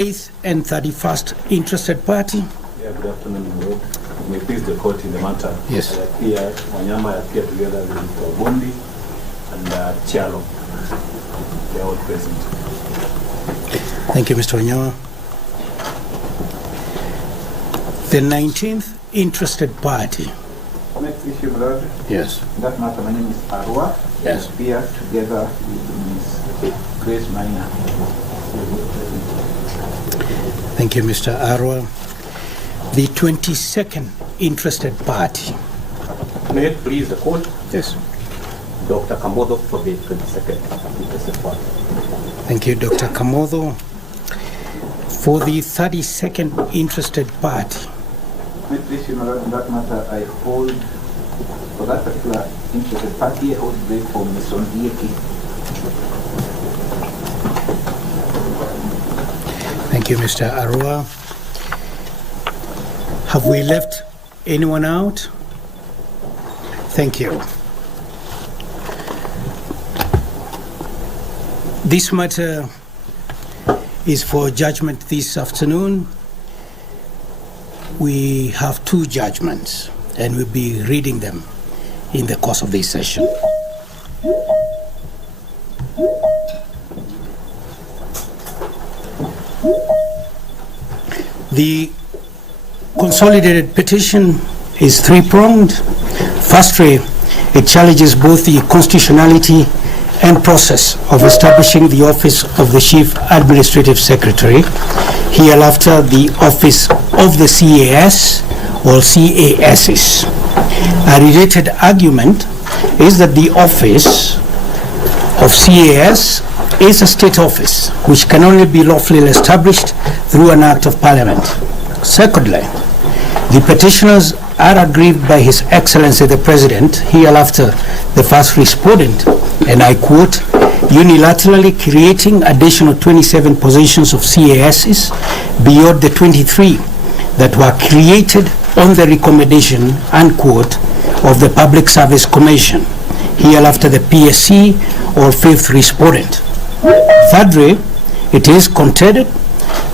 8th and 31st interested party. Yeah, good afternoon, Lord. May please the court in the matter. Yes. Wanyama appear together with Bundi and Chalo. They are all present. Thank you, Mr. Wanyama. The 19th interested party. Next issue, Lord. Yes. That matter, my name is Arwa. Yes. Appear together with Ms. Grace Minor. Thank you, Mr. Arwa. The 22nd interested party. May it please the court, Yes. Dr. Kamodo for the 22nd interested party. Thank you, Dr. Kamodo. For the 32nd interested party. Next issue, Lord. In that matter, I hold for that particular interested party, I hold break for Ms. Ondieki. Thank you, Mr. Arwa. Have we left anyone out? Thank you. This matter is for judgment this afternoon. We have two judgments, and we'll be reading them in the course of this session. The consolidated petition is three-pronged. Firstly, it challenges both the constitutionality and process of establishing the office of the Chief Administrative Secretary, hereafter the office of the CAS or CASs. A related argument is that the office of CAS is a state office which can only be lawfully established through an act of parliament. Secondly, the petitioners are aggrieved by His Excellency the President, hereafter the first respondent, and I quote, unilaterally creating additional 27 positions of CASs beyond the 23 that were created on the recommendation, unquote, of the Public Service Commission, hereafter the PSC or fifth respondent. Thirdly, it is contended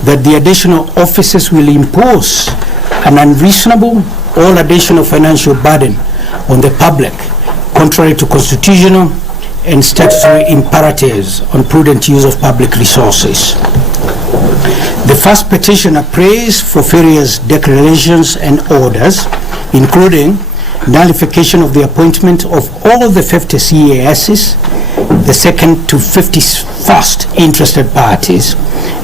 that the additional offices will impose an unreasonable or additional financial burden on the public, contrary to constitutional and statutory imperatives on prudent use of public resources. The first petitioner prays for various declarations and orders, including nullification of the appointment of all the 50 CASs, the second to 51st interested parties,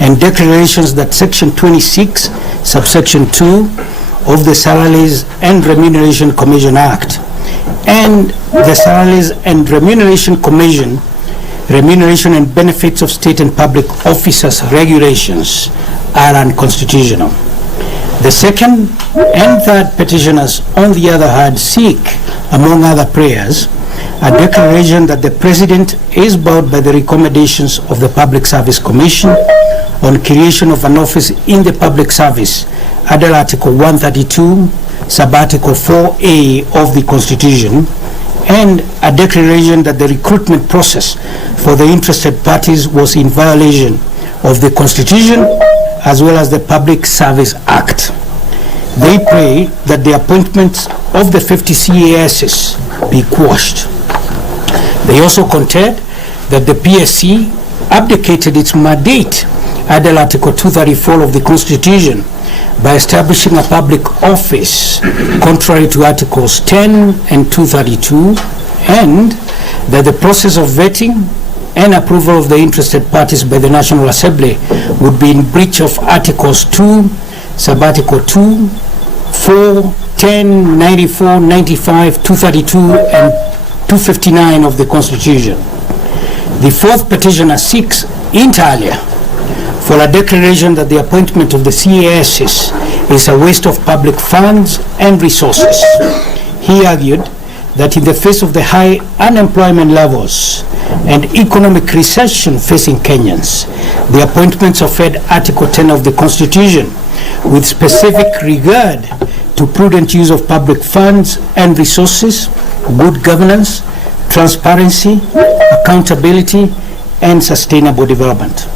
and declarations that Section 26, subsection 2 of the Salaries and Remuneration Commission Act and the Salaries and Remuneration Commission Remuneration and Benefits of State and Public Officers regulations are unconstitutional. The second and third petitioners, on the other hand, seek, among other prayers, a declaration that the President is bound by the recommendations of the Public Service Commission on creation of an office in the public service under Article 132, Sub-Article 4A of the Constitution, and a declaration that the recruitment process for the interested parties was in violation of the Constitution as well as the Public Service Act. They pray that the appointments of the 50 CASs be quashed. They also contend that the PSC abdicated its mandate under Article 234 of the Constitution by establishing a public office contrary to Articles 10 and 232, and that the process of vetting and approval of the interested parties by the National Assembly would be in breach of Articles 2, Sub-Article 2, 4, 10, 94, 95, 232, and 259 of the Constitution. The fourth petitioner seeks, inter alia, for a declaration that the appointment of the CASs is a waste of public funds and resources. He argued that in the face of the high unemployment levels and economic recession facing Kenyans, the appointments offend Article 10 of the Constitution with specific regard to prudent use of public funds and resources, good governance, transparency, accountability, and sustainable development.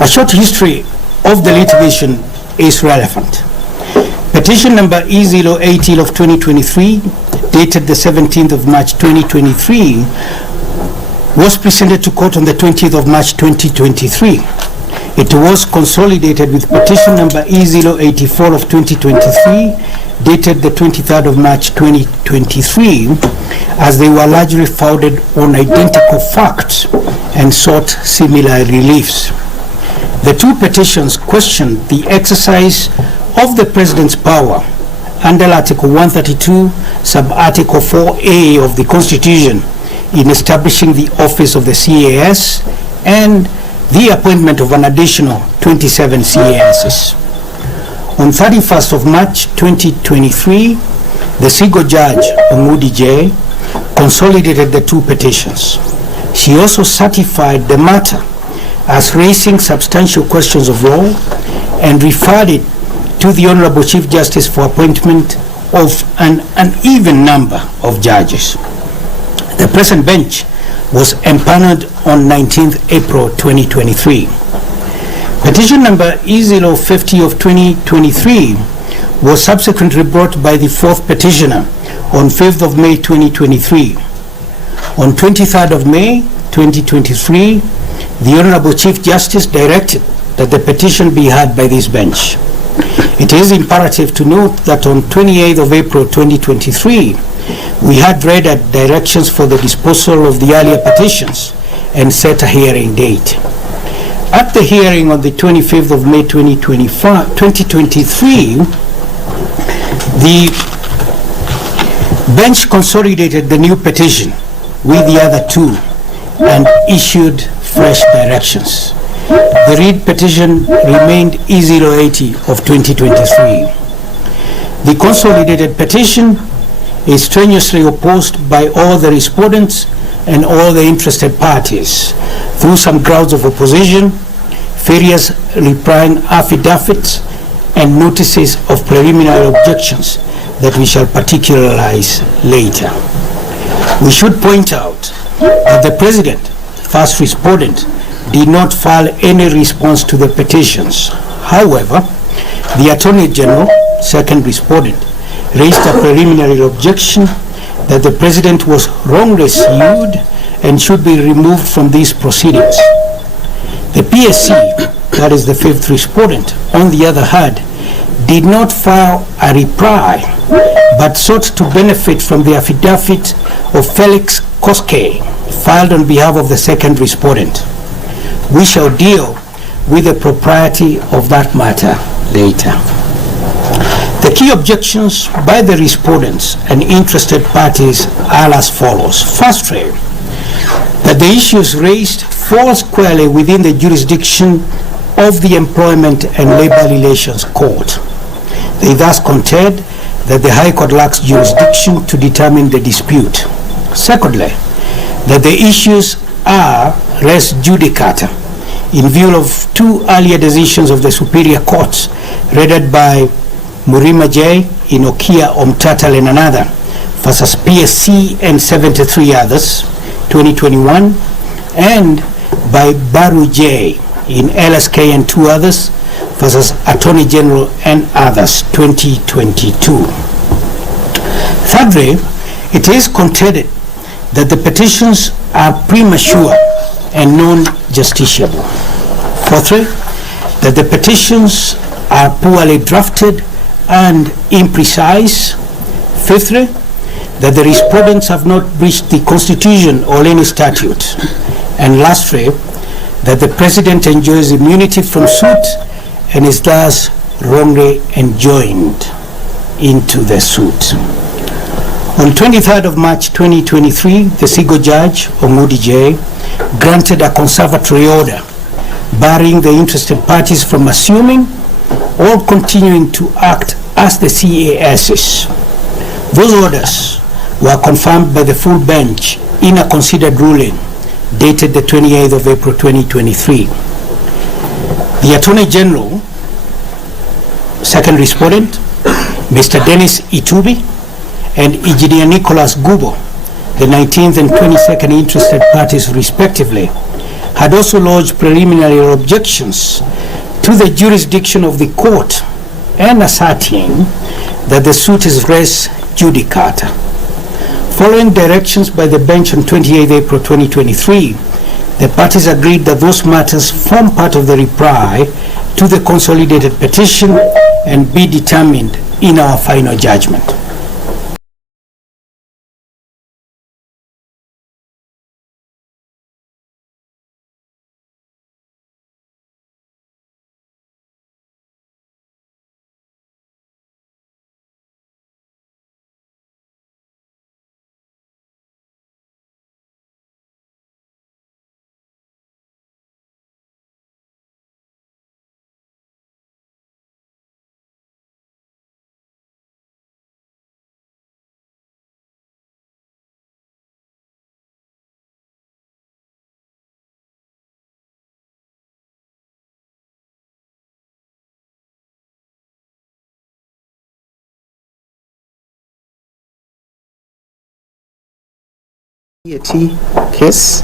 A short history of the litigation is relevant. Petition number E080 of 2023, dated the 17th of March 2023, was presented to court on the 20th of March 2023. It was consolidated with petition number E084 of 2023, dated the 23rd of March 2023, as they were largely founded on identical facts and sought similar reliefs. The two petitions questioned the exercise of the President's power under Article 132, Sub-Article 4A of the Constitution in establishing the office of the CAS and the appointment of an additional 27 CASs. On 31st of March 2023, the single judge, J, consolidated the two petitions. She also certified the matter as raising substantial questions of law and referred it to the Honorable Chief Justice for appointment of an uneven number of judges. The present bench was empaneled on 19th April 2023. Petition number E050 of 2023 was subsequently brought by the fourth petitioner on 5th of May 2023. On 23rd of May 2023, the Honorable Chief Justice directed that the petition be heard by this bench. It is imperative to note that on 28th of April 2023, we had read at directions for the disposal of the earlier petitions and set a hearing date. At the hearing on the 25th of May 2023, the bench consolidated the new petition with the other two and issued fresh directions. The read petition remained E080 of 2023. The consolidated petition is strenuously opposed by all the respondents and all the interested parties through some grounds of opposition, various replying affidavits, and notices of preliminary objections that we shall particularize later. We should point out that the President, first respondent, did not file any response to the petitions. However, the Attorney General, second respondent, raised a preliminary objection that the President was wrongly sued and should be removed from these proceedings. The PSC, that is the fifth respondent, on the other hand, did not file a reply but sought to benefit from the affidavit of Felix Koske filed on behalf of the second respondent. We shall deal with the propriety of that matter later. The key objections by the respondents and interested parties are as follows. Firstly, that the issues raised fall squarely within the jurisdiction of the Employment and Labor Relations Court. They thus contend that the High Court lacks jurisdiction to determine the dispute. Secondly, that the issues are res judicata in view of two earlier decisions of the Superior Courts read by Murima J, Inokia Omtatal and another versus PSC and 73 others, 2021, and by Baru J in LSK and two others versus Attorney General and others, 2022. Thirdly, it is contended that the petitions are premature and non-justiciable. Fourthly, that the petitions are poorly drafted and imprecise. Fifthly, that the respondents have not breached the Constitution or any statute. And lastly, that the President enjoys immunity from suit and is thus wrongly enjoined into the suit. On 23rd of March 2023, the single judge, J, granted a conservatory order barring the interested parties from assuming or continuing to act as the CASs. Those orders were confirmed by the full bench in a considered ruling dated the 28th of April 2023. The Attorney General, second respondent, Mr. Dennis Itubi, and Engineer Nicholas Gubo, the 19th and 22nd interested parties respectively, had also lodged preliminary objections to the jurisdiction of the court and asserting that the suit is res judicata. Following directions by the bench on 28 April 2023, the parties agreed that those matters form part of the reply to the consolidated petition and be determined in our final judgment. Case,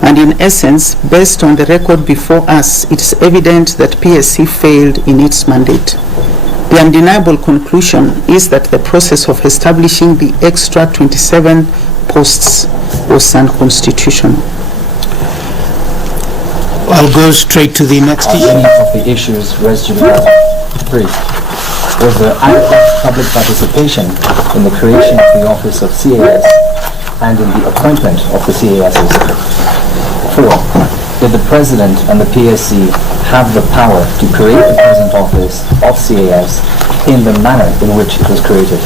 and in essence, based on the record before us, it is evident that PSC failed in its mandate. The undeniable conclusion is that the process of establishing the extra 27 posts was unconstitutional. I'll go straight to the next issue. Any of the issues res judicata. 3. Was there adequate public participation in the creation of the office of CAS and in the appointment of the CASs? 4. Did the President and the PSC have the power to create the present office of CAS in the manner in which it was created?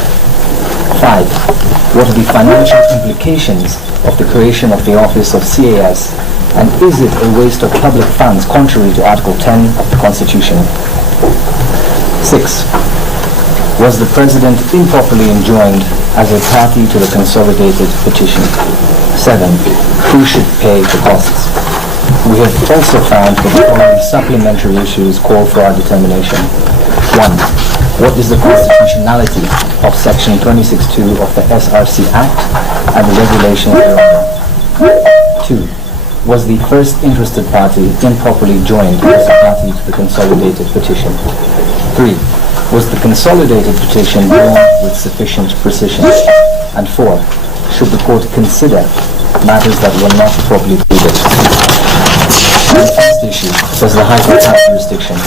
5. What are the financial implications of the creation of the office of CAS, and is it a waste of public funds contrary to Article 10 of the Constitution? 6. Was the President improperly enjoined as a party to the consolidated petition? 7. Who should pay the costs? We have also found that the following supplementary issues call for our determination. 1. What is the constitutionality of Section 26(2) of the SRC Act and the regulations thereof? 2. Was the first interested party improperly joined as a party to the consolidated petition? 3. Was the consolidated petition drawn with sufficient precision? And 4. Should the court consider matters that were not properly pleaded? The first issue, does the High Court have jurisdiction?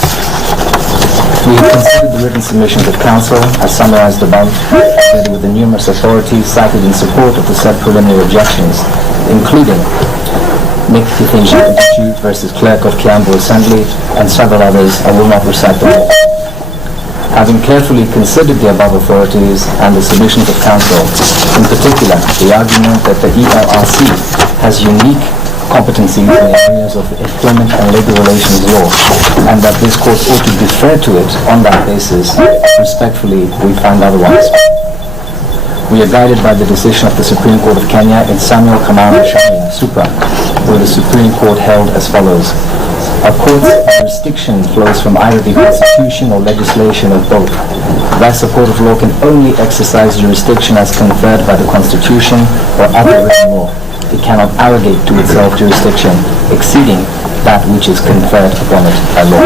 We have considered the written submissions of counsel, as summarized above, together with the numerous authorities cited in support of the said preliminary objections, including Nick Kithinji Institute versus Clerk of Kiambu Assembly, and several others. I will not recite them all. Having carefully considered the above authorities and the submissions of counsel, in particular the argument that the ELRC has unique competencies in the areas of employment and labor relations law, and that this court ought to defer to it on that basis, respectfully we find otherwise. We are guided by the decision of the Supreme Court of Kenya in Samuel Kamau Sharia Supra, where the Supreme Court held as follows: a court's jurisdiction flows from either the Constitution or legislation or both. Thus, a court of law can only exercise jurisdiction as conferred by the Constitution or other written law. It cannot arrogate to itself jurisdiction exceeding that which is conferred upon it by law.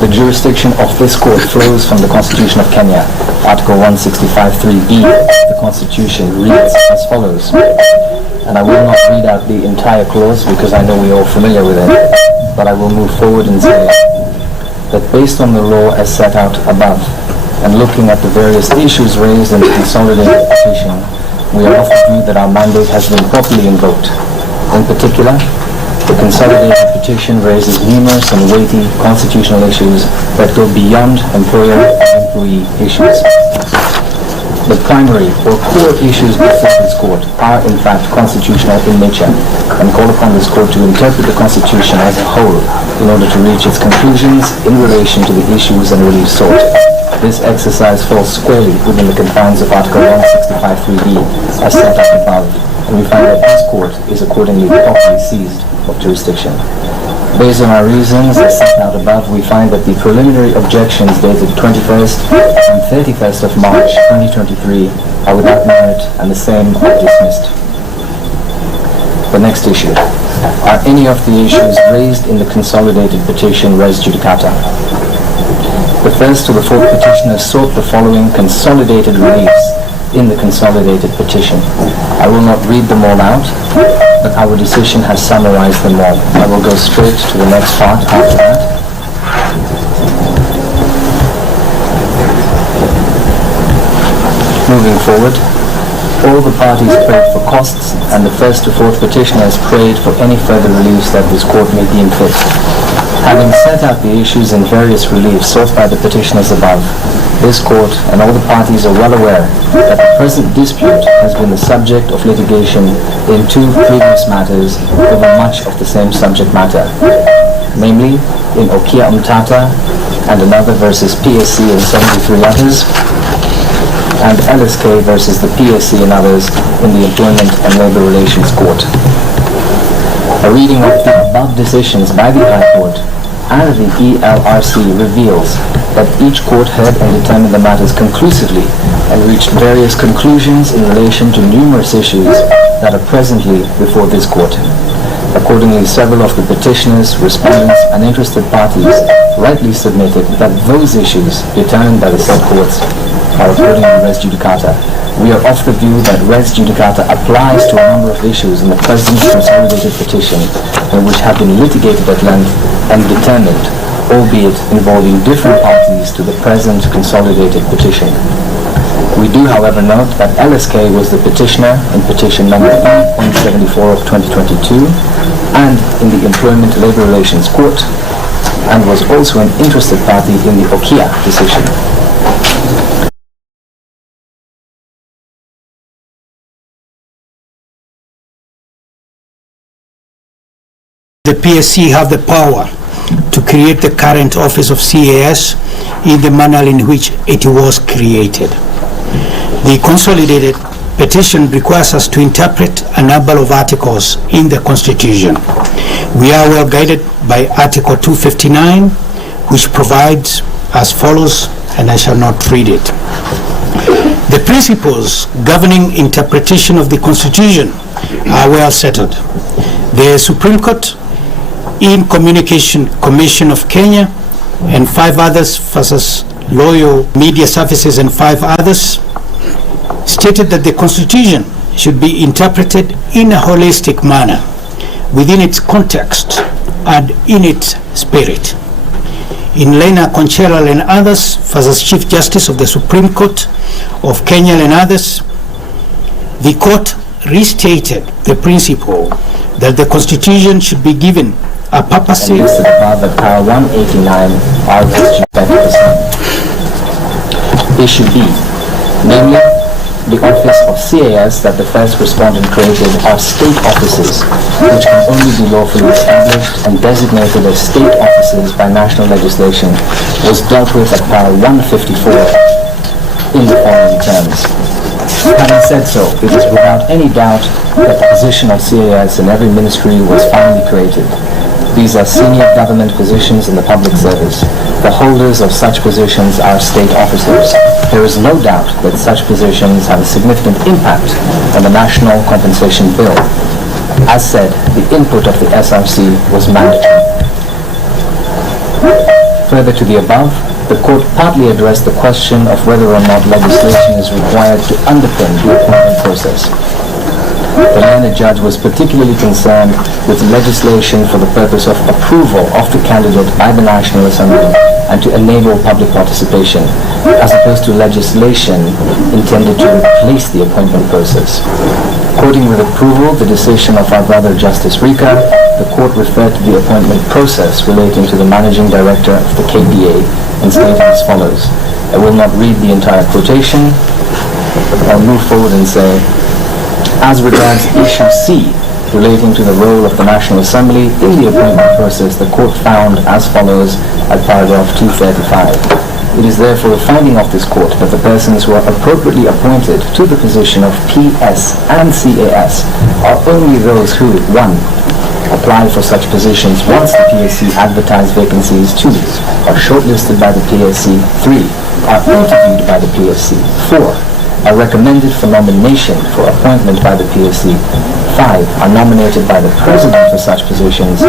The jurisdiction of this court flows from the Constitution of Kenya. Article 165(3)(e) of the Constitution reads as follows, and I will not read out the entire clause because I know we're all familiar with it, but I will move forward and say that based on the law as set out above, and looking at the various issues raised in the consolidated petition, we are of the view that our mandate has been properly invoked. In particular, the consolidated petition raises numerous and weighty constitutional issues that go beyond employer and employee issues. The primary or core issues before this court are in fact constitutional in nature and call upon this court to interpret the Constitution as a whole in order to reach its conclusions in relation to the issues and relief sought. This exercise falls squarely within the confines of Article 165(3)(b) as set out above, and we find that this court is accordingly properly seized of jurisdiction. Based on our reasons as set out above, we find that the preliminary objections dated 21st and 31st of March 2023 are without merit and the same are dismissed. The next issue. Are any of the issues raised in the consolidated petition res judicata? The first to the fourth petitioner sought the following consolidated reliefs in the consolidated petition. I will not read them all out, but our decision has summarized them all. I will go straight to the next part after that. Moving forward, all the parties prayed for costs, and the first to fourth petitioners prayed for any further reliefs that this court may deem fit. Having set out the issues in various reliefs sought by the petitioners above, this court and all the parties are well aware that the present dispute has been the subject of litigation in two previous matters over much of the same subject matter, namely in Okia Umtata and another versus PSC and 73 others, and LSK versus the PSC and others in the Employment and Labor Relations Court. A reading of the above decisions by the High Court and the ELRC reveals that each court heard and determined the matters conclusively and reached various conclusions in relation to numerous issues that are presently before this court. Accordingly, several of the petitioners, respondents, and interested parties rightly submitted that those issues determined by the said courts are accordingly res judicata. We are of the view that res judicata applies to a number of issues in the President's consolidated petition and which have been litigated at length and determined, albeit involving different parties to the present consolidated petition. We do, however, note that LSK was the petitioner in petition number E.74 of 2022 and in the Employment Labor Relations Court, and was also an interested party in the Okia decision. The PSC have the power to create the current office of CAS in the manner in which it was created. The consolidated petition requires us to interpret a number of articles in the Constitution. We are well guided by Article 259, which provides as follows, and I shall not read it. The principles governing interpretation of the Constitution are well settled. The Supreme Court, in Communication Commission of Kenya, and 5 others versus Loyal Media Services and 5 others, stated that the Constitution should be interpreted in a holistic manner within its context and in its spirit. In Lena Concheral and others versus Chief Justice of the Supreme Court of Kenya and others, the court restated the principle that the Constitution should be given a purpose. And listed above at Para 189 RSG 20%. Issue B, namely, the office of CAS that the first respondent created are state offices, which can only be lawfully established and designated as state offices by national legislation, was dealt with at Para 154 in the following terms. Having said so, it is without any doubt that the position of CAS in every ministry was finally created. These are senior government positions in the public service. The holders of such positions are state officers. There is no doubt that such positions have a significant impact on the National Compensation Bill. As said, the input of the SRC was mandatory. Further to the above, the court partly addressed the question of whether or not legislation is required to underpin the appointment process. The learned judge was particularly concerned with legislation for the purpose of approval of the candidate by the National Assembly and to enable public participation, as opposed to legislation intended to replace the appointment process. Quoting with approval the decision of our brother Justice Rika, the court referred to the appointment process relating to the managing director of the KPA and stated as follows. I will not read the entire quotation. I'll move forward and say, as regards issue C, relating to the role of the National Assembly in the appointment process, the court found as follows at paragraph 235. It is therefore a finding of this court that the persons who are appropriately appointed to the position of PS and CAS are only those who, 1. apply for such positions once the PSC advertised vacancies, 2. are shortlisted by the PSC, 3. are interviewed by the PSC, 4. are recommended for nomination for appointment by the PSC, 5 are nominated by the President for such positions,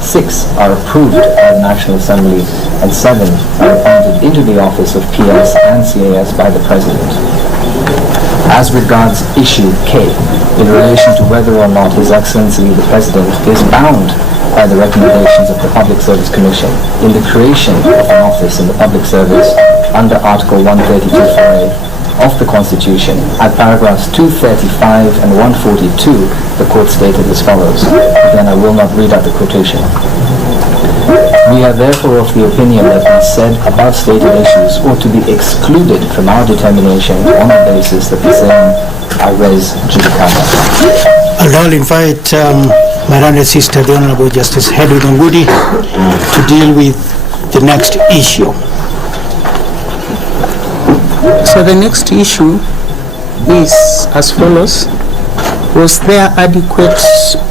6 are approved by the National Assembly, and 7 are appointed into the office of PS and CAS by the President. As regards issue K, in relation to whether or not His Excellency the President is bound by the recommendations of the Public Service Commission in the creation of an office in the public service under Article 132(4)(a) of the Constitution, at paragraphs 235 and 142, the Court stated as follows. Again, I will not read out the quotation. We are therefore of the opinion that the said above stated issues ought to be excluded from our determination on the basis that the same are res judicata. I'll invite my honored sister, the Honorable Justice Hedwig Ngudi, to deal with the next issue. So the next issue is as follows. Was there adequate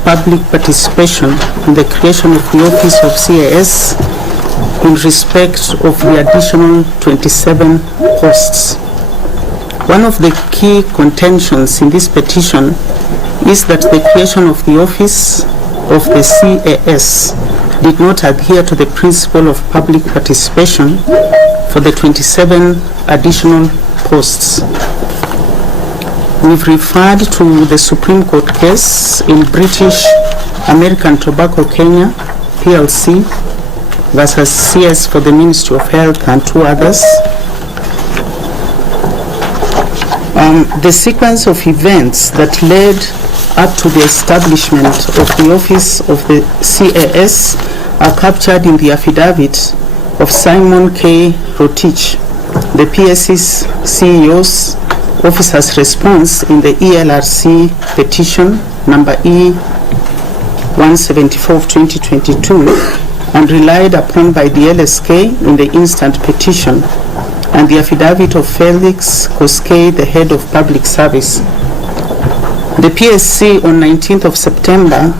public participation in the creation of the office of CAS in respect of the additional 27 posts? One of the key contentions in this petition is that the creation of the office of the CAS did not adhere to the principle of public participation for the 27 additional posts. We've referred to the Supreme Court case in British American Tobacco Kenya PLC versus CS for the Ministry of Health and 2 others. The sequence of events that led up to the establishment of the office of the CAS are captured in the affidavit of Simon K. Rotich, the PSC's CEO's officer's response in the ELRC petition number E174 of 2022 and relied upon by the LSK in the instant petition, and the affidavit of Felix Koskei, the head of public service. The PSC on 19th of September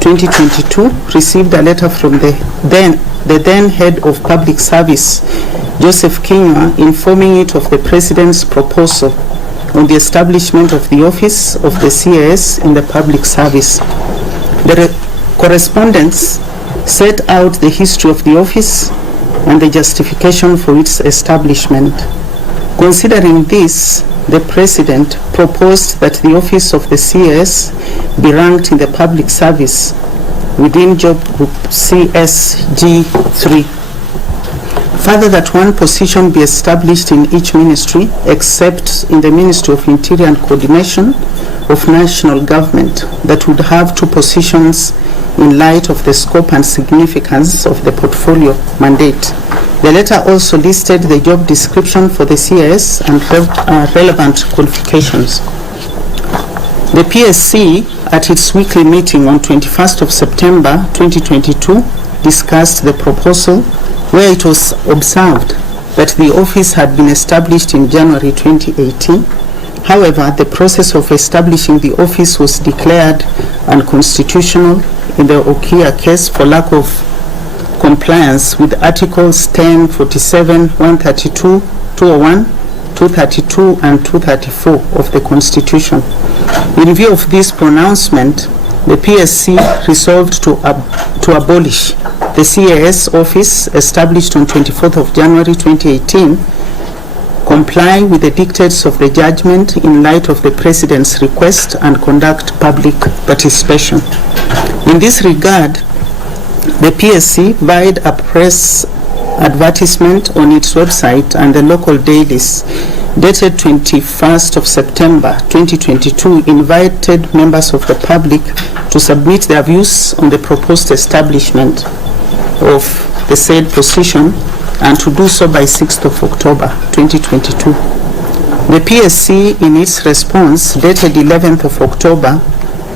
2022 received a letter from the then head of public service, Joseph Kinyua, informing it of the President's proposal on the establishment of the office of the CAS in the public service. The correspondence set out the history of the office and the justification for its establishment. Considering this, the President proposed that the office of the CAS be ranked in the public service within job group CSG3. Further, that one position be established in each ministry except in the Ministry of Interior and Coordination of National Government, that would have 2 positions in light of the scope and significance of the portfolio mandate. The letter also listed the job description for the CAS and relevant qualifications. The PSC, at its weekly meeting on 21st of September 2022, discussed the proposal, where it was observed that the office had been established in January 2018. However, the process of establishing the office was declared unconstitutional in the Okia case for lack of compliance with Articles 10, 47, 132, 201, 232, and 234 of the Constitution. In view of this pronouncement, the PSC resolved to abolish the CAS office established on 24th of January 2018, comply with the dictates of the judgment in light of the President's request, and conduct public participation. In this regard, the PSC via a press advertisement on its website and the local dailies dated 21st of September 2022 invited members of the public to submit their views on the proposed establishment of the said position, and to do so by 6th of October 2022. The PSC, in its response dated 11th of October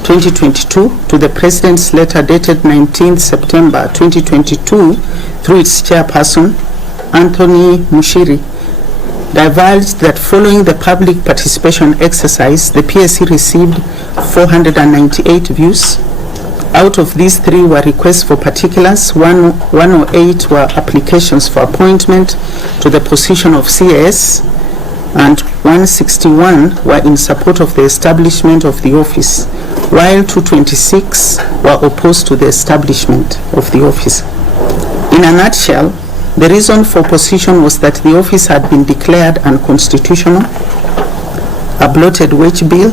2022 to the President's letter dated 19th September 2022 through its chairperson, Anthony Mushiri, divulged that following the public participation exercise, the PSC received 498 views. Out of these, 3 were requests for particulars, 108 were applications for appointment to the position of CAS, and 161 were in support of the establishment of the office. while 226 were opposed to the establishment of the office. In a nutshell, the reason for opposition was that the office had been declared unconstitutional, a bloated wage bill,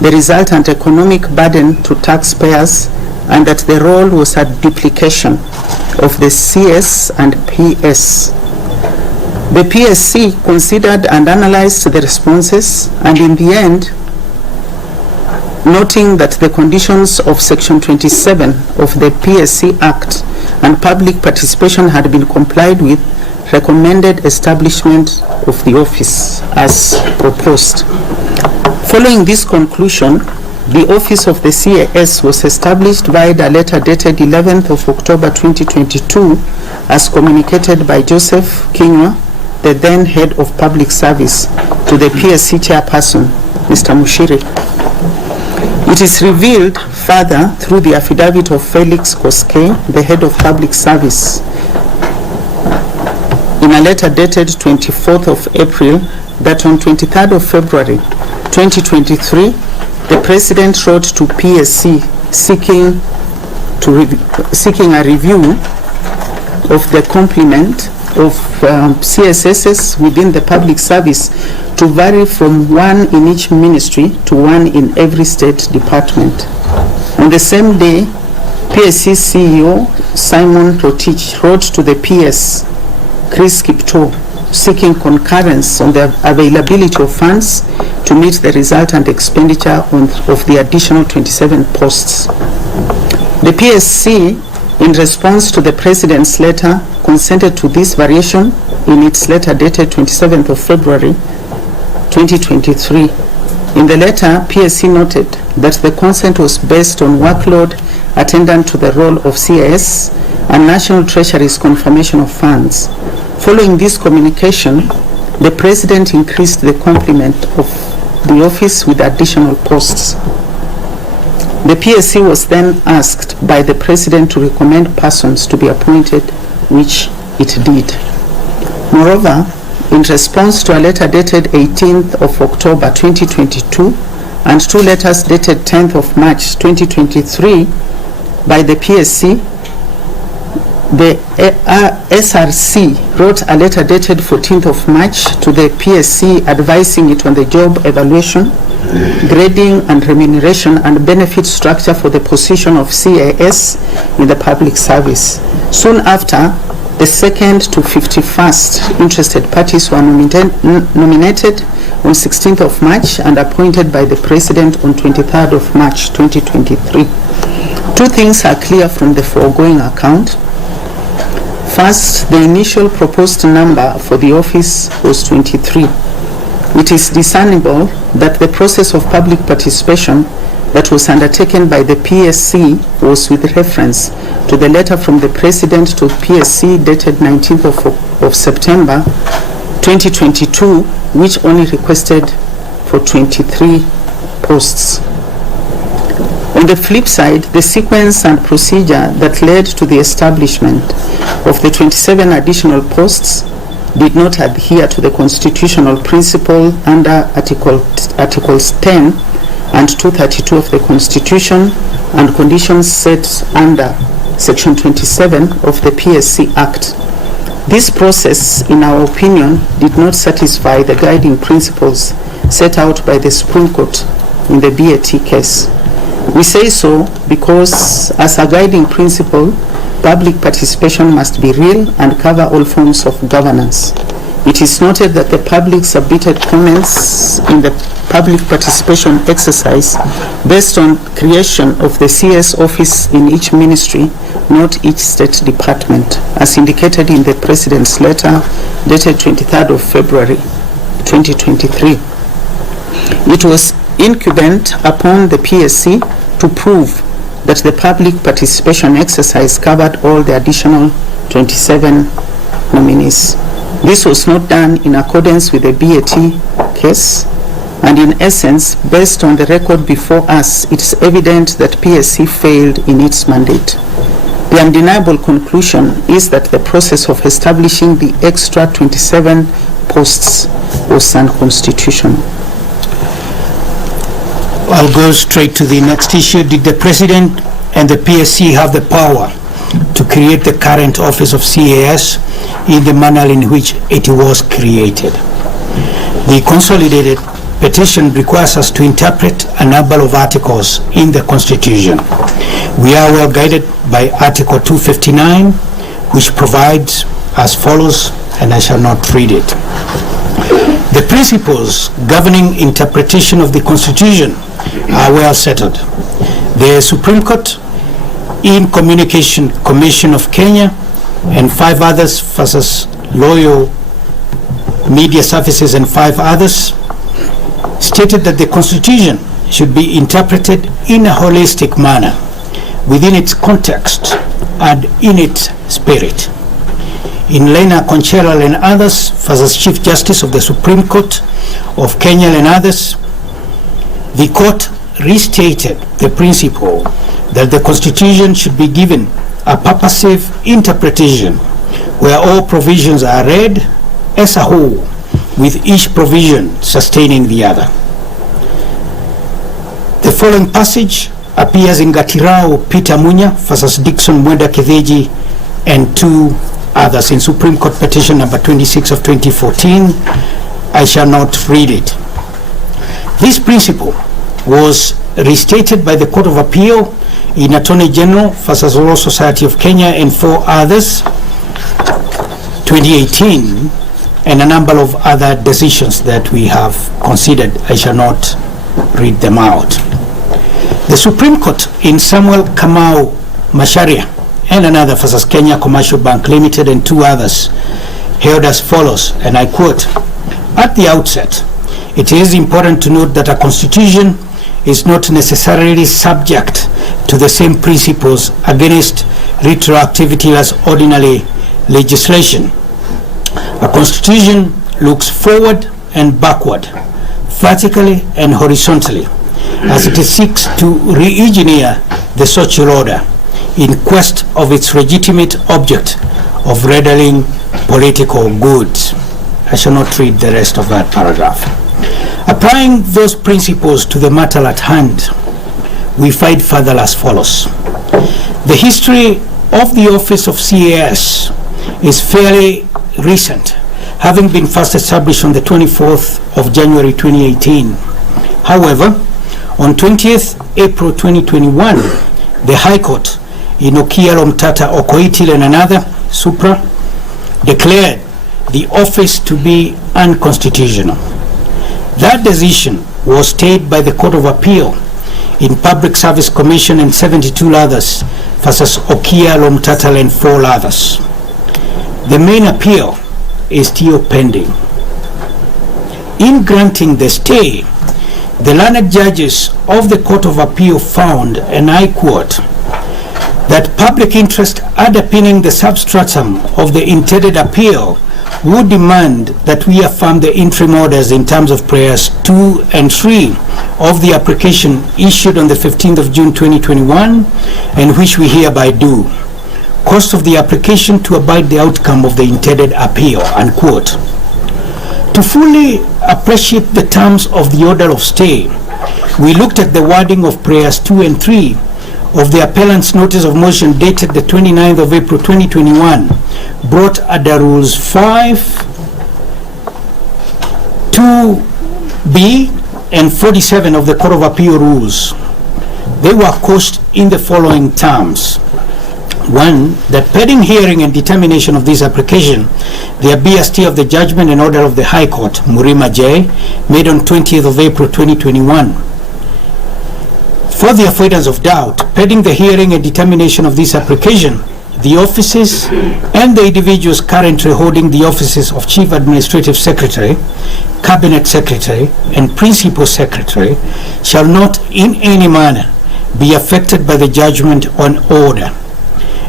the resultant economic burden to taxpayers, and that the role was a duplication of the CS and PS. The PSC considered and analyzed the responses, and in the end, noting that the conditions of Section 27 of the PSC Act and public participation had been complied with, recommended establishment of the office as proposed. Following this conclusion, the office of the CAS was established via a letter dated 11th of October 2022 as communicated by Joseph Kinywa, the then head of public service, to the PSC chairperson, Mr. Mushiri. It is revealed further through the affidavit of Felix Koske, the head of public service, in a letter dated 24th of April, that on 23rd of February 2023, the President wrote to PSC seeking a review of the complement of CSSs within the public service to vary from one in each ministry to one in every state department. On the same day, PSC CEO Simon Rotich wrote to the PS Chris Kipto seeking concurrence on the availability of funds to meet the resultant expenditure of the additional 27 posts. The PSC, in response to the President's letter, consented to this variation in its letter dated 27th of February 2023. In the letter, PSC noted that the consent was based on workload attendant to the role of CAS and National Treasury's confirmation of funds. Following this communication, the President increased the complement of the office with additional posts. The PSC was then asked by the President to recommend persons to be appointed, which it did. Moreover, in response to a letter dated 18th of October 2022 and two letters dated 10th of March 2023 by the PSC, the SRC wrote a letter dated 14th of March to the PSC advising it on the job evaluation, grading and remuneration and benefit structure for the position of CAS in the public service. Soon after, the 2nd to 51st interested parties were nominated on 16th of March and appointed by the President on 23rd of March 2023. Two things are clear from the foregoing account. First, the initial proposed number for the office was 23. It is discernible that the process of public participation that was undertaken by the PSC was with reference to the letter from the President to PSC dated 19th of September 2022, which only requested for 23 posts. On the flip side, the sequence and procedure that led to the establishment of the 27 additional posts did not adhere to the constitutional principle under Articles 10 and 232 of the Constitution and conditions set under Section 27 of the PSC Act. This process, in our opinion, did not satisfy the guiding principles set out by the Supreme Court in the BAT case. We say so because, as a guiding principle, public participation must be real and cover all forms of governance. It is noted that the public submitted comments in the public participation exercise based on creation of the CS office in each ministry, not each state department, as indicated in the President's letter dated 23rd of February 2023. It was incumbent upon the PSC to prove that the public participation exercise covered all the additional 27 nominees. This was not done in accordance with the BAT case, and in essence, based on the record before us, it is evident that PSC failed in its mandate. The undeniable conclusion is that the process of establishing the extra 27 posts was unconstitutional. I'll go straight to the next issue. Did the President and the PSC have the power to create the current office of CAS in the manner in which it was created? The consolidated petition requires us to interpret a number of articles in the Constitution. We are well guided by Article 259, which provides as follows, and I shall not read it. The principles governing interpretation of the Constitution are well settled. The Supreme Court, in Communication Commission of Kenya, and 5 others versus Loyal Media Services and 5 others, stated that the Constitution should be interpreted in a holistic manner, within its context and in its spirit. In Lena Concheral and others versus Chief Justice of the Supreme Court of Kenya and others, the court restated the principle that the Constitution should be given a purposive interpretation where all provisions are read as a whole, with each provision sustaining the other. The following passage appears in Gatirao Peter Munya versus Dixon Mwenda Kitheji and 2 others in Supreme Court petition number 26 of 2014. I shall not read it. This principle was restated by the Court of Appeal in Attorney General versus Law Society of Kenya and 4 others, 2018, and a number of other decisions that we have considered. I shall not read them out. The Supreme Court in Samuel Kamau Macharia and another versus Kenya Commercial Bank Limited and 2 others held as follows, and I quote, "At the outset, it is important to note that a constitution is not necessarily subject to the same principles against retroactivity as ordinary legislation. A constitution looks forward and backward, vertically and horizontally, as it seeks to re-engineer the social order in quest of its legitimate object of rendering political goods." I shall not read the rest of that paragraph. Applying those principles to the matter at hand, we find further as follows. The history of the office of CAS is fairly recent, having been first established on the 24th of January 2018. However, on 20th April 2021, the High Court in Okiya Lomtata Okoitil and another, Supra, declared the office to be unconstitutional. That decision was stayed by the Court of Appeal in Public Service Commission and 72 others versus Okiya Lomtata and 4 others. The main appeal is still pending. In granting the stay, the learned judges of the Court of Appeal found, and I quote, that public interest underpinning the substratum of the intended appeal would demand that we affirm the interim orders in terms of prayers 2 and 3 of the application issued on the 15th of June 2021, and which we hereby do. Cost of the application to abide the outcome of the intended appeal, unquote. To fully appreciate the terms of the order of stay, we looked at the wording of prayers 2 and 3 of the appellant's notice of motion dated the 29th of April 2021, brought under Rules 5, 2B, and 47 of the Court of Appeal Rules. They were couched in the following terms. 1, that pending hearing and determination of this application, there be a stay of the judgment and order of the High Court, Murima J, made on 20th of April 2021. For the avoidance of doubt, pending the hearing and determination of this application, the offices and the individuals currently holding the offices of Chief Administrative Secretary, Cabinet Secretary, and Principal Secretary shall not in any manner be affected by the judgment on order,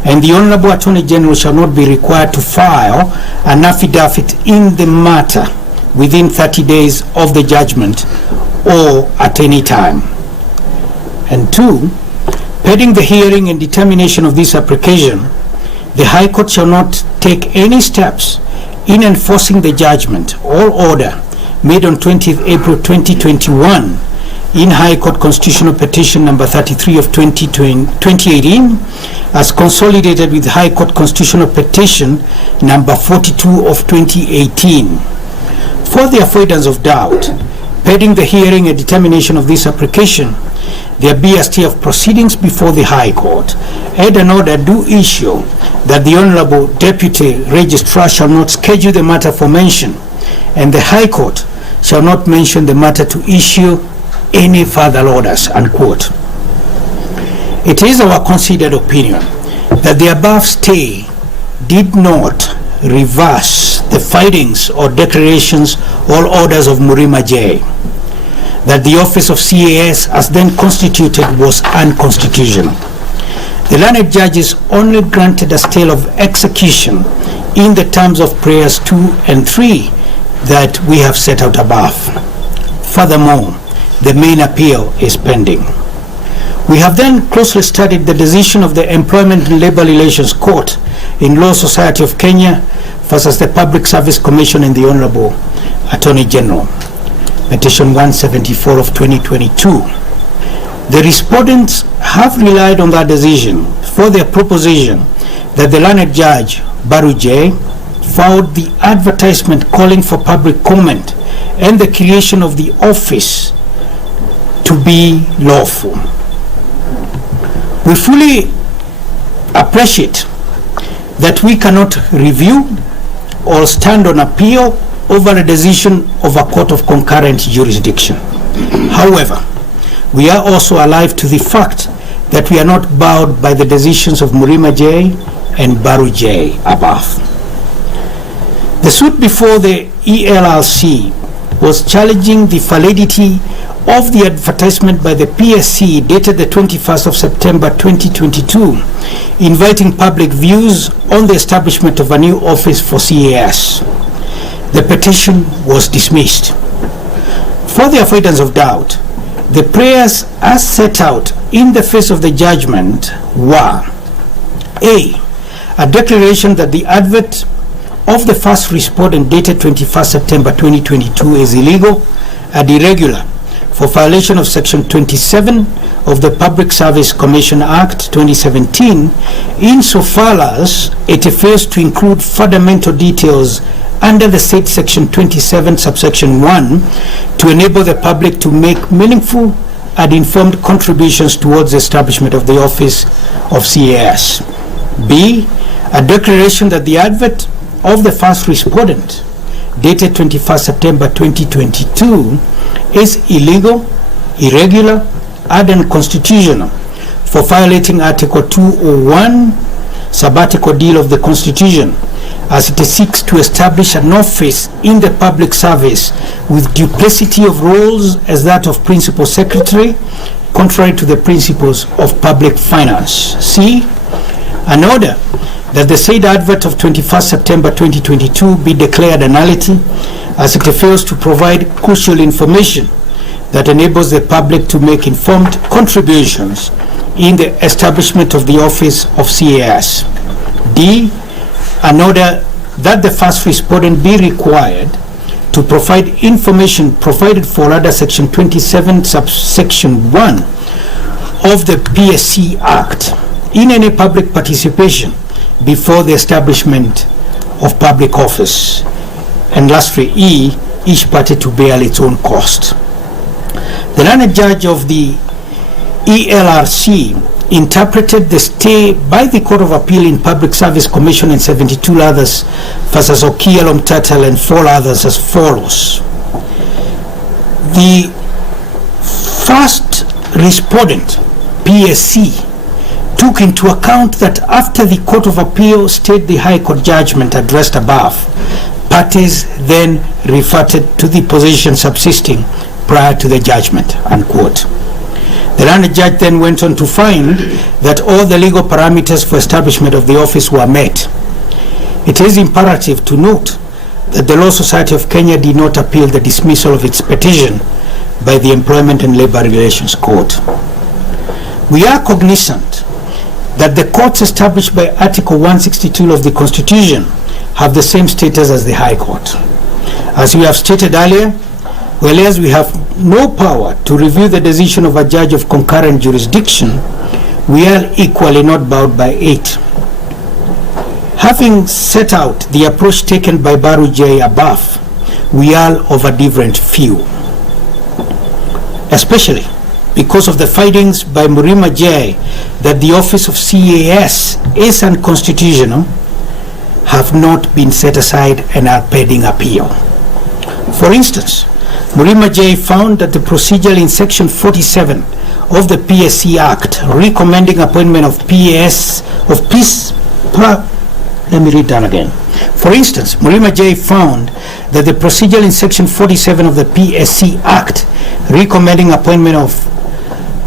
and the Honorable Attorney General shall not be required to file an affidavit in the matter within 30 days of the judgment or at any time. And 2, pending the hearing and determination of this application, the High Court shall not take any steps in enforcing the judgment or order made on 20th April 2021 in High Court Constitutional Petition number 33 of 2018 as consolidated with High Court Constitutional Petition number 42 of 2018. For the avoidance of doubt, pending the hearing and determination of this application, there be a stay of proceedings before the High Court, and an order do issue that the Honorable Deputy Registrar shall not schedule the matter for mention, and the High Court shall not mention the matter to issue any further orders, unquote. It is our considered opinion that the above stay did not reverse the findings or declarations or orders of Murima J, that the office of CAS as then constituted was unconstitutional. The learned judges only granted a stay of execution in the terms of prayers 2 and 3 that we have set out above. Furthermore, the main appeal is pending. We have then closely studied the decision of the Employment and Labor Relations Court in Law Society of Kenya versus the Public Service Commission and the Honorable Attorney General, Petition 174 of 2022. The respondents have relied on that decision for their proposition that the learned judge, Baru J, found the advertisement calling for public comment and the creation of the office to be lawful. We fully appreciate that we cannot review or stand on appeal over a decision of a court of concurrent jurisdiction. However, we are also alive to the fact that we are not bound by the decisions of Murima J and Baru J above. The suit before the ELRC was challenging the validity of the advertisement by the PSC dated the 21st of September 2022, inviting public views on the establishment of a new office for CAS. The petition was dismissed. For the avoidance of doubt, the prayers as set out in the face of the judgment were: a declaration that the advert of the first respondent dated 21st September 2022 is illegal and irregular for violation of Section 27 of the Public Service Commission Act 2017 insofar as it fails to include fundamental details under the said Section 27 subsection 1 to enable the public to make meaningful and informed contributions towards the establishment of the office of CAS. B, a declaration that the advert of the first respondent dated 21st September 2022 is illegal, irregular, and unconstitutional for violating Article 201, Sub-Article D of the Constitution, as it seeks to establish an office in the public service with duplicity of roles as that of Principal Secretary, contrary to the principles of public finance. C, an order that the said advert of 21st September 2022 be declared a nullity as it fails to provide crucial information that enables the public to make informed contributions in the establishment of the office of CAS. D, an order that the first respondent be required to provide information provided for under Section 27 subsection 1 of the PSC Act in any public participation before the establishment of public office. And lastly, E, each party to bear its own cost. The learned judge of the ELRC interpreted the stay by the Court of Appeal in Public Service Commission and 72 others versus Okiya Lomtatal and 4 others as follows. The first respondent, PSC, took into account that after the Court of Appeal stayed the High Court judgment addressed above, parties then reverted to the position subsisting prior to the judgment, unquote. The learned judge then went on to find that all the legal parameters for establishment of the office were met. It is imperative to note that the Law Society of Kenya did not appeal the dismissal of its petition by the Employment and Labor Relations Court. We are cognizant that the courts established by Article 162 of the Constitution have the same status as the High Court. As we have stated earlier, whereas we have no power to review the decision of a judge of concurrent jurisdiction, we are equally not bound by it. Having set out the approach taken by Baru J above, we are of a different view, especially because of the findings by Murima J that the office of CAS is unconstitutional, have not been set aside and are pending appeal. For instance, Murima J found that the procedure in section 47 of the PSC Act recommending appointment of let me read that again. For instance, Murima J found that the procedure in section 47 of the PSC Act recommending appointment of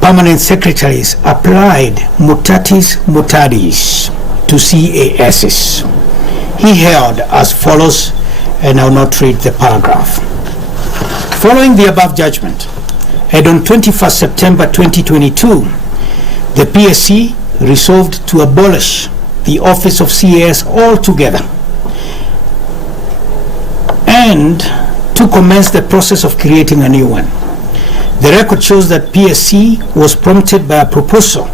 permanent secretaries applied mutatis mutandis to CASs. He held as follows, and I will not read the paragraph. Following the above judgment, and on 21st September 2022, the PSC resolved to abolish the office of CAS altogether and to commence the process of creating a new one. The record shows that PSC was prompted by a proposal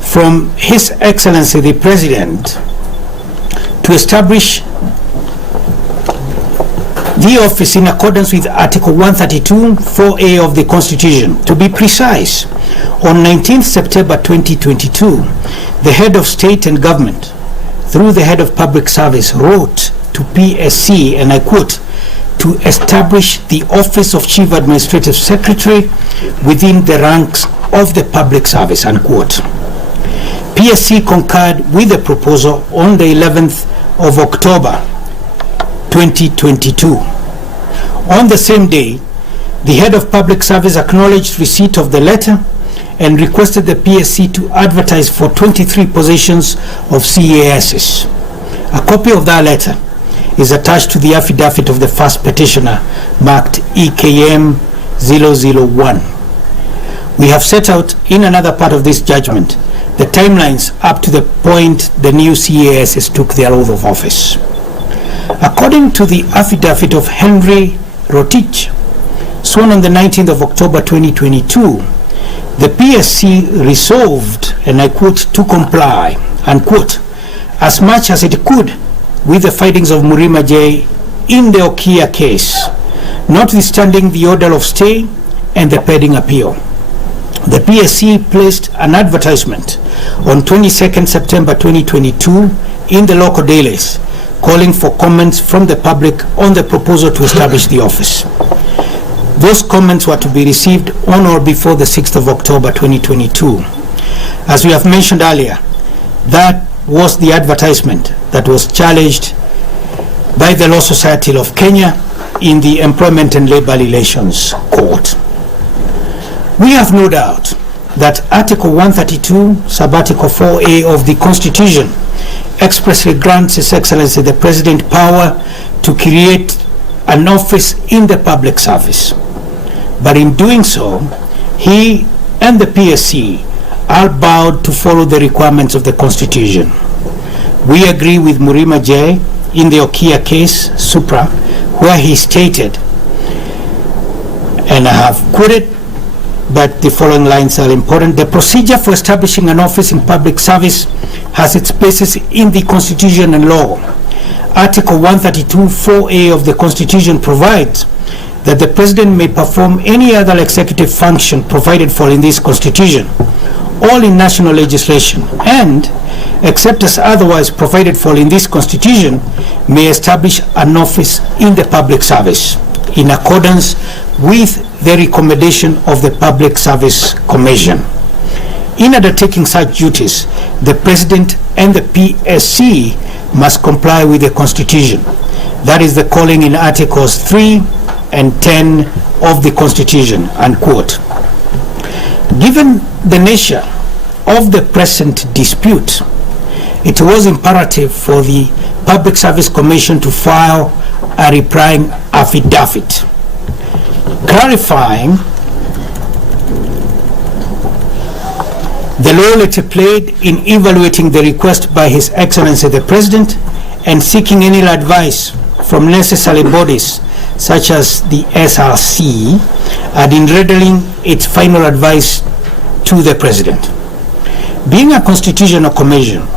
from His Excellency the President to establish the office in accordance with Article 132, 4A of the Constitution. To be precise, on 19th September 2022, the head of state and government, through the head of public service, wrote to PSC, and I quote, to establish the office of Chief Administrative Secretary within the ranks of the public service, unquote. PSC concurred with the proposal on the 11th of October 2022. On the same day, the head of public service acknowledged receipt of the letter and requested the PSC to advertise for 23 positions of CASs. A copy of that letter is attached to the affidavit of the first petitioner, marked EKM 001. We have set out in another part of this judgment the timelines up to the point the new CASs took their oath of office. According to the affidavit of Henry Rotich, sworn on the 19th of October 2022, the PSC resolved, and I quote, to comply, unquote, as much as it could with the findings of Murima J in the Okia case, notwithstanding the order of stay and the pending appeal. The PSC placed an advertisement on 22nd September 2022 in the local dailies, calling for comments from the public on the proposal to establish the office. Those comments were to be received on or before the 6th of October 2022. As we have mentioned earlier, that was the advertisement that was challenged by the Law Society of Kenya in the Employment and Labor Relations Court. We have no doubt that Article 132, Sub-Article 4A of the Constitution expressly grants His Excellency the President power to create an office in the public service. But in doing so, he and the PSC are bound to follow the requirements of the Constitution. We agree with Murima J in the Okia case, Supra, where he stated, and I have quoted, but the following lines are important: the procedure for establishing an office in public service has its basis in the Constitution and law. Article 132, 4A of the Constitution provides that the President may perform any other executive function provided for in this Constitution, all in national legislation, and, except as otherwise provided for in this Constitution, may establish an office in the public service, in accordance with the recommendation of the Public Service Commission. In undertaking such duties, the President and the PSC must comply with the Constitution. That is the calling in Articles 3 and 10 of the Constitution, unquote. Given the nature of the present dispute, it was imperative for the Public Service Commission to file a replying affidavit clarifying the role it played in evaluating the request by His Excellency the President and seeking any advice from necessary bodies such as the SRC, and in rendering its final advice to the President. Being a constitutional commission,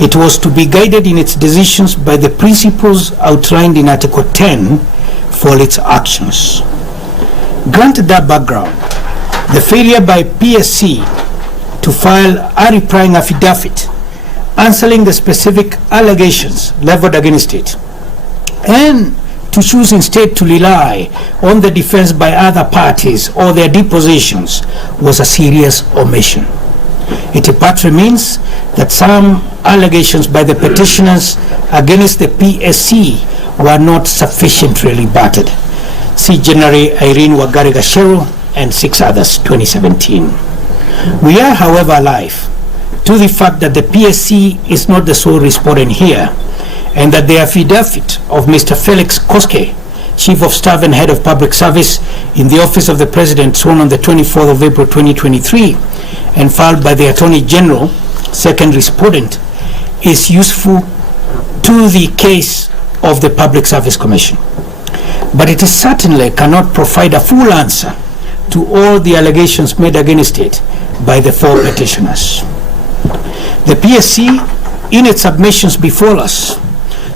it was to be guided in its decisions by the principles outlined in Article 10 for its actions. Granted that background, the failure by PSC to file a replying affidavit answering the specific allegations leveled against it, and to choose instead to rely on the defense by other parties or their depositions was a serious omission. It apart remains that some allegations by the petitioners against the PSC were not sufficiently rebutted. See General Irene Wagari Gashero and 6 others, 2017. We are, however, alive to the fact that the PSC is not the sole respondent here, and that the affidavit of Mr. Felix Koske, Chief of Staff and Head of Public Service in the Office of the President, sworn on the 24th of April 2023, and filed by the Attorney General, second respondent, is useful to the case of the Public Service Commission. But it certainly cannot provide a full answer to all the allegations made against it by the 4 petitioners. The PSC, in its submissions before us,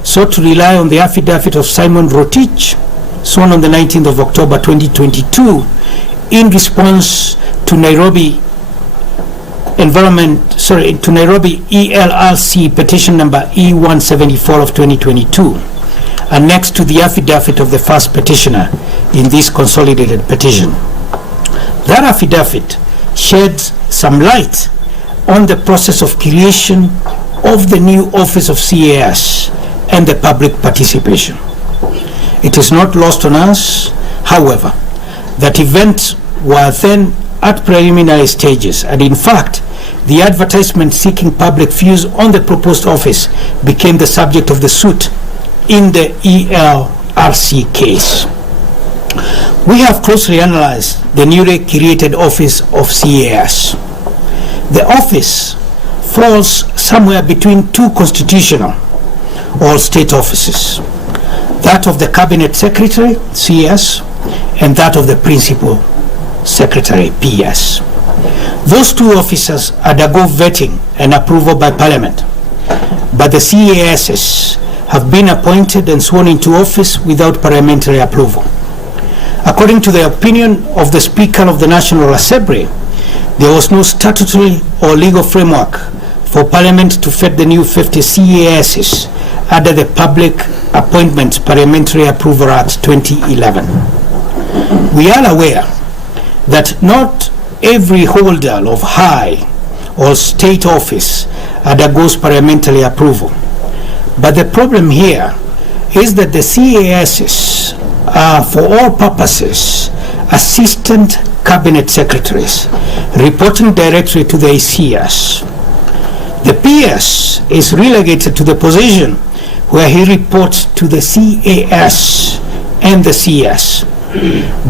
sought to rely on the affidavit of Simon Rotich, sworn on the 19th of October 2022, in response to Nairobi ELRC petition number E174 of 2022, annexed to the affidavit of the first petitioner in this consolidated petition. That affidavit sheds some light on the process of creation of the new office of CAS and the public participation. It is not lost on us, however, that events were then at preliminary stages, and in fact, the advertisement seeking public views on the proposed office became the subject of the suit in the ELRC case. We have closely analyzed the newly created office of CAS. The office falls somewhere between 2 constitutional or state offices, that of the Cabinet Secretary, CS, and that of the Principal Secretary, PS. Those 2 officers undergo vetting and approval by Parliament, but the CASs have been appointed and sworn into office without parliamentary approval. According to the opinion of the Speaker of the National Assembly, there was no statutory or legal framework for Parliament to vet the new 50 CASs under the Public Appointments Parliamentary Approval Act 2011. We are aware that not every holder of high or state office undergoes parliamentary approval, but the problem here is that the CASs are, for all purposes, assistant cabinet secretaries reporting directly to the ACS. The PS is relegated to the position where he reports to the CAS and the CS.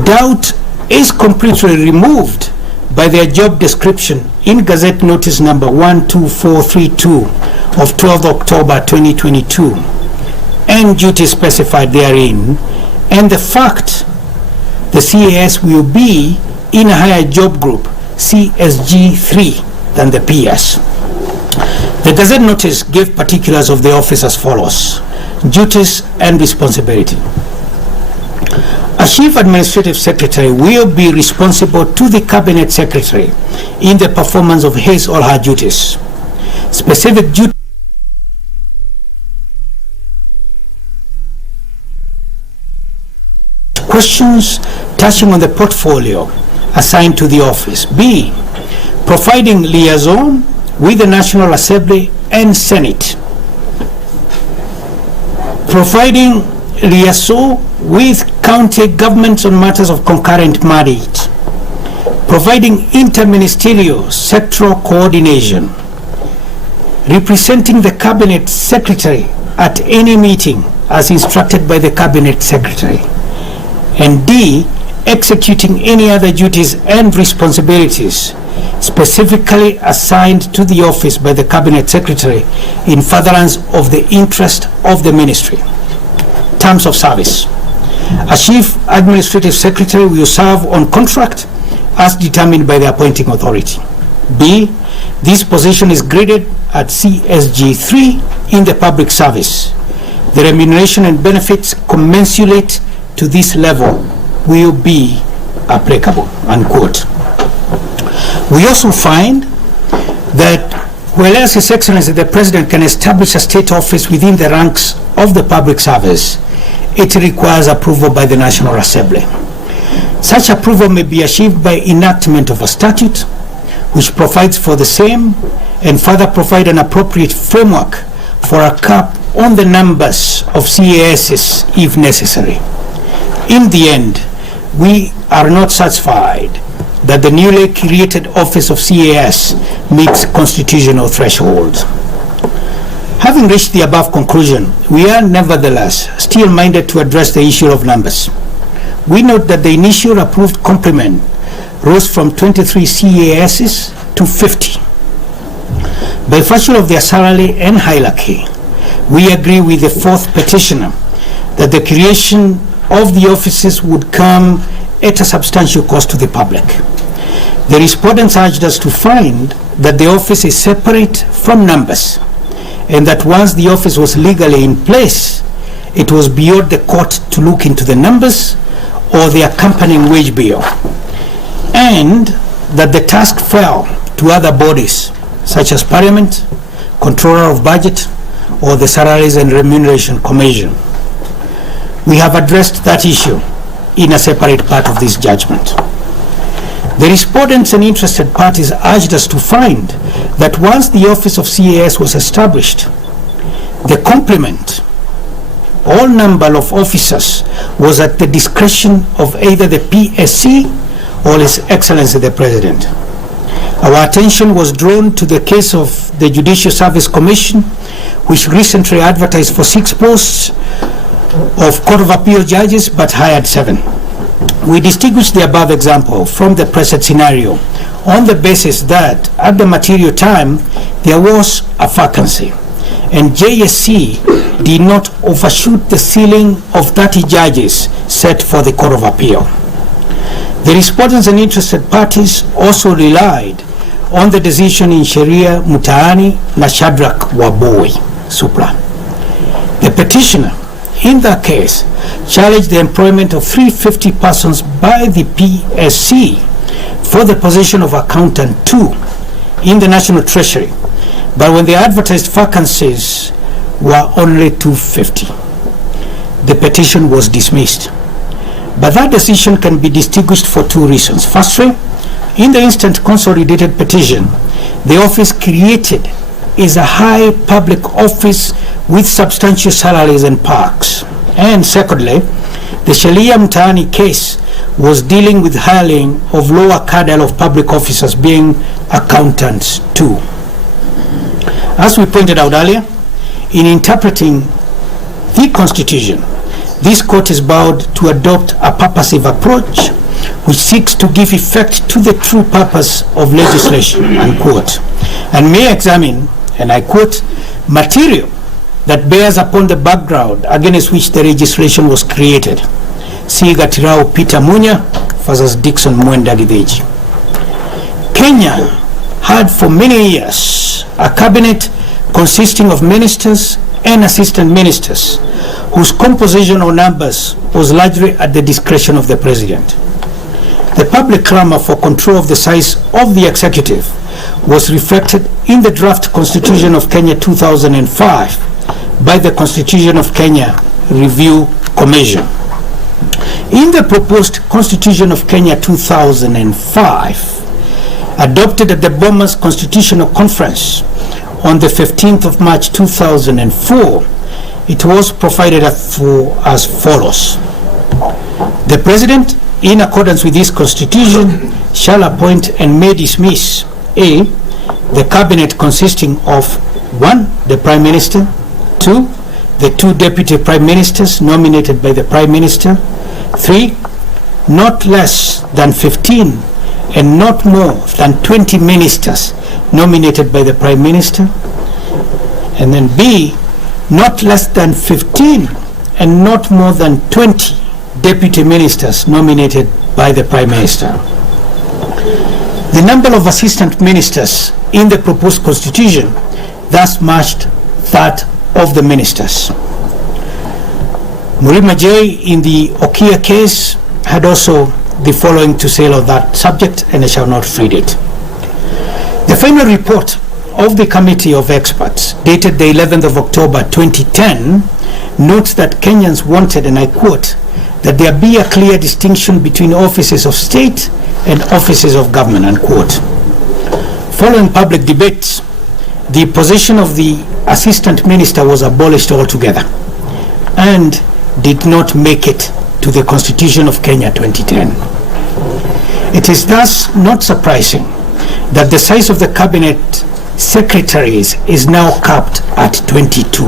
Doubt is completely removed by their job description in Gazette Notice number 12432 of 12 October 2022 and duties specified therein, and the fact the CAS will be in a higher job group, CSG3, than the PS. The Gazette Notice gave particulars of the office as follows: duties and responsibility. A Chief Administrative Secretary will be responsible to the Cabinet Secretary in the performance of his or her duties. Specific duties questions touching on the portfolio assigned to the office. B. Providing liaison with the National Assembly and Senate. Providing liaison with county governments on matters of concurrent mandate. Providing interministerial sectoral coordination. Representing the Cabinet Secretary at any meeting as instructed by the Cabinet Secretary. And D. Executing any other duties and responsibilities specifically assigned to the office by the Cabinet Secretary in furtherance of the interest of the ministry. Terms of service. A chief administrative secretary will serve on contract as determined by the appointing authority. B, this position is graded at CSG 3 in the public service. The remuneration and benefits commensurate to this level will be applicable, unquote. We also find that whereas His Excellency the President can establish a state office within the ranks of the public service, it requires approval by the National Assembly. Such approval may be achieved by enactment of a statute which provides for the same and further provide an appropriate framework for a cap on the numbers of CASs if necessary. In the end, we are not satisfied that the newly created office of CAS meets constitutional thresholds. Having reached the above conclusion, we are nevertheless still minded to address the issue of numbers. We note that the initial approved complement rose from 23 CASs to 50. By virtue of their salary and hierarchy, we agree with the fourth petitioner that the creation of the offices would come at a substantial cost to the public. The respondents urged us to find that the office is separate from numbers, and that once the office was legally in place, it was beyond the court to look into the numbers or the accompanying wage bill, and that the task fell to other bodies such as Parliament, Controller of Budget, or the Salaries and Remuneration Commission. We have addressed that issue in a separate part of this judgment. The respondents and interested parties urged us to find that once the office of CAS was established, the complement, all number of officers, was at the discretion of either the PSC or His Excellency the President. Our attention was drawn to the case of the Judicial Service Commission, which recently advertised for 6 posts of Court of Appeal judges but hired 7. We distinguish the above example from the present scenario on the basis that at the material time there was a vacancy, and JSC did not overshoot the ceiling of 30 judges set for the Court of Appeal. The respondents and interested parties also relied on the decision in Sheria Mutahi na Shadrach Waboi Supra. The petitioner in that case challenged the employment of 350 persons by the PSC for the position of Accountant 2 in the National Treasury, but when the advertised vacancies were only 250, the petition was dismissed. But that decision can be distinguished for 2 reasons. Firstly, in the instant consolidated petition, the office created is a high public office with substantial salaries and perks. And secondly, the Sheria Mtaani case was dealing with hiring of lower cadre of public officers, being accountants too. As we pointed out earlier, in interpreting the Constitution, this court is bound to adopt a purposive approach which seeks to give effect to the true purpose of legislation, unquote, and may examine, and I quote, material that bears upon the background against which the legislation was created. See Gatirao Peter Munya versus Dixon Mwendagideji. Kenya had for many years a cabinet consisting of ministers and assistant ministers whose composition or numbers was largely at the discretion of the president. The public clamor for control of the size of the executive was reflected in the draft Constitution of Kenya 2005 by the Constitution of Kenya Review Commission. In the proposed Constitution of Kenya 2005, adopted at the Bomas Constitutional Conference on the 15th of March 2004, it was provided as follows. The President, in accordance with this Constitution, shall appoint and may dismiss A, the Cabinet consisting of 1, the Prime Minister, 2, the 2 Deputy Prime Ministers nominated by the Prime Minister, 3, not less than 15 and not more than 20 ministers nominated by the Prime Minister, and then B, not less than 15 and not more than 20 deputy ministers nominated by the Prime Minister. The number of assistant ministers in the proposed constitution thus matched that of the ministers. Murima J in the Okia case had also the following to say on that subject, and I shall not read it. The final report of the Committee of Experts, dated the 11th of October 2010, notes that Kenyans wanted, and I quote, that there be a clear distinction between offices of state and offices of government, unquote. Following public debates, the position of the assistant minister was abolished altogether and did not make it to the Constitution of Kenya 2010. It is thus not surprising that the size of the cabinet secretaries is now capped at 22.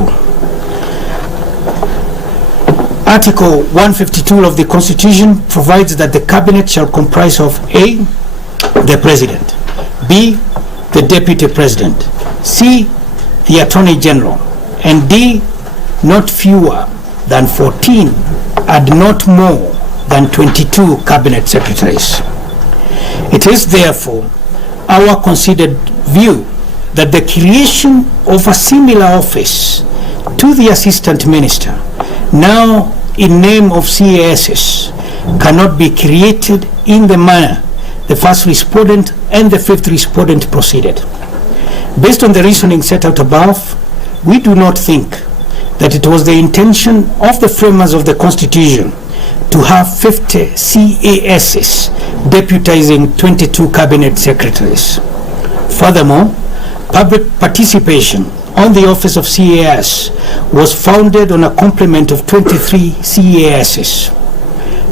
Article 152 of the Constitution provides that the cabinet shall comprise of A, the president, B, the deputy president, C, the attorney general, and D, not fewer than 14 and not more than 22 cabinet secretaries. It is therefore our considered view that the creation of a similar office to the assistant minister, now in name of CASs, cannot be created in the manner the first respondent and the fifth respondent proceeded. Based on the reasoning set out above, we do not think that it was the intention of the framers of the Constitution to have 50 CASs deputizing 22 cabinet secretaries. Furthermore, public participation on the office of CAS was founded on a complement of 23 CASs.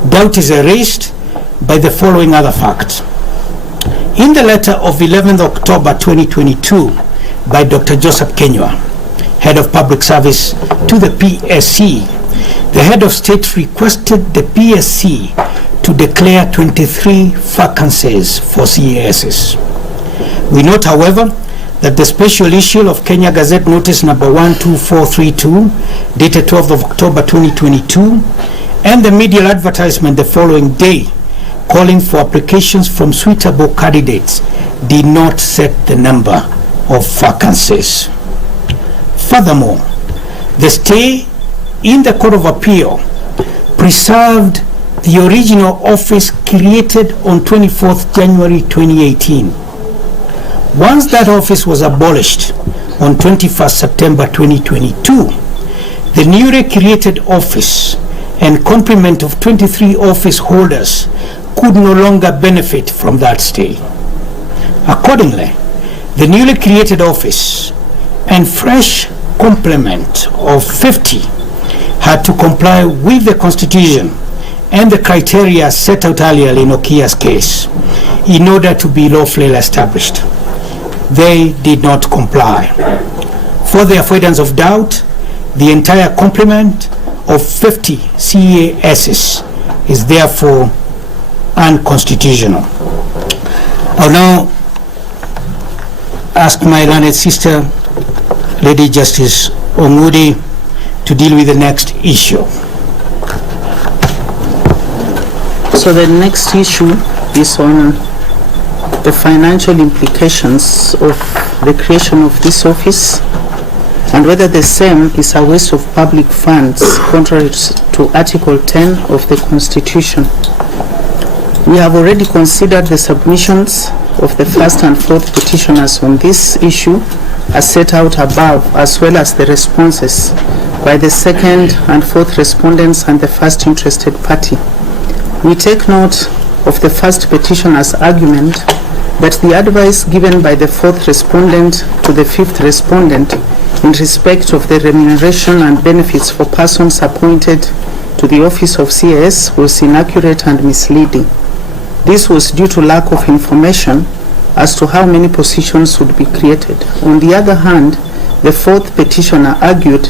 Doubt is erased by the following other facts. In the letter of 11th October 2022 by Dr. Joseph Kenywa, Head of Public Service, to the PSC, the Head of State requested the PSC to declare 23 vacancies for CASs. We note, however, that the special issue of Kenya Gazette Notice number 12432, dated 12th of October 2022, and the media advertisement the following day calling for applications from suitable candidates did not set the number of vacancies. Furthermore, the stay in the Court of Appeal preserved the original office created on 24th January 2018. Once that office was abolished on 21st September 2022, the newly created office and complement of 23 office holders could no longer benefit from that stay. Accordingly, the newly created office and fresh complement of 50 had to comply with the Constitution and the criteria set out earlier in Okia's case in order to be lawfully established. They did not comply. For the avoidance of doubt, the entire complement of 50 CASs is therefore unconstitutional. I'll now ask my learned sister, Lady Justice Ongudi, to deal with the next issue. So the next issue is on the financial implications of the creation of this office and whether the same is a waste of public funds contrary to Article 10 of the Constitution. We have already considered the submissions of the first and fourth petitioners on this issue as set out above, as well as the responses by the second and fourth respondents and the first interested party. We take note of the first petitioner's argument that the advice given by the fourth respondent to the fifth respondent in respect of the remuneration and benefits for persons appointed to the office of CS was inaccurate and misleading. This was due to lack of information as to how many positions would be created. On the other hand, the fourth petitioner argued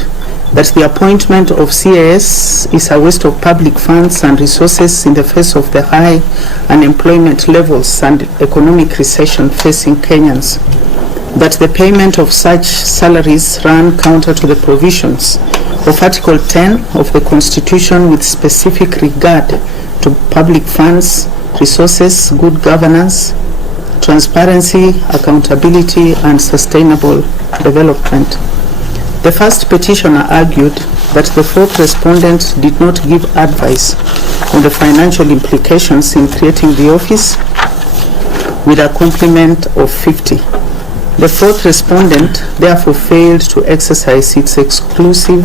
that the appointment of CAS is a waste of public funds and resources in the face of the high unemployment levels and economic recession facing Kenyans, that the payment of such salaries ran counter to the provisions of Article 10 of the Constitution with specific regard to public funds, resources, good governance, transparency, accountability, and sustainable development. The first petitioner argued that the fourth respondent did not give advice on the financial implications in creating the office with a complement of 50. The fourth respondent therefore failed to exercise its exclusive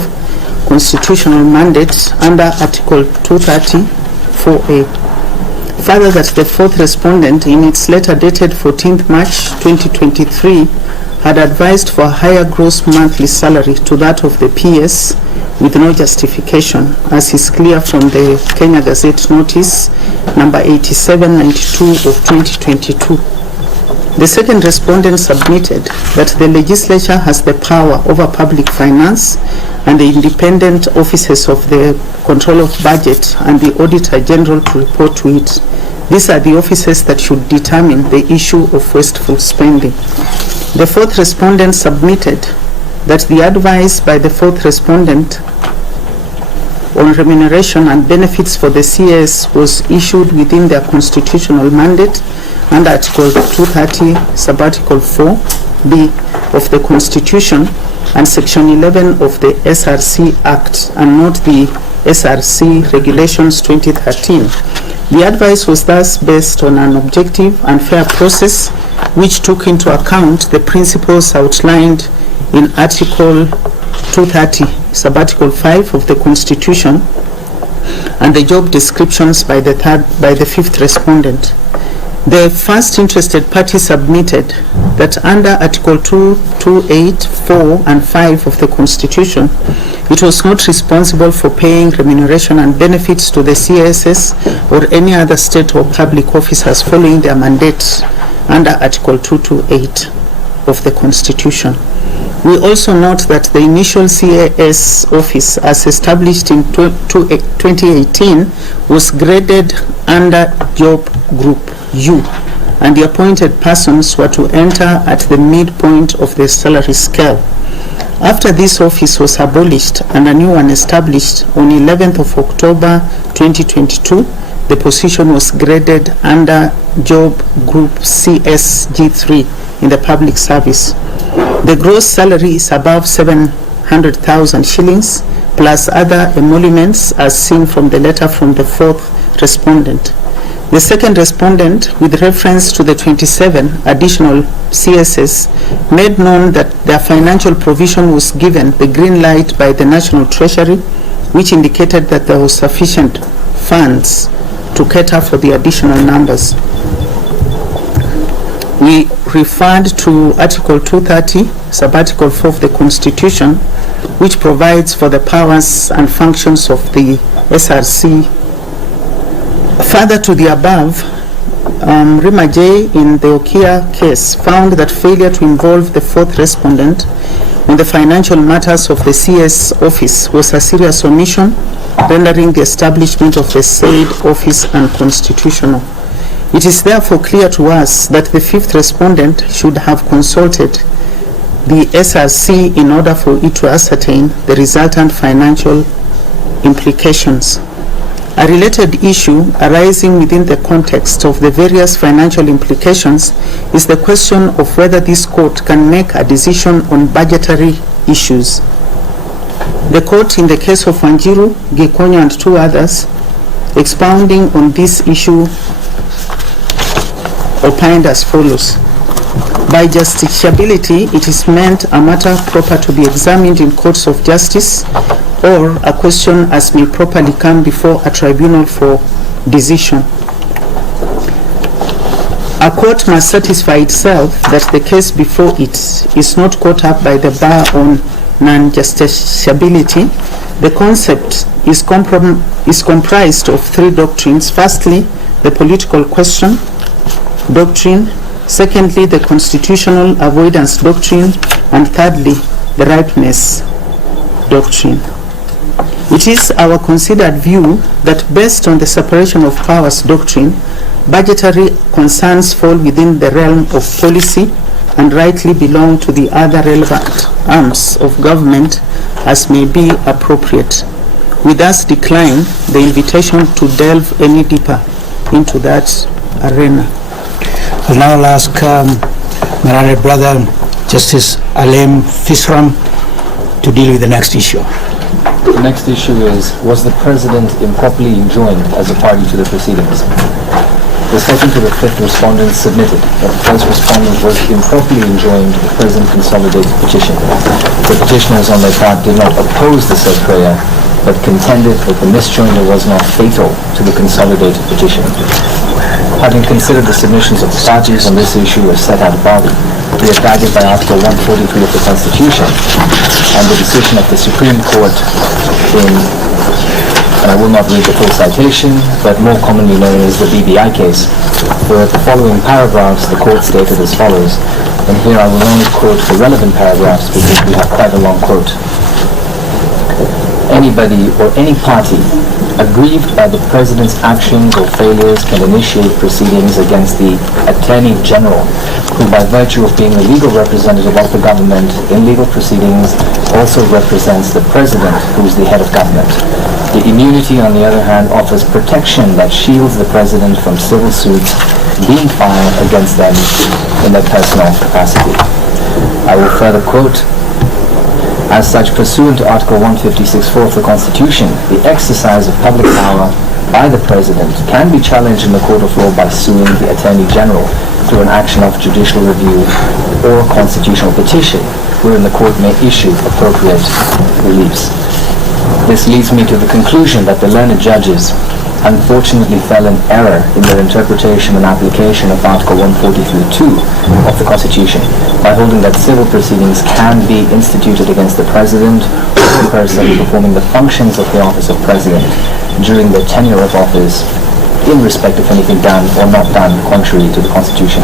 constitutional mandate under Article 230 4A. Further, that the fourth respondent, in its letter dated 14th March 2023, had advised for a higher gross monthly salary to that of the PS with no justification, as is clear from the Kenya Gazette Notice number 8792 of 2022. The second respondent submitted that the legislature has the power over public finance and the independent offices of the control of budget and the Auditor General to report to it. These are the offices that should determine the issue of wasteful spending. The fourth respondent submitted that the advice by the fourth respondent on remuneration and benefits for the CS was issued within their constitutional mandate under Article 230, Subarticle 4B of the Constitution and Section 11 of the SRC Act, and not the SRC Regulations 2013. The advice was thus based on an objective and fair process which took into account the principles outlined in Article 230, Subarticle 5 of the Constitution, and the job descriptions by the fifth respondent. The first interested party submitted that under Article 228, 4 and 5 of the Constitution, it was not responsible for paying remuneration and benefits to the CSS or any other state or public officers following their mandates under Article 228 of the Constitution. We also note that the initial CAS office, as established in 2018, was graded under Job Group U, and the appointed persons were to enter at the midpoint of the salary scale. After this office was abolished and a new one established on 11th of October 2022, the position was graded under Job Group CSG3 in the public service. The gross salary is above 700,000 shillings plus other emoluments as seen from the letter from the fourth respondent. The second respondent, with reference to the 27 additional CSS, made known that their financial provision was given the green light by the National Treasury, which indicated that there was sufficient funds to cater for the additional numbers. We referred to Article 230, Subarticle 4 of the Constitution, which provides for the powers and functions of the SRC. Further to the above, Rima J in the Okia case found that failure to involve the fourth respondent on the financial matters of the CS office was a serious omission, rendering the establishment of the said office unconstitutional. It is therefore clear to us that the fifth respondent should have consulted the SRC in order for it to ascertain the resultant financial implications. A related issue arising within the context of the various financial implications is the question of whether this court can make a decision on budgetary issues. The court in the case of Wanjiru, Gikonyo and two others, expounding on this issue, opined as follows. By justiciability, it is meant a matter proper to be examined in courts of justice, or a question as may properly come before a tribunal for decision. A court must satisfy itself that the case before it is not caught up by the bar on non-justiciability. The concept is comprised of three doctrines. Firstly, the political question doctrine. Secondly, the constitutional avoidance doctrine. And thirdly, the ripeness doctrine. It is our considered view that based on the separation of powers doctrine, budgetary concerns fall within the realm of policy and rightly belong to the other relevant arms of government as may be appropriate. We thus decline the invitation to delve any deeper into that arena. I'll now ask my honored brother, Justice Alem Fisram, to deal with the next issue. The next issue is, was the President improperly enjoined as a party to the proceedings? The second to the fifth respondents submitted that the first respondent was improperly enjoined the present consolidated petition. The petitioners on their part did not oppose the said prayer, but contended that the misjoinder was not fatal to the consolidated petition. Having considered the submissions of the parties on this issue as set out above, we are guided by Article 143 of the Constitution and the decision of the Supreme Court in, and I will not read the full citation, but more commonly known as the BBI case, where the following paragraphs the court stated as follows, and here I will only quote the relevant paragraphs because we have quite a long quote. Anybody or any party aggrieved by the President's actions or failures can initiate proceedings against the Attorney General, who by virtue of being the legal representative of the government in legal proceedings also represents the President, who is the head of government. The immunity, on the other hand, offers protection that shields the President from civil suits being filed against them in their personal capacity. I will further quote, as such, pursuant to Article 156(4) of the Constitution, the exercise of public power by the President can be challenged in the court of law by suing the Attorney General through an action of judicial review or constitutional petition, wherein the court may issue appropriate reliefs. This leads me to the conclusion that the learned judges unfortunately fell in error in their interpretation and application of Article 143(2) of the Constitution by holding that civil proceedings can be instituted against the President or the person performing the functions of the office of President during their tenure of office in respect of anything done or not done contrary to the Constitution.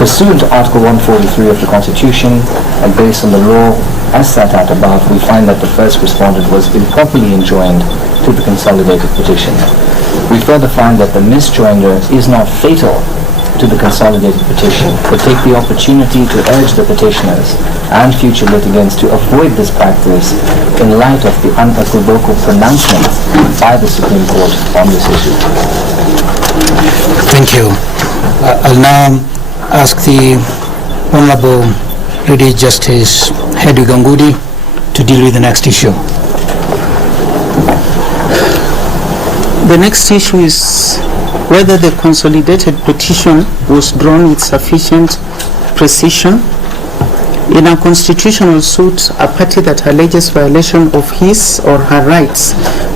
Pursuant to Article 143 of the Constitution and based on the law as set out above, we find that the first respondent was improperly enjoined to the consolidated petition. We further find that the misjoinder is not fatal to the consolidated petition, but take the opportunity to urge the petitioners and future litigants to avoid this practice in light of the unequivocal pronouncement by the Supreme Court on this issue. Thank you. I'll now ask the Honorable Lady Justice Hedwig Ngudi to deal with the next issue. The next issue is whether the consolidated petition was drawn with sufficient precision. In a constitutional suit, a party that alleges violation of his or her rights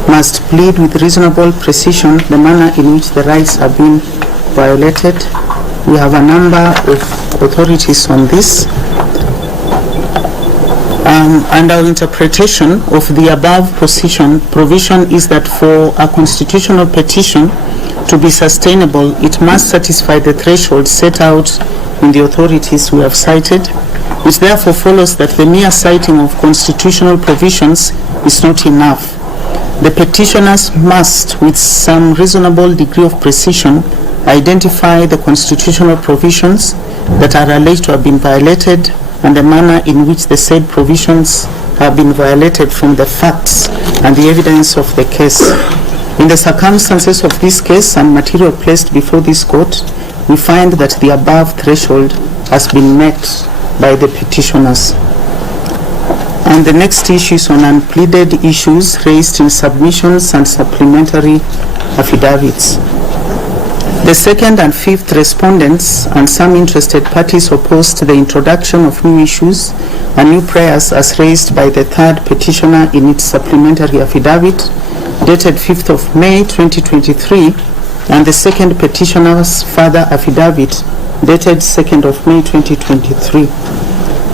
must plead with reasonable precision the manner in which the rights have been violated. We have a number of authorities on this. And our interpretation of the above provision is that for a constitutional petition to be sustainable, it must satisfy the threshold set out in the authorities we have cited. It therefore follows that the mere citing of constitutional provisions is not enough. The petitioners must, with some reasonable degree of precision, identify the constitutional provisions that are alleged to have been violated and the manner in which the said provisions have been violated from the facts and the evidence of the case. In the circumstances of this case and material placed before this court, we find that the above threshold has been met by the petitioners. And the next issue is on unpleaded issues raised in submissions and supplementary affidavits. The second and fifth respondents and some interested parties opposed the introduction of new issues and new prayers as raised by the third petitioner in its supplementary affidavit dated 5th of May 2023 and the second petitioner's further affidavit dated 2nd of May 2023.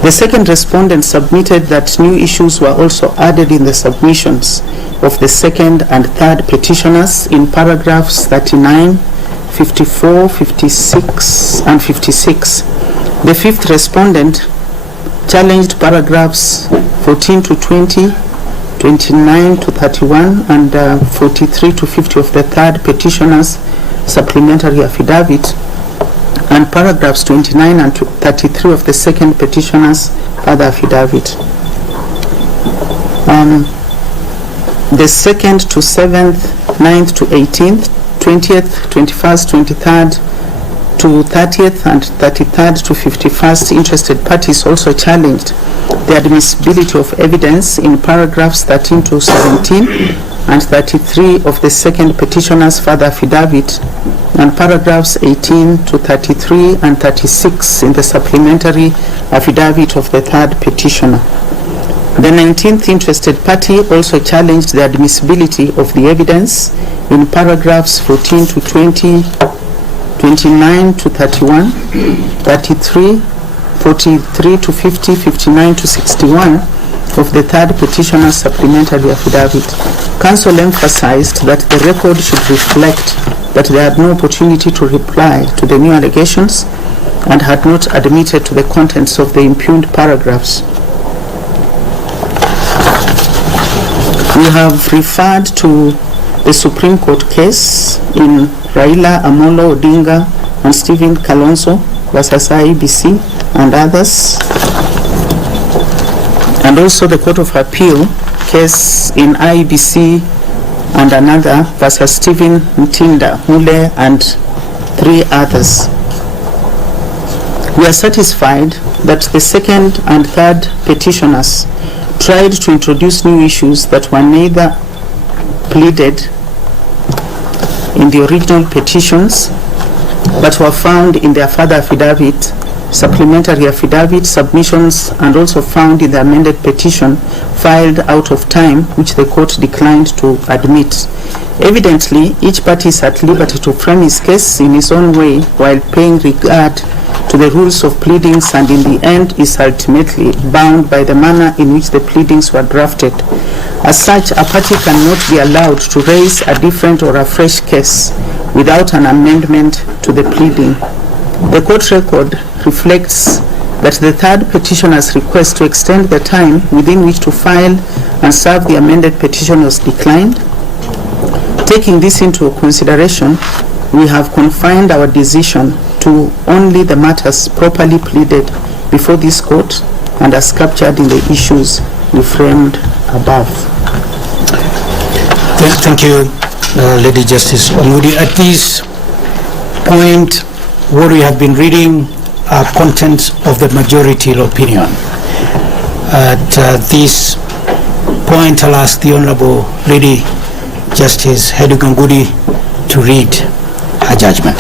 The second respondent submitted that new issues were also added in the submissions of the second and third petitioners in paragraphs 39, 54, 56, and 56. The fifth respondent challenged paragraphs 14 to 20, 29 to 31, and 43 to 50 of the third petitioner's supplementary affidavit, and paragraphs 29 and 33 of the second petitioner's further affidavit. The 2nd to 7th, 9th to 18th, 20th, 21st, 23rd to 30th, and 33rd to 51st interested parties also challenged the admissibility of evidence in paragraphs 13 to 17 and 33 of the second petitioner's further affidavit, and paragraphs 18 to 33 and 36 in the supplementary affidavit of the third petitioner. The 19th interested party also challenged the admissibility of the evidence in paragraphs 14 to 20, 29 to 31, 33, 43 to 50, 59 to 61 of the third petitioner's supplementary affidavit. Counsel emphasized that the record should reflect that they had no opportunity to reply to the new allegations and had not admitted to the contents of the impugned paragraphs. We have referred to the Supreme Court case in Raila, Amolo Odinga, and Stephen Kalonzo versus IEBC and others, and also the Court of Appeal case in IEBC and another versus Stephen Mtinda Mule and 3 others. We are satisfied that the second and third petitioners tried to introduce new issues that were neither pleaded in the original petitions but were found in their further affidavit, supplementary affidavit, submissions, and also found in the amended petition filed out of time, which the court declined to admit. Evidently, each party is at liberty to frame his case in his own way while paying regard to the rules of pleadings, and in the end is ultimately bound by the manner in which the pleadings were drafted. As such, a party cannot be allowed to raise a different or a fresh case without an amendment to the pleading. The court record reflects that the third petitioner's request to extend the time within which to file and serve the amended petition was declined. Taking this into consideration, we have confined our decision to only the matters properly pleaded before this court and as captured in the issues we framed above. Thank you, Lady Justice Omudi. At this point, what we have been reading are contents of the majority opinion. At this point, I'll ask the Honorable Lady Justice Hedugangudi to read her judgment.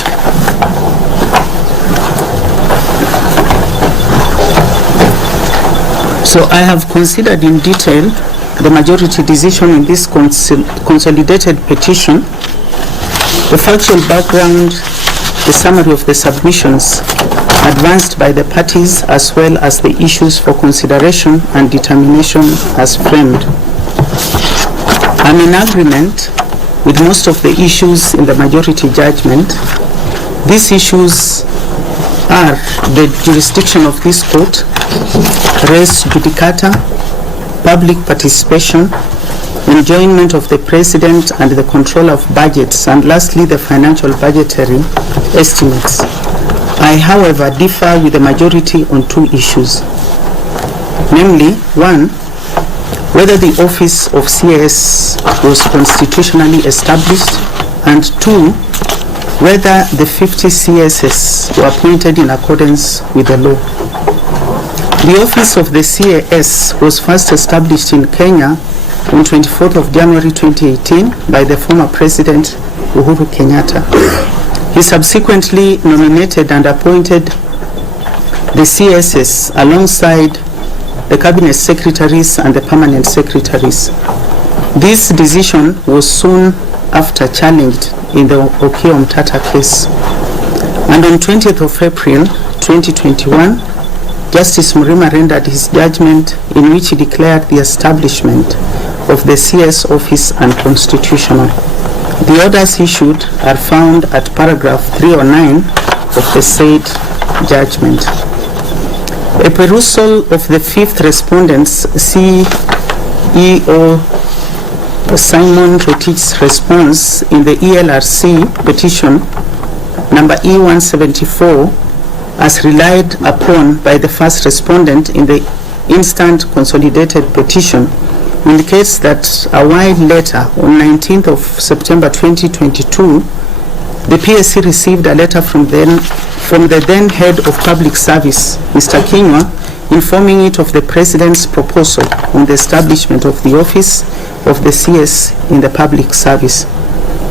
So I have considered in detail the majority decision in this consolidated petition, the factual background, the summary of the submissions advanced by the parties, as well as the issues for consideration and determination as framed. I'm in agreement with most of the issues in the majority judgment. These issues are the jurisdiction of this court, res judicata, public participation, enjoyment of the President and the control of budgets, and lastly, the financial budgetary estimates. I, however, differ with the majority on 2 issues. Namely, 1, whether the office of CS was constitutionally established, and 2, whether the 50 CSs were appointed in accordance with the law. The office of the CAS was first established in Kenya on 24th of January 2018 by the former President Uhuru Kenyatta. He subsequently nominated and appointed the CSs alongside the cabinet secretaries and the permanent secretaries. This decision was soon after challenged in the Okiya Omtata case. And on 20th of April 2021, Justice Murima rendered his judgment in which he declared the establishment of the CS office unconstitutional. The orders issued are found at paragraph 309 of the said judgment. A perusal of the 5th respondent's CEO Simon Rotich's response in the ELRC petition number E174 as relied upon by the first respondent in the instant consolidated petition, indicates that a while later, on 19th of September 2022, the PSC received a letter from the then head of public service, Mr. Kinywa, informing it of the President's proposal on the establishment of the office of the CS in the public service.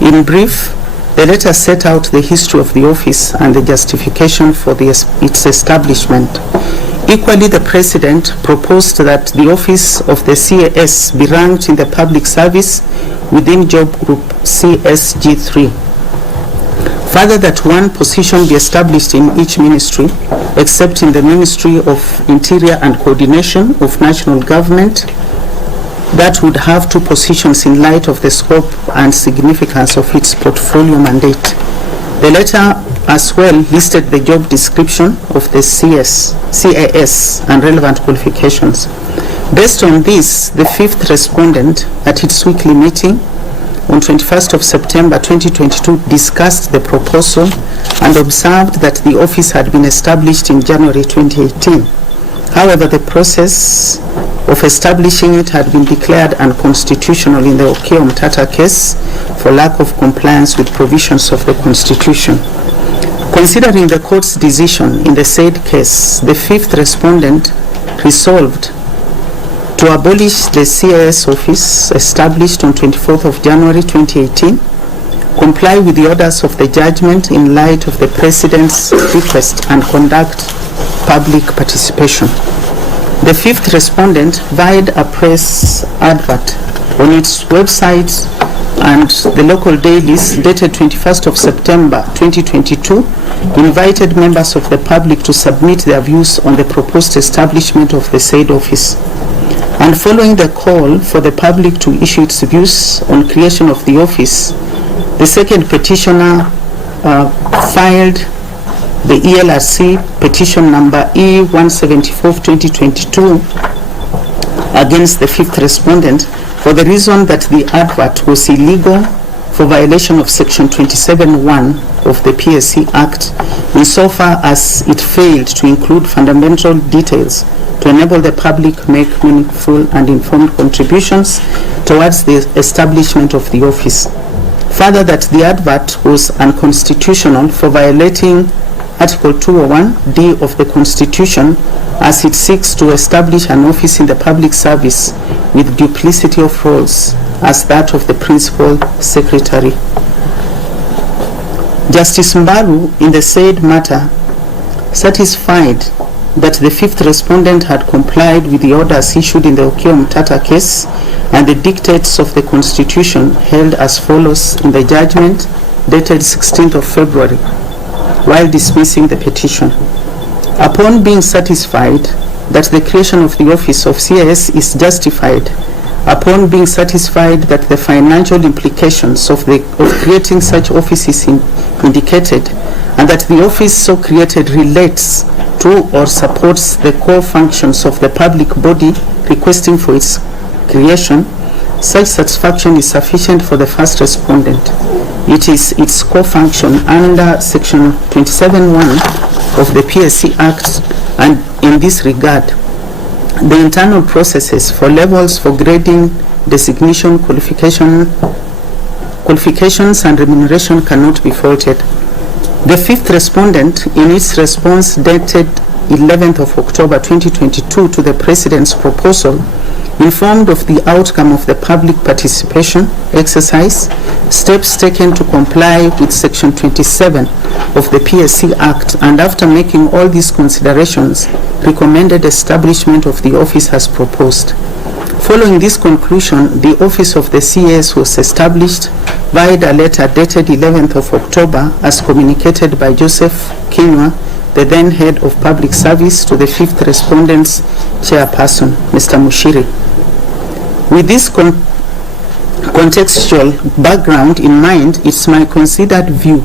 In brief, the letter set out the history of the office and the justification for its establishment. Equally, the President proposed that the office of the CAS be ranked in the public service within job group CSG3. Further, that one position be established in each ministry, except in the Ministry of Interior and Coordination of National Government, that would have two positions in light of the scope and significance of its portfolio mandate. The letter as well listed the job description of the CAS and relevant qualifications. Based on this, the fifth respondent at its weekly meeting on 21st of September 2022 discussed the proposal and observed that the office had been established in January 2018. However, the process of establishing it had been declared unconstitutional in the Okiya Omtata case for lack of compliance with provisions of the Constitution. Considering the court's decision in the said case, the fifth respondent resolved to abolish the CAS office established on 24th of January 2018, comply with the orders of the judgment in light of the President's request, and conduct public participation. The fifth respondent via a press advert on its website and the local dailies dated 21st of September 2022 invited members of the public to submit their views on the proposed establishment of the said office. And following the call for the public to issue its views on creation of the office, the second petitioner filed the ELRC petition number E174 of 2022 against the fifth respondent for the reason that the advert was illegal for violation of section 27(1) of the PSC Act insofar as it failed to include fundamental details to enable the public make meaningful and informed contributions towards the establishment of the office. Further, that the advert was unconstitutional for violating Article 201(d) of the Constitution as it seeks to establish an office in the public service with duplicity of roles as that of the Principal Secretary. Justice Mbaru, in the said matter, satisfied that the fifth respondent had complied with the orders issued in the Okiya Omtata case and the dictates of the Constitution held as follows in the judgment dated 16th of February, while dismissing the petition. Upon being satisfied that the creation of the office of CAS is justified, upon being satisfied that the financial implications of creating such office is indicated, and that the office so created relates to or supports the core functions of the public body requesting for its creation, such satisfaction is sufficient for the first respondent. It is its core function under section 27(1) of the PSC Act, and in this regard, the internal processes for levels for grading, designation, qualifications and remuneration cannot be faulted. The fifth respondent, in its response dated 11th of October 2022 to the President's proposal, informed of the outcome of the public participation exercise, steps taken to comply with Section 27 of the PSC Act, and after making all these considerations, recommended establishment of the office as proposed. Following this conclusion, the office of the CAS was established via a letter dated 11th of October as communicated by Joseph Kinywa, the then head of public service, to the fifth respondent's chairperson, Mr. Mushiri. With this contextual background in mind, it's my considered view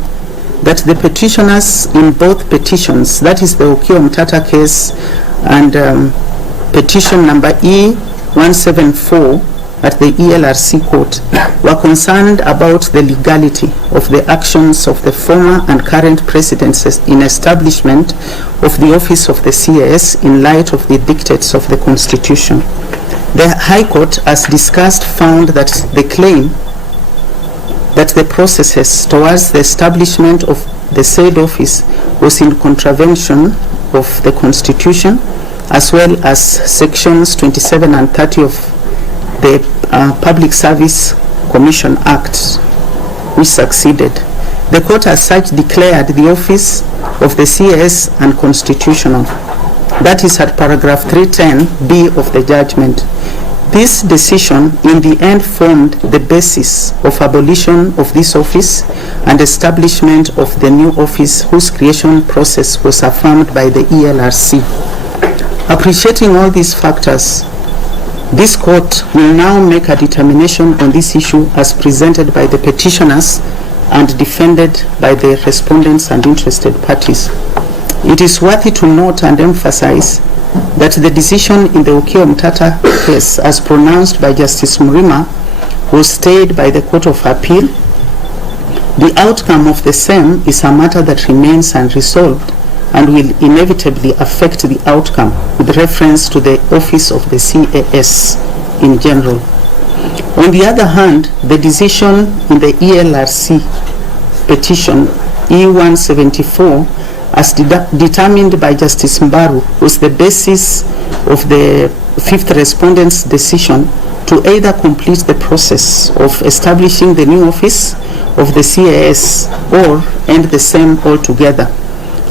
that the petitioners in both petitions, that is the Okiya Omtata case and petition number E174 at the ELRC court were concerned about the legality of the actions of the former and current presidents in establishment of the office of the CAS in light of the dictates of the Constitution. The High Court, as discussed, found that the claim that the processes towards the establishment of the said office was in contravention of the Constitution, as well as sections 27 and 30 of the Public Service Commission Act, which succeeded. The court as such declared the office of the CAS unconstitutional. That is at paragraph 310B of the judgment. This decision in the end formed the basis of abolition of this office and establishment of the new office, whose creation process was affirmed by the ELRC. Appreciating all these factors, this court will now make a determination on this issue as presented by the petitioners and defended by the respondents and interested parties. It is worthy to note and emphasize that the decision in the Okiya Omtata case, as pronounced by Justice Murima, was stayed by the Court of Appeal. The outcome of the same is a matter that remains unresolved and will inevitably affect the outcome with reference to the office of the CAS in general. On the other hand, the decision in the ELRC petition E174, as determined by Justice Mbaru, was the basis of the fifth respondent's decision to either complete the process of establishing the new office of the CAS or end the same altogether.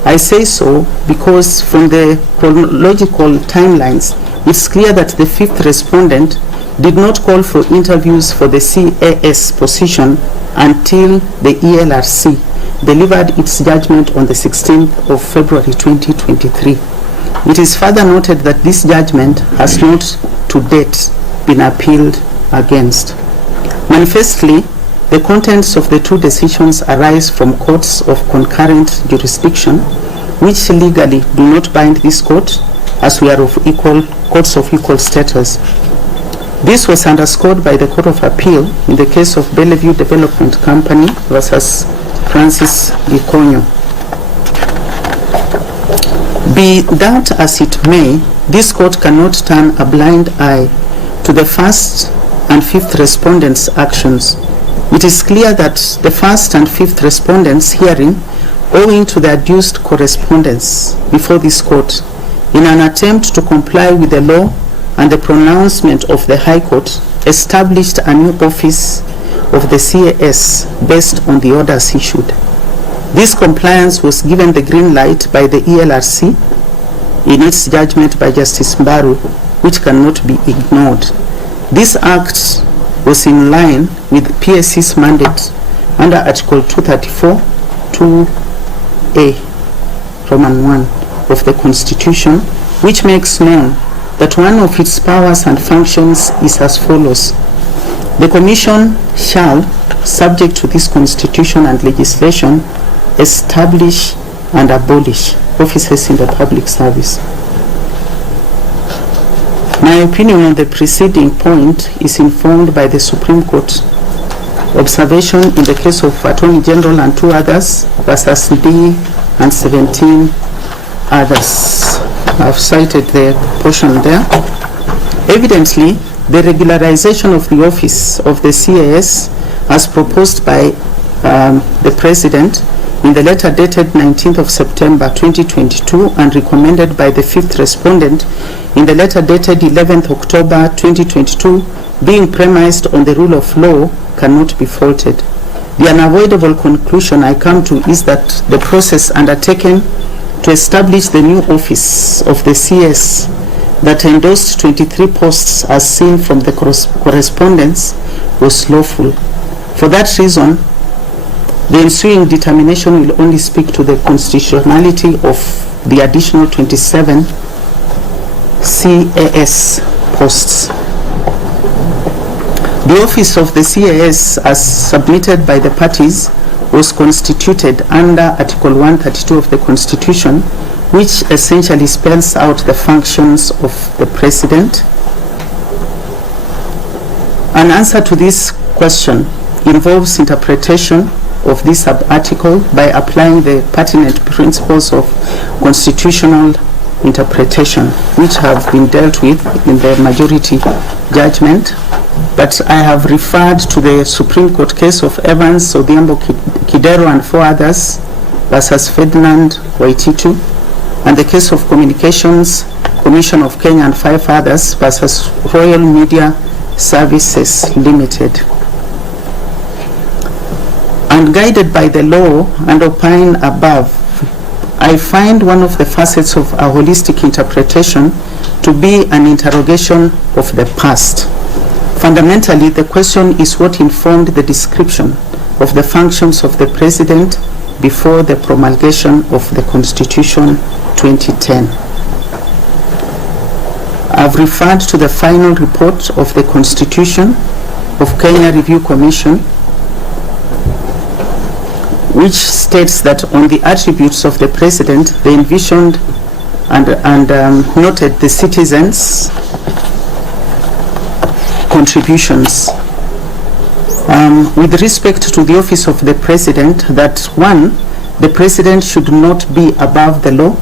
I say so because from the chronological timelines, it's clear that the fifth respondent did not call for interviews for the CAS position until the ELRC delivered its judgment on the 16th of February 2023. It is further noted that this judgment has not to date been appealed against. Manifestly, the contents of the two decisions arise from courts of concurrent jurisdiction, which legally do not bind this court, as we are of courts of equal status. This was underscored by the Court of Appeal in the case of Bellevue Development Company versus Francis Gikonyo. Be that as it may, this court cannot turn a blind eye to the first and fifth respondents' actions. It is clear that the first and fifth respondents' hearing, owing to the adduced correspondence before this court, in an attempt to comply with the law and the pronouncement of the High Court, established a new office of the CAS based on the orders issued. This compliance was given the green light by the ELRC in its judgment by Justice Mbaru, which cannot be ignored. This act was in line with PSC's mandate under Article 234, 2A, Roman 1 of the Constitution, which makes known that one of its powers and functions is as follows. The Commission shall, subject to this Constitution and legislation, establish and abolish offices in the public service. My opinion on the preceding point is informed by the Supreme Court observation in the case of Attorney General and two others versus D and 17 others. I've cited the portion there. Evidently, the regularization of the office of the CAS as proposed by the President in the letter dated 19th of September 2022 and recommended by the fifth respondent in the letter dated 11th October 2022, being premised on the rule of law, cannot be faulted. The unavoidable conclusion I come to is that the process undertaken to establish the new office of the CS that endorsed 23 posts as seen from the correspondence was lawful. For that reason, the ensuing determination will only speak to the constitutionality of the additional 27 CAS posts. The office of the CAS, as submitted by the parties, was constituted under Article 132 of the Constitution, which essentially spells out the functions of the President, An answer to this question involves interpretation of this sub-article by applying the pertinent principles of constitutional interpretation, which have been dealt with in the majority judgment. But I have referred to the Supreme Court case of Evans, Odhiambo Kidero and 4 others versus Ferdinand Waititu, and the case of Communications Commission of Kenya and 5 others versus Royal Media Services Limited. And guided by the law and opine above, I find one of the facets of a holistic interpretation to be an interrogation of the past. Fundamentally, the question is what informed the description of the functions of the President before the promulgation of the Constitution 2010. I've referred to the final report of the Constitution of Kenya Review Commission, which states that on the attributes of the President, they envisioned and noted the citizens' contributions. With respect to the office of the President, that 1, the President should not be above the law.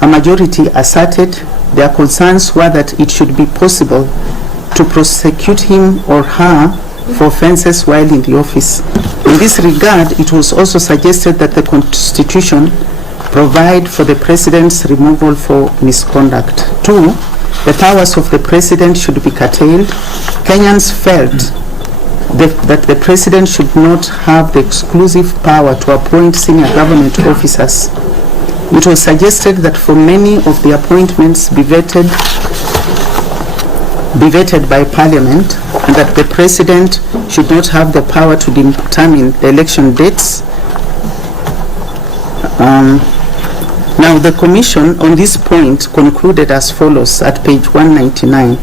A majority asserted their concerns were that it should be possible to prosecute him or her for offences while in the office. In this regard, it was also suggested that the Constitution provide for the President's removal for misconduct. 2, the powers of the President should be curtailed. Kenyans felt that the President should not have the exclusive power to appoint senior government officers. It was suggested that for many of the appointments be vetted by Parliament, and that the President should not have the power to determine the election dates. Now, the Commission on this point concluded as follows at page 199.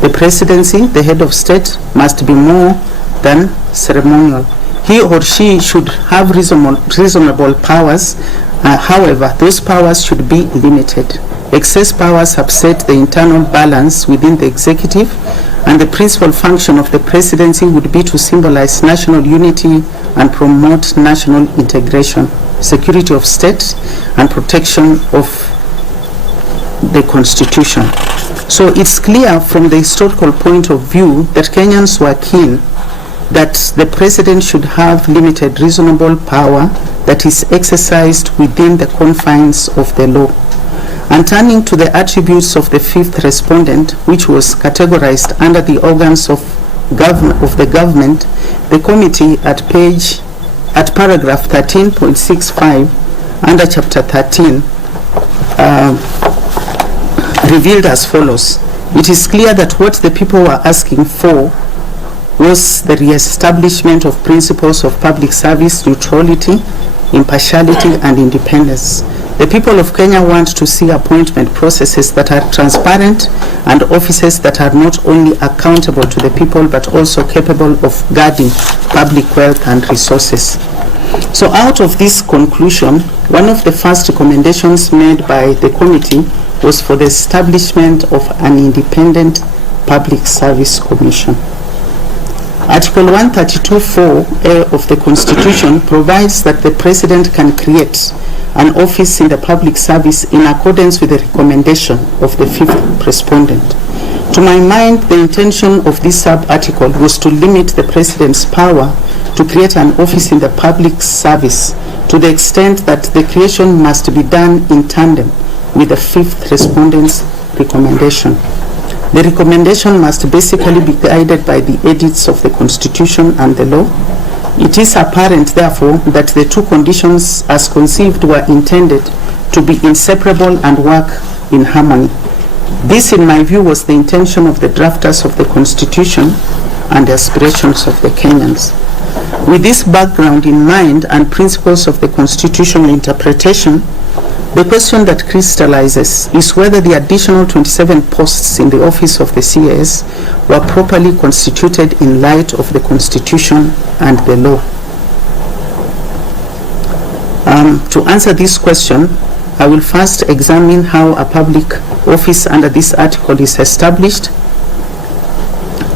The Presidency, the head of state, must be more than ceremonial. He or she should have reasonable powers. However, those powers should be limited. Excess powers upset the internal balance within the executive, and the principal function of the Presidency would be to symbolize national unity and promote national integration, security of state, and protection of the Constitution. So it's clear from the historical point of view that Kenyans were keen that the President should have limited reasonable power that is exercised within the confines of the law. And turning to the attributes of the 5th respondent, which was categorized under the organs of the government, the committee at paragraph 13.65 under chapter 13 revealed as follows. It is clear that what the people were asking for was the re-establishment of principles of public service, neutrality, impartiality, and independence. The people of Kenya want to see appointment processes that are transparent and offices that are not only accountable to the people but also capable of guarding public wealth and resources. So out of this conclusion, one of the first recommendations made by the committee was for the establishment of an independent public service commission. Article 132(4)(a) of the Constitution provides that the President can create an office in the public service in accordance with the recommendation of the 5th respondent. To my mind, the intention of this sub-article was to limit the President's power to create an office in the public service to the extent that the creation must be done in tandem with the 5th respondent's recommendation. The recommendation must basically be guided by the edicts of the Constitution and the law. It is apparent, therefore, that the two conditions as conceived were intended to be inseparable and work in harmony. This, in my view, was the intention of the drafters of the Constitution and the aspirations of the Kenyans. With this background in mind and principles of the constitutional interpretation, the question that crystallizes is whether the additional 27 posts in the office of the CAS were properly constituted in light of the Constitution and the law. To answer this question, I will first examine how a public office under this article is established,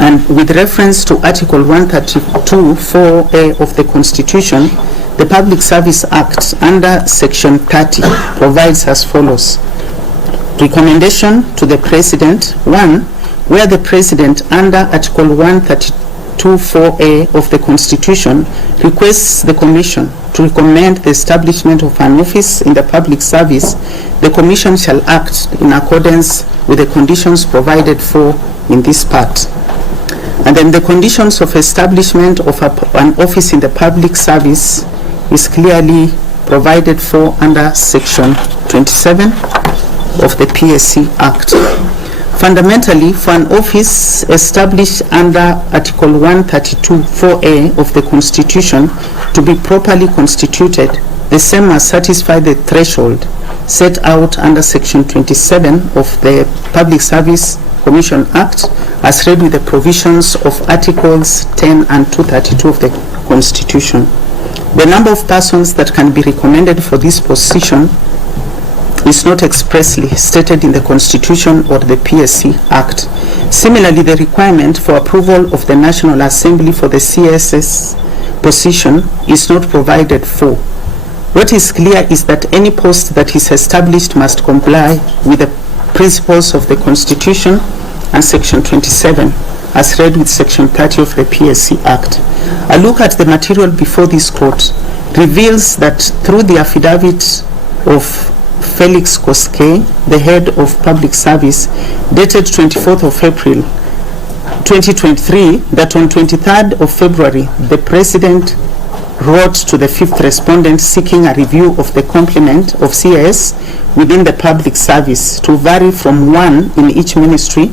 and and with reference to Article 132 4A of the Constitution, the Public Service Act under Section 30 provides as follows. Recommendation to the President. 1. Where the President under Article 132 4A of the Constitution requests the Commission to recommend the establishment of an office in the public service, the Commission shall act in accordance with the conditions provided for in this part. And then the conditions of establishment of an office in the public service is clearly provided for under Section 27 of the PSC Act. Fundamentally, for an office established under Article 132 4A of the Constitution to be properly constituted, the same must satisfy the threshold set out under Section 27 of the Public Service Commission Act as read with the provisions of Articles 10 and 232 of the Constitution. The number of persons that can be recommended for this position is not expressly stated in the Constitution or the PSC Act. Similarly, the requirement for approval of the National Assembly for the CSS position is not provided for. What is clear is that any post that is established must comply with the principles of the Constitution and Section 27 as read with Section 30 of the PSC Act. A look at the material before this court reveals that through the affidavit of Felix Koskei, the head of public service, dated 24th of April 2023, that on 23rd of February, the President wrote to the fifth respondent seeking a review of the complement of CS within the public service to vary from 1 in each ministry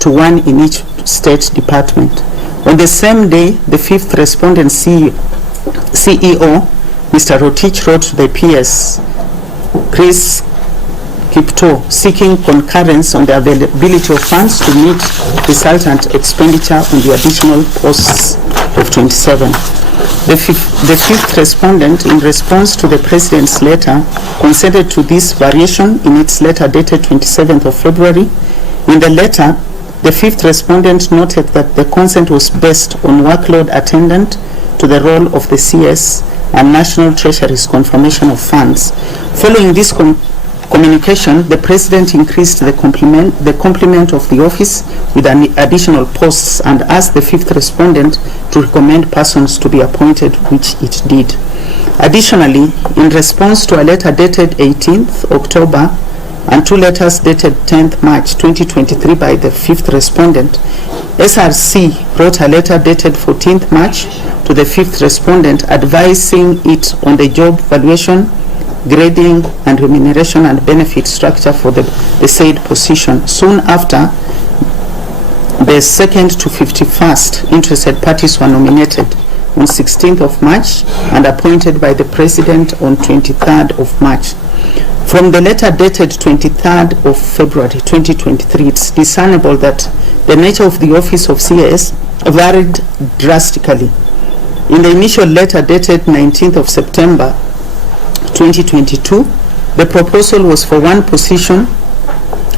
to 1 in each state department. On the same day, the fifth respondent CEO, Mr. Rotich, wrote to the PS Chris Kipto seeking concurrence on the availability of funds to meet resultant expenditure on the additional posts of 27. The fifth respondent, in response to the President's letter, consented to this variation in its letter dated 27th of February. In the letter, the fifth respondent noted that the consent was based on workload attendant to the role of the CS and National Treasury's confirmation of funds. Following this communication, the President increased the complement of the office with additional posts and asked the fifth respondent to recommend persons to be appointed, which it did. Additionally, in response to a letter dated 18th October and two letters dated 10th March 2023 by the fifth respondent, SRC wrote a letter dated 14th March to the fifth respondent advising it on the job valuation, grading and remuneration and benefit structure for the said position. Soon after, the 2nd to 51st interested parties were nominated on 16th of March and appointed by the President on 23rd of March. From the letter dated 23rd of February 2023, it's discernible that the nature of the office of CS varied drastically. In the initial letter dated 19th of September 2022, the proposal was for one position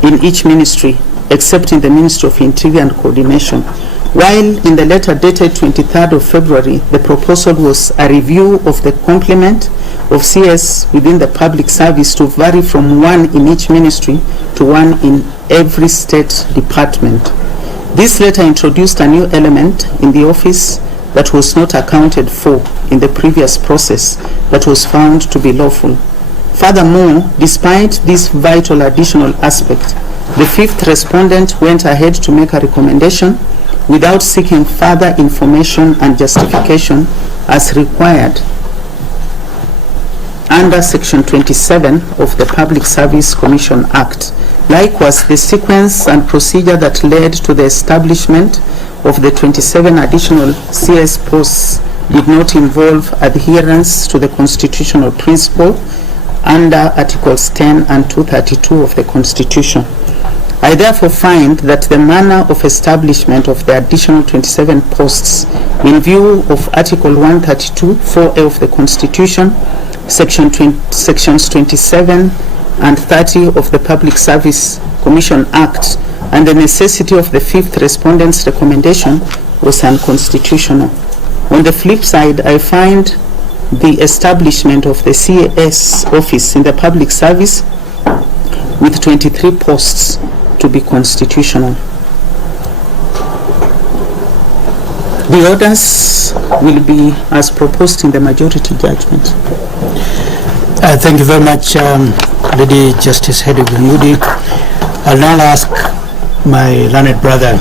in each ministry, except in the Ministry of Interior and Coordination. While in the letter dated 23rd of February, the proposal was a review of the complement of CS within the public service to vary from 1 in each ministry to 1 in every state department. This letter introduced a new element in the office that was not accounted for in the previous process that was found to be lawful. Furthermore, despite this vital additional aspect, the fifth respondent went ahead to make a recommendation without seeking further information and justification as required under Section 27 of the Public Service Commission Act. Likewise, the sequence and procedure that led to the establishment of the 27 additional CS posts did not involve adherence to the constitutional principle under Articles 10 and 232 of the Constitution. I therefore find that the manner of establishment of the additional 27 posts in view of Article 132 4A of the Constitution, Sections 27 and 30 of the Public Service Commission Act and the necessity of the fifth respondent's recommendation was unconstitutional. On the flip side, I find the establishment of the CAS office in the public service with 23 posts to be constitutional. The orders will be as proposed in the majority judgment. Thank you very much, Lady Justice Hedwig Ngudi. I'll now ask my learned brother,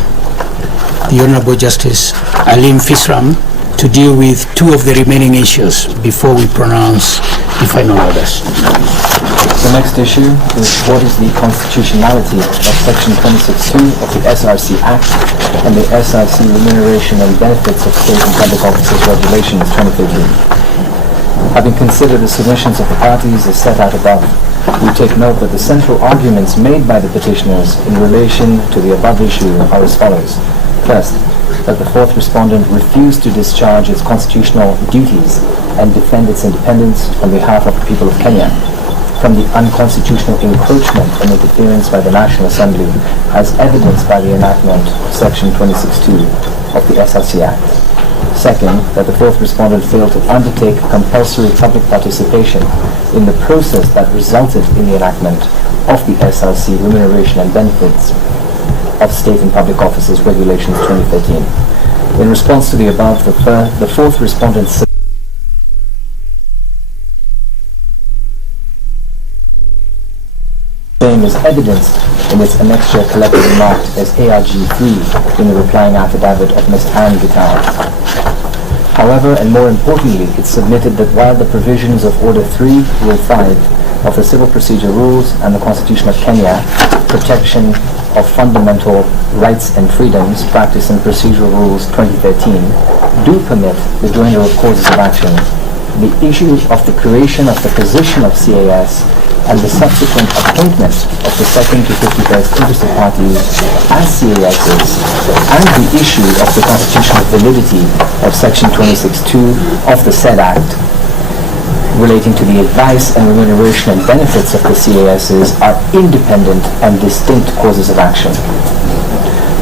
the Honorable Justice Alim Fisram, to deal with two of the remaining issues before we pronounce the final orders. The next issue is what is the constitutionality of Section 26(2) of the SRC Act and the SRC Remuneration and Benefits of State and Public Officers Regulations 2013. Having considered the submissions of the parties as set out above, we take note that the central arguments made by the petitioners in relation to the above issue are as follows. First, that the fourth respondent refused to discharge its constitutional duties and defend its independence on behalf of the people of Kenya from the unconstitutional encroachment and interference by the National Assembly as evidenced by the enactment of Section 26(2) of the SRC Act. Second, that the fourth respondent failed to undertake compulsory public participation in the process that resulted in the enactment of the SRC Remuneration and Benefits of State and Public Officers Regulations 2013. In response to the above, the fourth respondent same is evidenced in its annexure collectively marked as ARG3 in the replying affidavit of Ms. Anne Guitar. However, and more importantly, it submitted that while the provisions of Order 3, Rule 5 of the Civil Procedure Rules and the Constitution of Kenya, protection of fundamental rights and freedoms, Practice and Procedural Rules 2013, do permit the joinder of causes of action, the issue of the creation of the position of CAS and the subsequent appointment of the second to 51st interested parties as CASs, and the issue of the constitutional validity of Section 26(2) of the said Act relating to the advice and remuneration and benefits of the CASs are independent and distinct causes of action.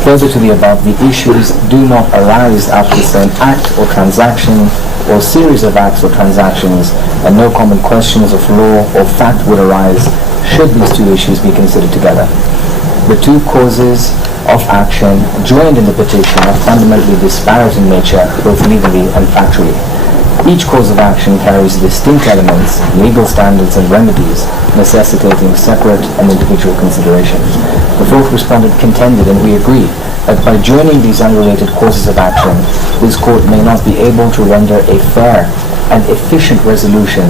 Further to the above, the issues do not arise out of the same act or transaction or series of acts or transactions, and no common questions of law or fact would arise should these two issues be considered together. The two causes of action joined in the petition are fundamentally disparate in nature, both legally and factually. Each cause of action carries distinct elements, legal standards and remedies, necessitating separate and individual consideration. The fourth respondent contended, and we agree, that by joining these unrelated causes of action, this court may not be able to render a fair and efficient resolution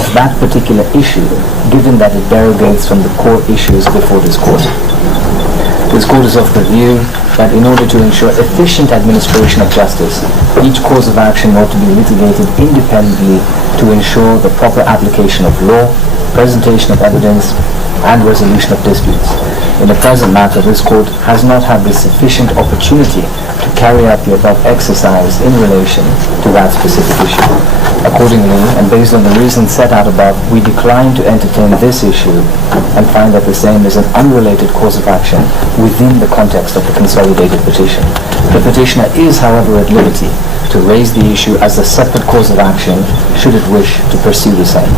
of that particular issue, given that it derogates from the core issues before this court. This court is of the view that in order to ensure efficient administration of justice, each cause of action ought to be litigated independently to ensure the proper application of law, presentation of evidence, and resolution of disputes. In the present matter, this court has not had the sufficient opportunity to carry out the above exercise in relation to that specific issue. Accordingly, and based on the reasons set out above, we decline to entertain this issue and find that the same is an unrelated cause of action within the context of the consolidated petition. The petitioner is, however, at liberty to raise the issue as a separate cause of action should it wish to pursue the same.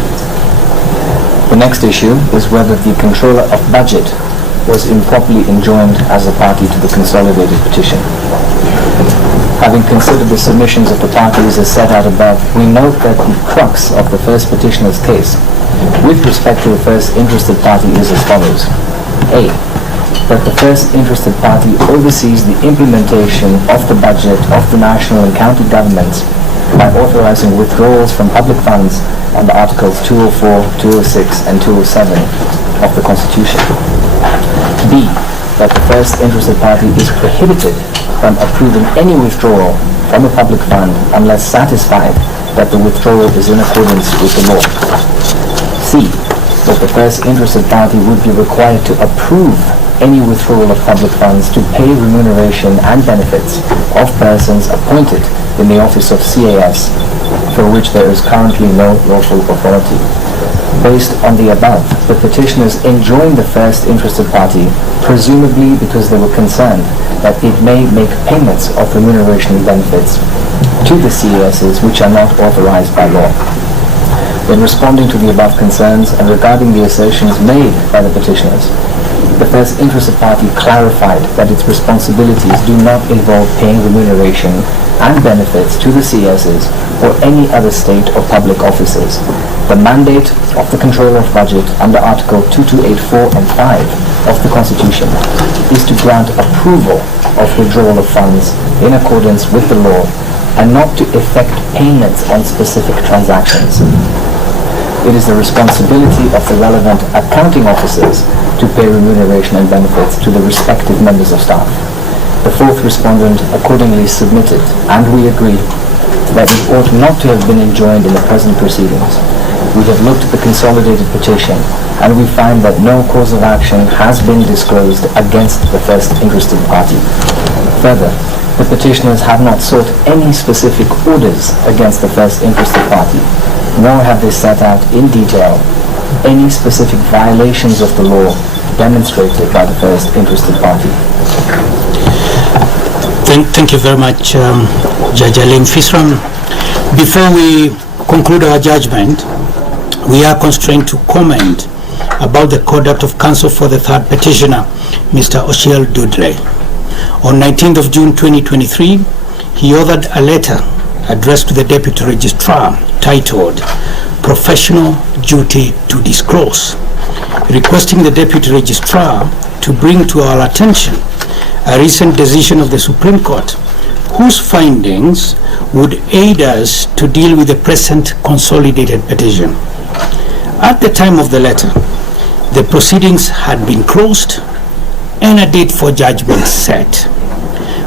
The next issue is whether the controller of budget was improperly enjoined as a party to the consolidated petition. Having considered the submissions of the parties as set out above, we note that the crux of the first petitioner's case with respect to the first interested party is as follows. A. That the first interested party oversees the implementation of the budget of the national and county governments by authorizing withdrawals from public funds under Articles 204, 206, and 207 of the Constitution. B. That the first interested party is prohibited from approving any withdrawal from a public fund unless satisfied that the withdrawal is in accordance with the law. C. That the first interested party would be required to approve any withdrawal of public funds to pay remuneration and benefits of persons appointed in the office of CAS for which there is currently no lawful authority. Based on the above, the petitioners enjoined the first interested party, presumably because they were concerned that it may make payments of remuneration and benefits to the CESs which are not authorized by law. In responding to the above concerns and regarding the assertions made by the petitioners, the first interested party clarified that its responsibilities do not involve paying remuneration and benefits to the CESs or any other state or public officers. The mandate of the Controller of Budget under Article 2284 and 5 of the Constitution is to grant approval of withdrawal of funds in accordance with the law and not to effect payments on specific transactions. It is the responsibility of the relevant accounting officers to pay remuneration and benefits to the respective members of staff. The fourth respondent accordingly submitted, and we agree, that it ought not to have been enjoined in the present proceedings. We have looked at the consolidated petition, and we find that no cause of action has been disclosed against the first interested party. Further, the petitioners have not sought any specific orders against the first interested party, nor have they set out in detail any specific violations of the law demonstrated by the first interested party. Thank you very much, Judge Alim Fisram. Before we conclude our judgment, we are constrained to comment about the conduct of counsel for the third petitioner, Mr. Ochiel Dudley. On 19th of June 2023, he authored a letter addressed to the Deputy Registrar titled Professional Duty to Disclose, requesting the Deputy Registrar to bring to our attention a recent decision of the Supreme Court whose findings would aid us to deal with the present consolidated petition. At the time of the letter, the proceedings had been closed and a date for judgment set.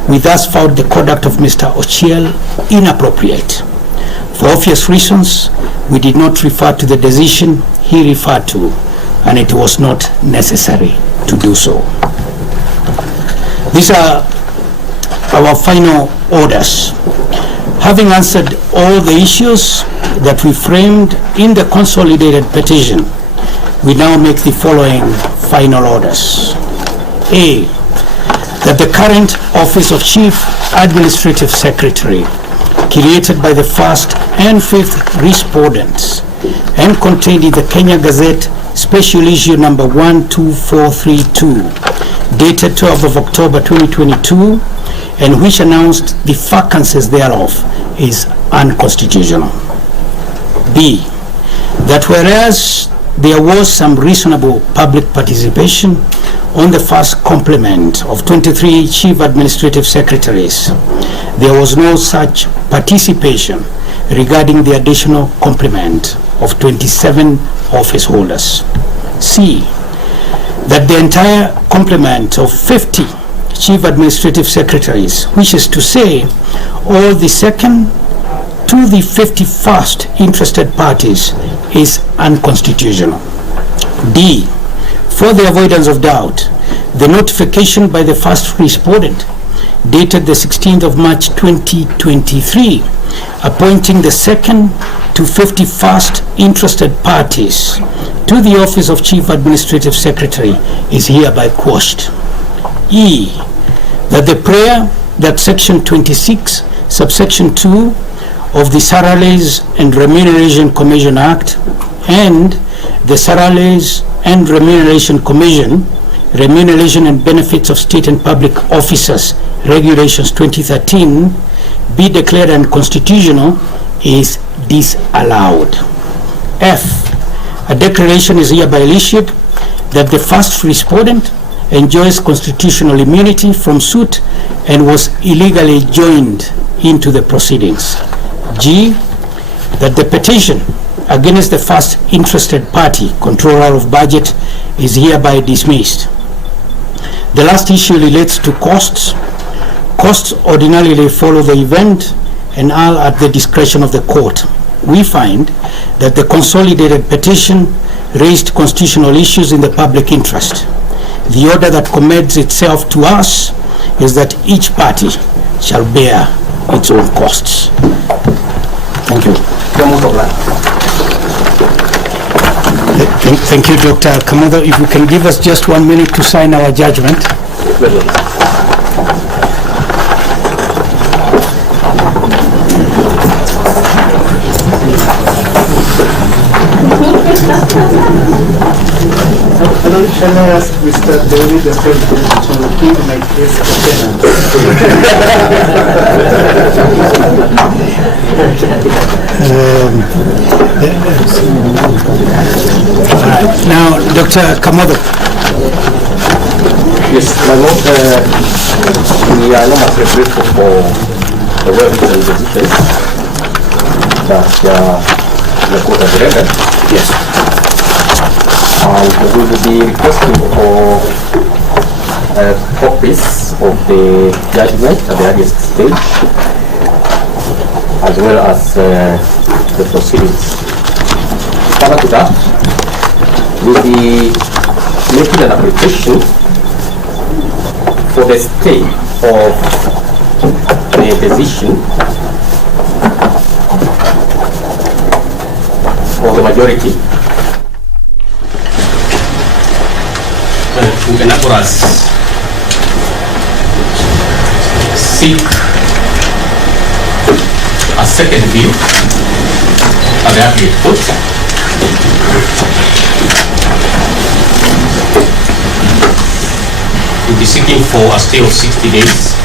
We thus found the conduct of Mr. Ochiel inappropriate. For obvious reasons, we did not refer to the decision he referred to, and it was not necessary to do so. These are our final orders. Having answered all the issues that we framed in the consolidated petition, we now make the following final orders. A, that the current office of Chief Administrative Secretary, created by the first and fifth respondents and contained in the Kenya Gazette Special Issue number 12432, dated 12th of October 2022, and which announced the vacancies thereof, is unconstitutional. B, that whereas there was some reasonable public participation on the first complement of 23 Chief Administrative Secretaries, there was no such participation regarding the additional complement of 27 office holders. C, that the entire complement of 50 Chief Administrative Secretaries, which is to say all the second to the 51st interested parties, is unconstitutional. D, for the avoidance of doubt, the notification by the first respondent dated the 16th of March 2023 appointing the second to 51st interested parties to the office of Chief Administrative Secretary is hereby quashed. E, that the prayer that Section 26, subsection 2 of the Salaries and Remuneration Commission Act and the Salaries and Remuneration Commission, Remuneration and Benefits of State and Public Officers, Regulations 2013, be declared unconstitutional is disallowed. F, a declaration is hereby issued that the first respondent enjoys constitutional immunity from suit and was illegally joined into the proceedings. G, that the petition against the first interested party, Controller of Budget, is hereby dismissed. The last issue relates to costs. Costs ordinarily follow the event and are at the discretion of the court. We find that the consolidated petition raised constitutional issues in the public interest. The order that commends itself to us is that each party shall bear its own costs. Thank you. Thank you, Dr. Kamodo. If you can give us just 1 minute to sign our judgment. Hello, shall I ask Mr. David, the President, to give my case for tenants? Now, Dr. Kamodo. Yes, my lord, we are enormously grateful for the well-written decisions that the court has rendered. Yes. And we will be requesting for copies of the judgment at the earliest stage, as well as the proceedings. Further to that, we'll be making an application for the stay of the decision of the majority to enable us seek a second view of the appellate court. We'll be seeking for a stay of 60 days,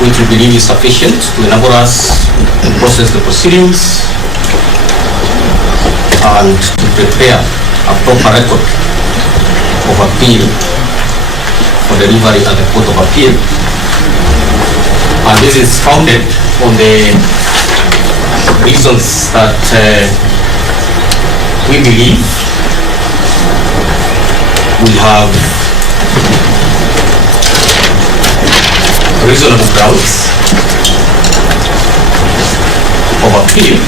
which we believe is sufficient to enable us to process the proceedings and to prepare a proper record of appeal for delivery at the Court of Appeal. And this is founded on the reasons that we believe we have reasonable grounds of appeal.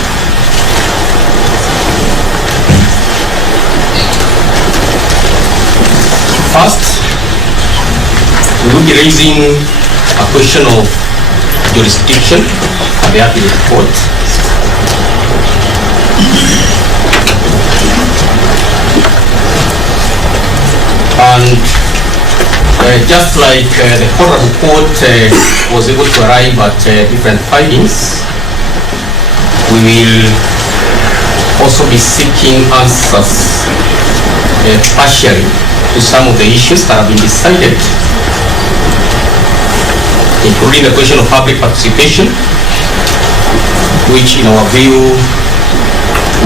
First, we will be raising a question of jurisdiction at the appellate court. And just like the honorable court was able to arrive at different findings, we will also be seeking answers partially to some of the issues that have been decided, including the question of public participation, which in our view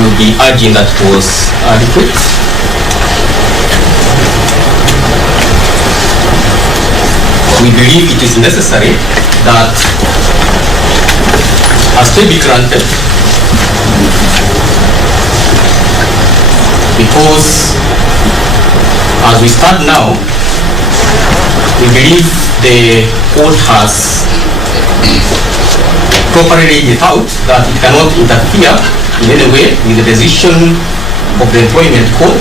will be urging that it was adequate. We believe it is necessary that a stay be granted because as we start now, we believe the court has properly laid it out that it cannot interfere in any way with the decision of the employment court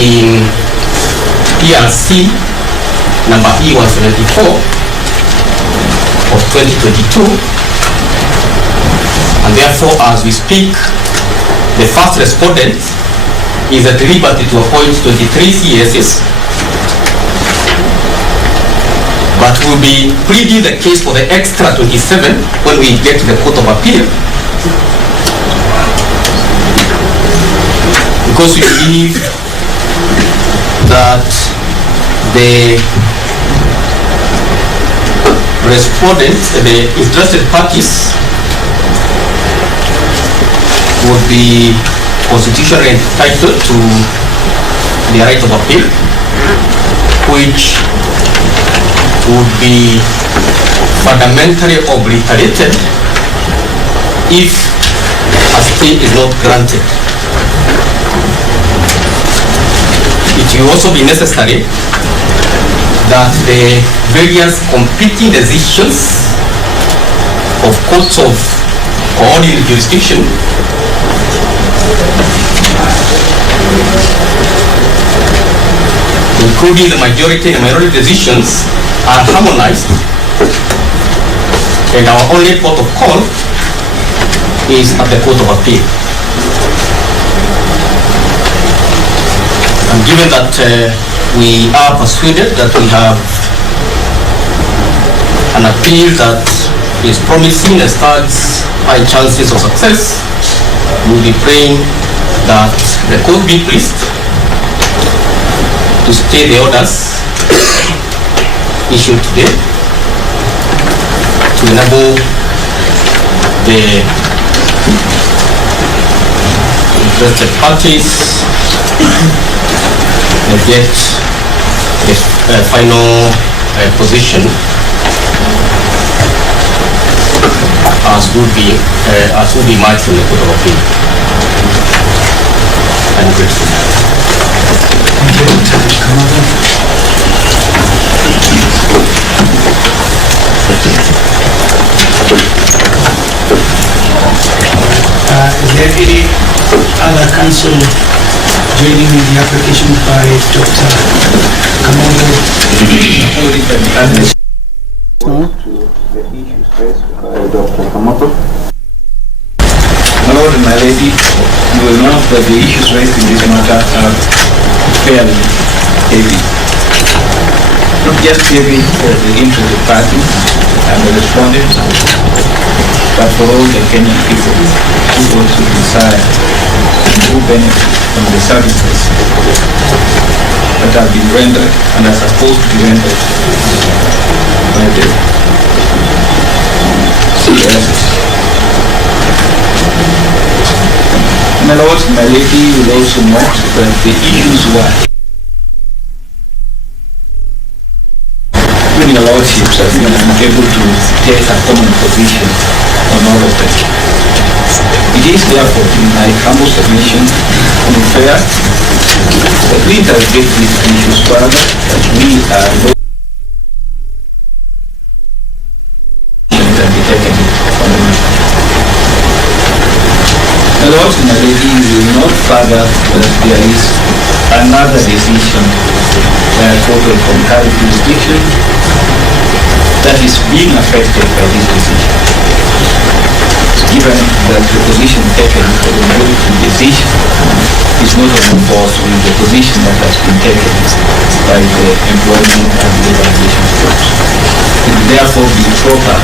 in PRC number E174 of 2022, and therefore as we speak, the first respondent is at liberty to appoint 23 CSs, but will be pleading the case for the extra 27 when we get to the Court of Appeal, because we believe that the respondents, the interested parties, would be constitutionally entitled to the right of appeal, which would be fundamentally obliterated if a stay is not granted. It will also be necessary that the various competing decisions of courts of ordinary jurisdiction including the majority and minority decisions are harmonized, and our only port of call is at the Court of Appeal. given that we are persuaded that we have an appeal that is promising and stands high chances of success, we will be praying that the court be pleased to stay the orders issued today to enable the interested parties get a final position as will be marked from the Court of Appeal. I'm grateful. Is there any other counsel joining in the application by Dr. Kamondo? To the issues raised by Dr. Kamoto. My Lord and my Lady, you will note that the issues raised in this matter are fairly heavy. Not just heavy for the interested parties and the respondents, but for all the Kenyan people who also desire and who benefit from the services that have been rendered and are supposed to be rendered by the CSs. My Lord, my Lady, will also note that the issues were even your lordships have been able to take a common position on all of them. It is therefore in my humble submission unfair that we interrogate these issues further, that we are no can be taken on the matter. My Lord and my Lady, will note further that there is another decision by a court of concurrent jurisdiction that is being affected by this decision. Given that the position taken for the majority decision is not on force with the position that has been taken by the Employment and Labor Relations Court, it will therefore be proper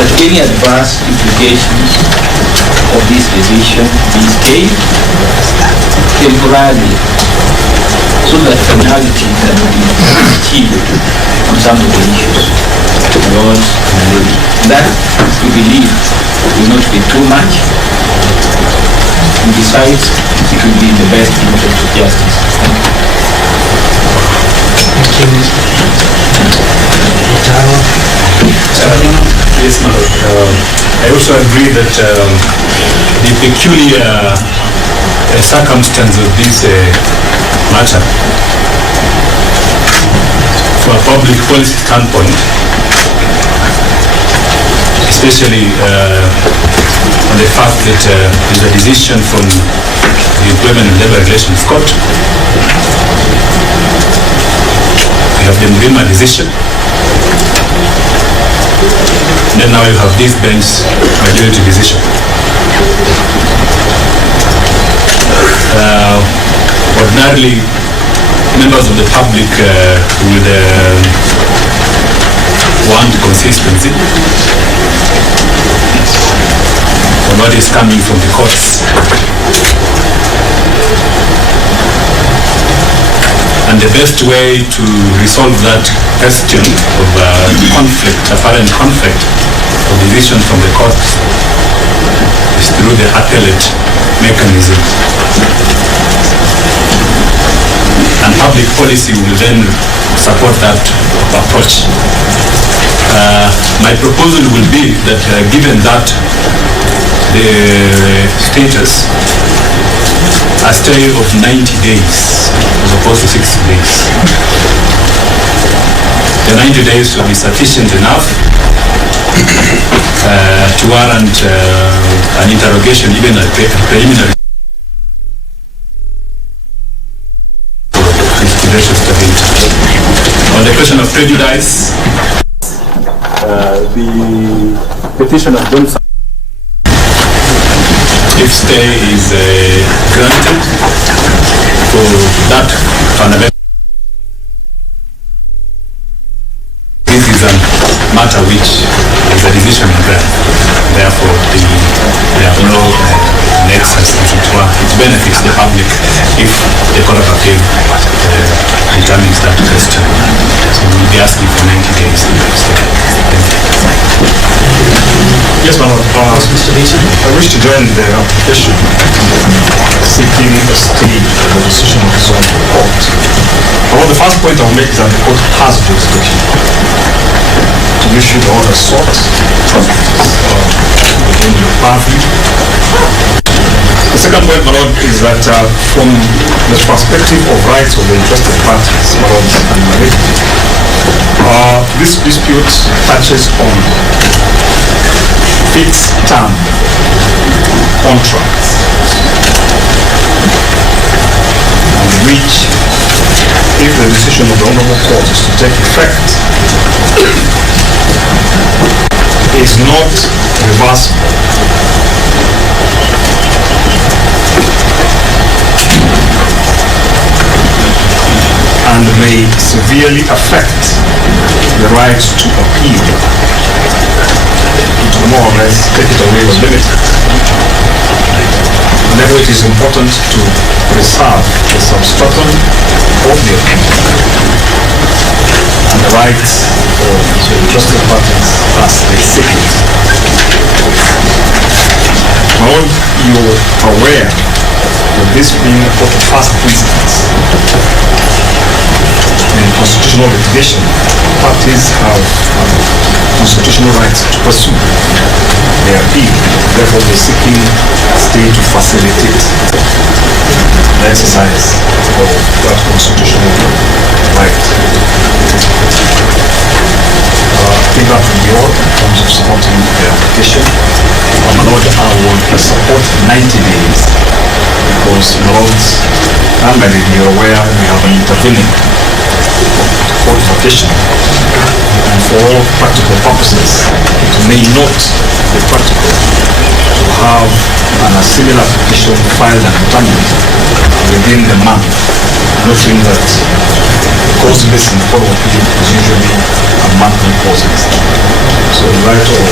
that any adverse implications of this decision be stayed temporarily so that finality can be achieved on some of the issues. Lord, that we believe will not be too much, and besides, it will be in the best interest of justice. Thank you. Yes, my Lord. I also agree that the peculiar circumstance of this matter, from a public policy standpoint, especially on the fact that there's a decision from the Employment and Labor Relations Court. We have the Mrima decision. Then now you have this bench majority decision. Ordinarily, members of the public would want consistency on what is coming from the courts. And the best way to resolve that question of apparent conflict of decision from the courts is through the appellate mechanism. And public policy will then support that approach. My proposal will be that given that the status, a stay of 90 days as opposed to 60 days. The 90 days will be sufficient enough to warrant an interrogation, even a preliminary. On the question of prejudice, the petition of Johnson, if stay is granted, So that fundamental. This is a matter which is a decision in them. Therefore, there are no nexus, as it were. It benefits the public if the Court of Appeal determines that question. So we'll be asking for 90 days. Yes, my Lord. I wish to join the application seeking a stay of the decision of the Zone Court. However, the first point I'll make is that the court has jurisdiction to issue the order sought within your purview. The second point, my Lord, is that from the perspective of rights of the interested parties, my Lord, and my lady, this dispute touches on fixed term contracts on which, if the decision of the Honorable Court is to take effect, is not reversible. And may severely affect the right to appeal, to more or less take it away or limit it. Therefore, it is important to preserve the substratum of the appeal and the rights of the interested parties as they seek it. Now, you're aware of this being a court of first instance. In constitutional litigation, parties have constitutional rights to pursue their appeal. Therefore, they're seeking a stay to facilitate the exercise of that constitutional right. I think that would be all in terms of supporting the application. My Lord, I would support 90 days because, my Lords, and my lady, you're aware we have an intervening court petition, and for all practical purposes, it may not be practical to have a similar petition filed and determined within the month, noting that the cause list in the Court of Appeal is usually a monthly cause list. So in light of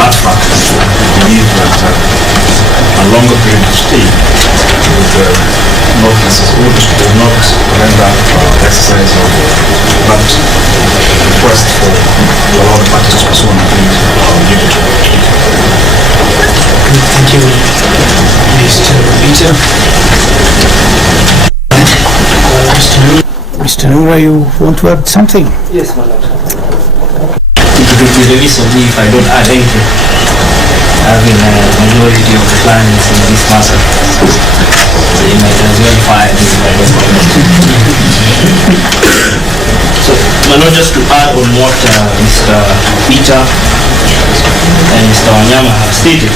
that fact, we believe that a longer period of stay would not render exercise of that request for to allow the parties to pursue an appeal legal. Thank you, Mr. Peter. Mr. Nura, you want to add something? Yes, my Lord. It would be remiss of me if I don't add anything, having a majority of the clients in this matter. They might as well fire me if I don't comment. So, my Lord, just to add on what Mr. Peter and Mr. Wanyama have stated,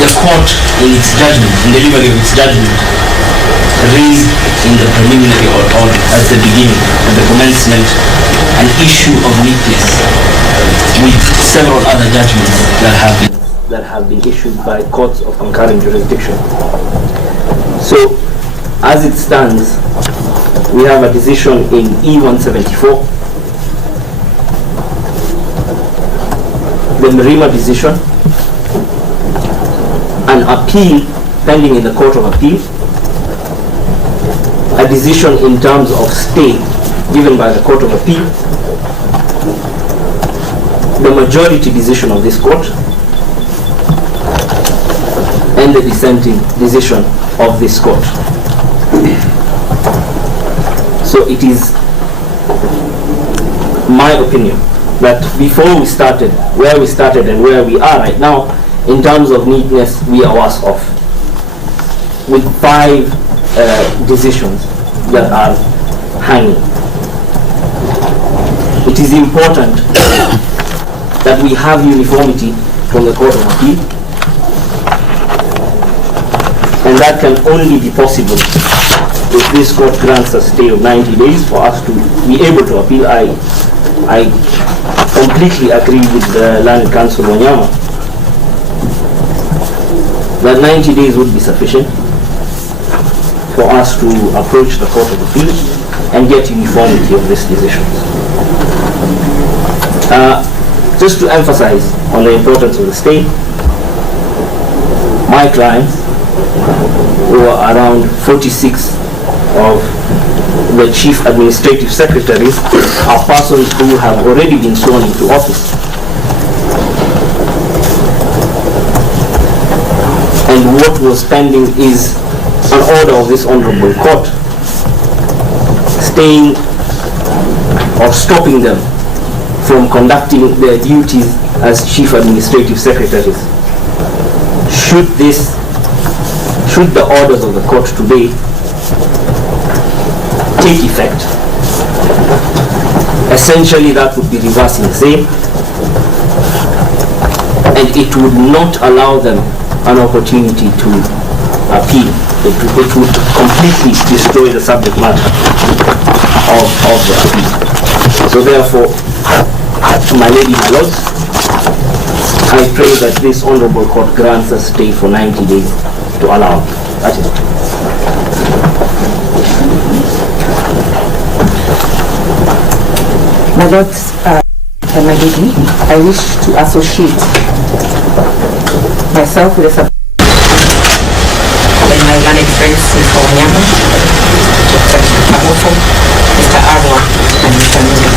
the court in its judgment, in delivery of its judgment, raised in the preliminary or at the beginning, at the commencement, an issue of weakness with several other judgments that have been issued by courts of concurrent jurisdiction. So, as it stands, we have a decision in E174, the Mrima decision, an appeal pending in the Court of Appeal, a decision in terms of stay given by the Court of Appeal, the majority decision of this court, and the dissenting decision of this court. So it is my opinion that before we started, where we started and where we are right now, in terms of neatness, we are worse off, with 5 decisions that are hanging. It is important that we have uniformity from the Court of Appeal, and that can only be possible if this court grants a stay of 90 days for us to be able to appeal. I completely agree with the Land Council Wanyama that 90 days would be sufficient for us to approach the Court of Appeal and get uniformity of this decision. Just to emphasize on the importance of the state, my clients, who are around 46 of the chief administrative secretaries, are persons who have already been sworn into office. And what was pending is an order of this honorable court staying or stopping them from conducting their duties as chief administrative secretaries. Should the orders of the court today take effect, essentially that would be reversing the same, and it would not allow them an opportunity to appeal. It would completely destroy the subject matter of the appeal. So therefore, my lady, my lords, I pray that this honorable court grants us stay for 90 days to allow. That is it. My lords and my lady, I wish to associate myself with the my learned friends, Mr. Wanyama, Dr. Kamofo, Mr. Arwa, and Mr. Ngunyi.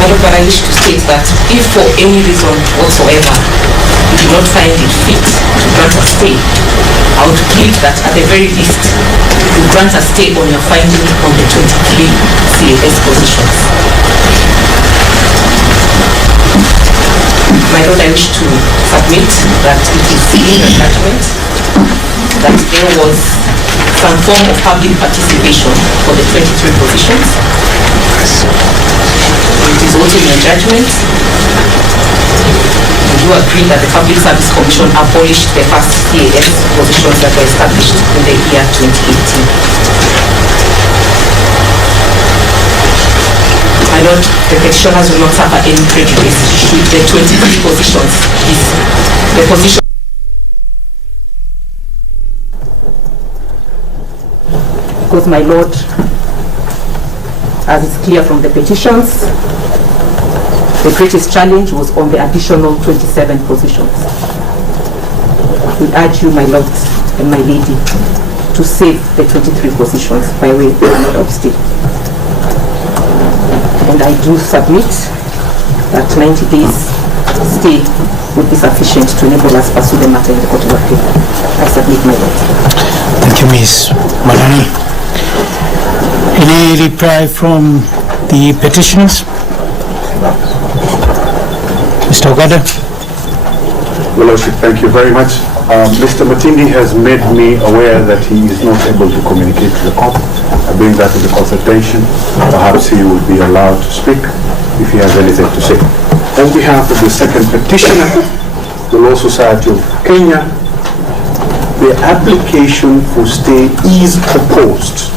My lord, but I wish to state that if for any reason whatsoever you do not find it fit to grant a stay, I would plead that at the very least you grant a stay on your finding on the 23 CAS positions. My lord, I wish to submit that it is in the judgment that there was some form of public participation for the 23 positions. It is also in your judgment. Would you agree that the Public Service Commission abolished the first CAS positions that were established in the year 2018? My lord, the petitioners will not suffer any prejudice should the 23 positions is the position. Because my lord, as is clear from the petitions, the greatest challenge was on the additional 27 positions. We urge you, my lord and my lady, to save the 23 positions by way of stay. And I do submit that 90 days stay would be sufficient to enable us to pursue the matter in the Court of Appeal. I submit, my lord. Thank you, Ms. Malani. Any reply from the petitioners? Mr. Ogada. Your Lordship, thank you very much. Mr. Matindi has made me aware that he is not able to communicate to the court. I bring that to the consultation. Perhaps he will be allowed to speak if he has anything to say. On behalf of the second petitioner, the Law Society of Kenya, the application for stay is proposed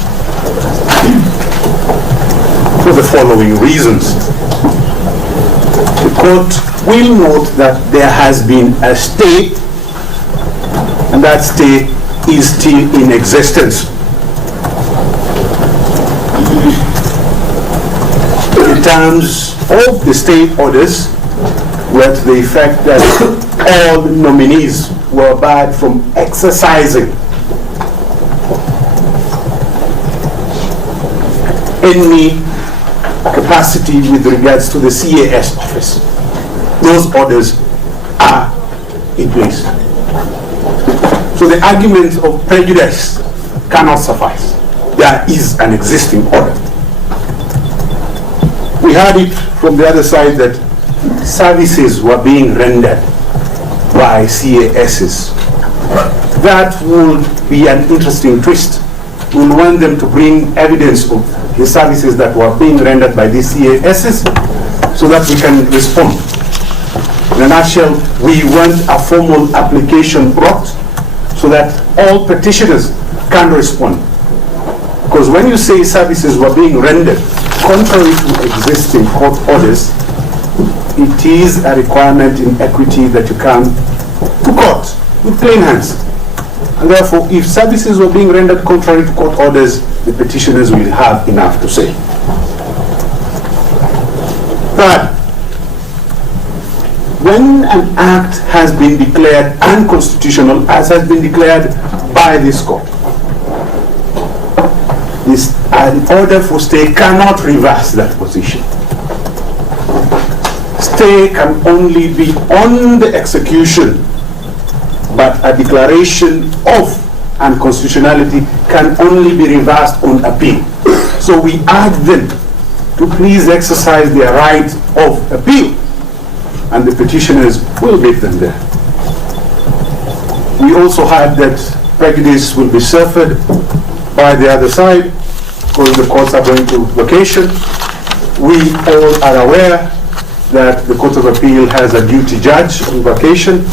for the following reasons. The court will note that there has been a stay, and that stay is still in existence. In terms of the stay orders, were to the effect that all nominees were barred from exercising any capacity with regards to the CAS office. Those orders are in place. So the argument of prejudice cannot suffice. There is an existing order. We heard it from the other side that services were being rendered by CASs. That would be an interesting twist. We will want them to bring evidence of the services that were being rendered by these CASs so that we can respond. In a nutshell, we want a formal application brought so that all petitioners can respond. Because when you say services were being rendered contrary to existing court orders, it is a requirement in equity that you come to court with clean hands. And therefore, if services were being rendered contrary to court orders, the petitioners will have enough to say. Third, when an act has been declared unconstitutional, as has been declared by this court, an order for stay cannot reverse that position. Stay can only be on the execution, but a declaration of unconstitutionality can only be reversed on appeal. So we urge them to please exercise their right of appeal, and the petitioners will meet them there. We also heard that prejudice will be suffered by the other side because the courts are going to vacation. We all are aware that the Court of Appeal has a duty judge on vacation.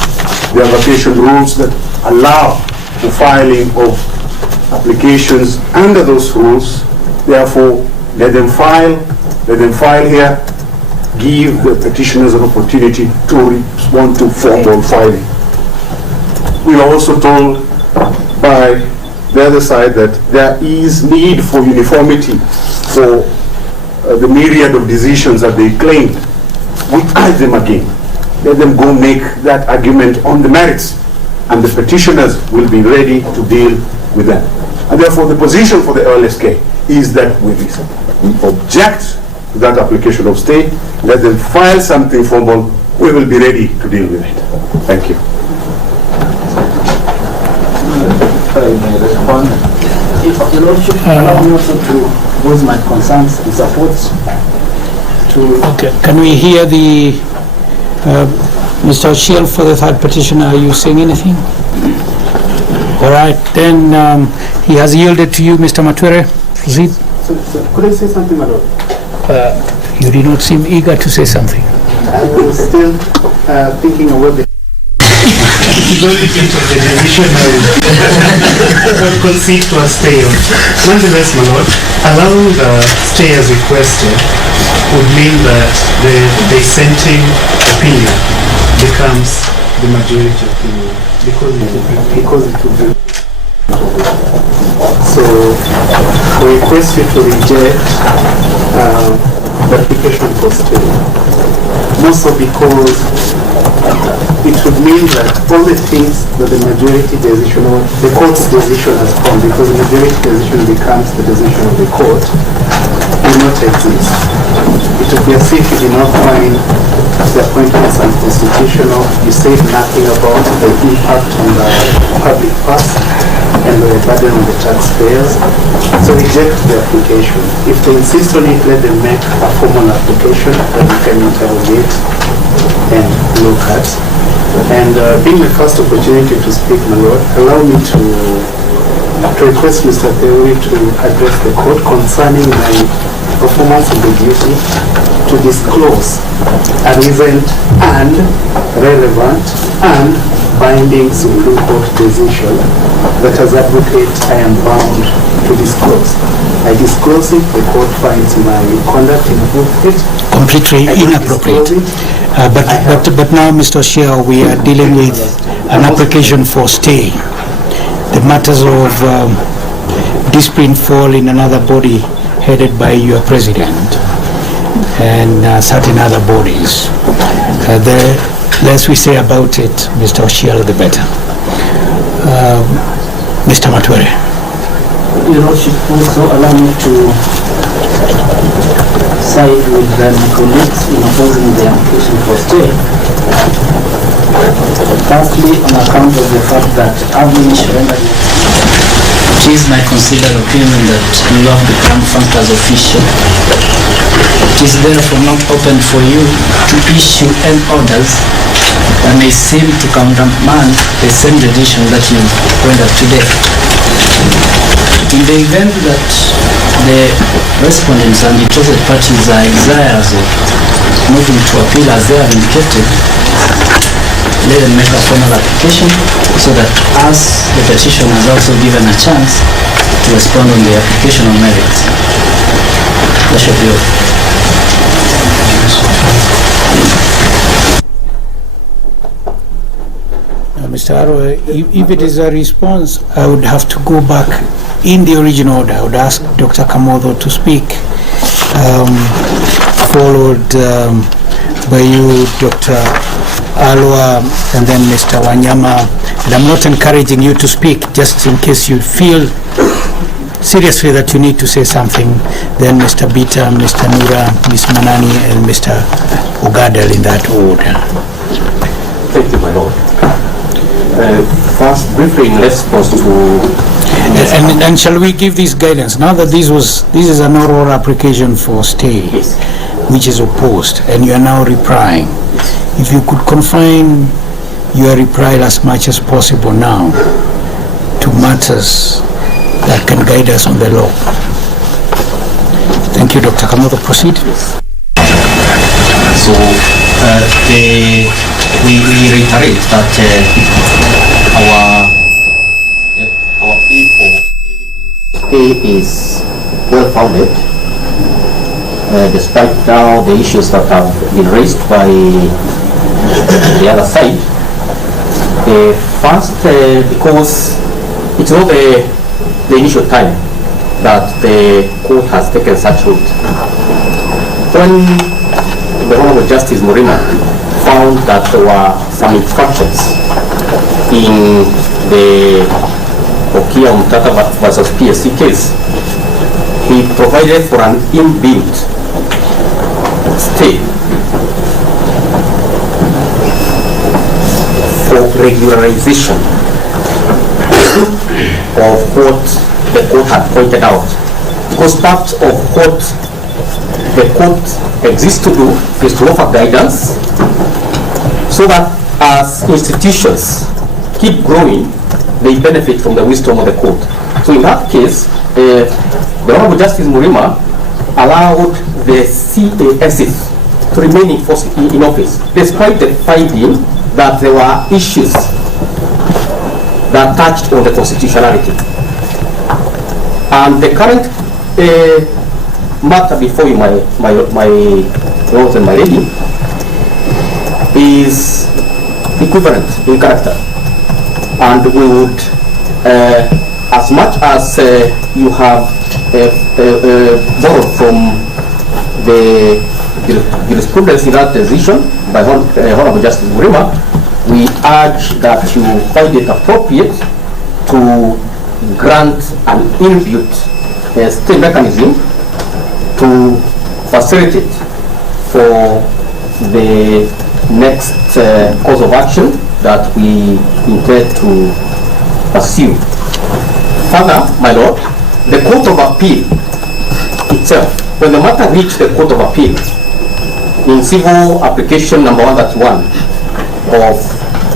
There are vacation rules that allow the filing of applications under those rules. Therefore, let them file here, give the petitioners an opportunity to respond to formal filing. We are also told by the other side that there is need for uniformity for the myriad of decisions that they claimed. We urge them again, let them go make that argument on the merits, and the petitioners will be ready to deal with them. And therefore, the position for the LSK is that we object to that application of stay, let them file something formal, we will be ready to deal with it. Thank you. If the Lordship allow me also to voice my concerns and supports to... Okay, can we hear the Mr. O'Shea for the third petitioner? Are you saying anything? All right, then he has yielded to you, Mr. Matwere. Proceed. So, could I say something, my Lord? You did not seem eager to say something. I was still thinking of what the the decision I would concede to a stay on. Nonetheless, my Lord, allowing the stay as requested would mean that the dissenting opinion becomes the majority opinion because it would be. So we request you to reject the application for stay. Also because it would mean that all the things that the majority decision or the court's decision has come, because the majority decision becomes the decision of the court, will not exist. It would be as if you did not find the appointments unconstitutional, you said nothing about the impact on the public purse and the burden on the taxpayers. So reject the application. If they insist on it, let them make a formal application that we can interrogate and look at. And being the first opportunity to speak, my Lord, allow me to request Mr. Theory to address the court concerning my performance of the duty to disclose a recent and relevant and binding Supreme Court decision that as advocate I am bound to disclose. I disclose it, the court finds my conduct inappropriate. Completely inappropriate. But now, Mr. O'Shea, we are dealing with an application for stay. The matters of discipline fall in another body headed by your president and certain other bodies. The less we say about it, Mr. O'Shea, the better. Mr. Matwere. Your Lordship, also allow me to side with my colleagues in opposing the application for stay. Firstly, on account of the fact that I've been surrendered. It is my considered opinion that you have become functors official. It is therefore not open for you to issue any orders that may seem to countermand the same decision that you rendered today. In the event that the respondents and interested parties are desirous of moving to appeal as they have indicated, let them make a formal application so that us, the petitioner, is also given a chance to respond on the application on merits. That should be all. Mr. Arrow, if it is a response, I would have to go back in the original order. I would ask Dr. Kamotho to speak, followed by you, Dr. Alwa, and then Mr. Wanyama. And I'm not encouraging you to speak, just in case you feel seriously that you need to say something. Then Mr. Bita, Mr. Nura, Ms. Manani, and Mr. Ogadel in that order. Thank you, my lord. First, briefly in response to... And shall we give this guidance? Now that this is an oral application for stay, Yes. which is opposed, and you are now replying. If you could confine your reply as much as possible now to matters that can guide us on the law. Thank you, Dr. Kamotho. Proceed. So, we reiterate that our plea is well-founded, despite now the issues that have been raised by the other side. First, because it's not the initial time that the court has taken such route. When the Honorable Justice Murima found that there were some infractions in the Okia Mutata versus PSC case, he provided for an inbuilt stay for regularization of what the court had pointed out. Because part of what the court exists to do is to offer guidance so that as institutions keep growing, they benefit from the wisdom of the court. So in that case, the Honorable Justice Murima allowed the CASs to remain in office, despite the finding that there were issues that touched on the constitutionality. And the current matter before you, my lords and my lady, is equivalent in character. And we would, as much as you have borrowed from the jurisprudence in that decision by Honorable Justice Murima, we urge that you find it appropriate to grant an inbuilt stay mechanism to facilitate for the next course of action that we intend to pursue. Further, my lord, the Court of Appeal itself, when the matter reached the Court of Appeal in civil application number 131 of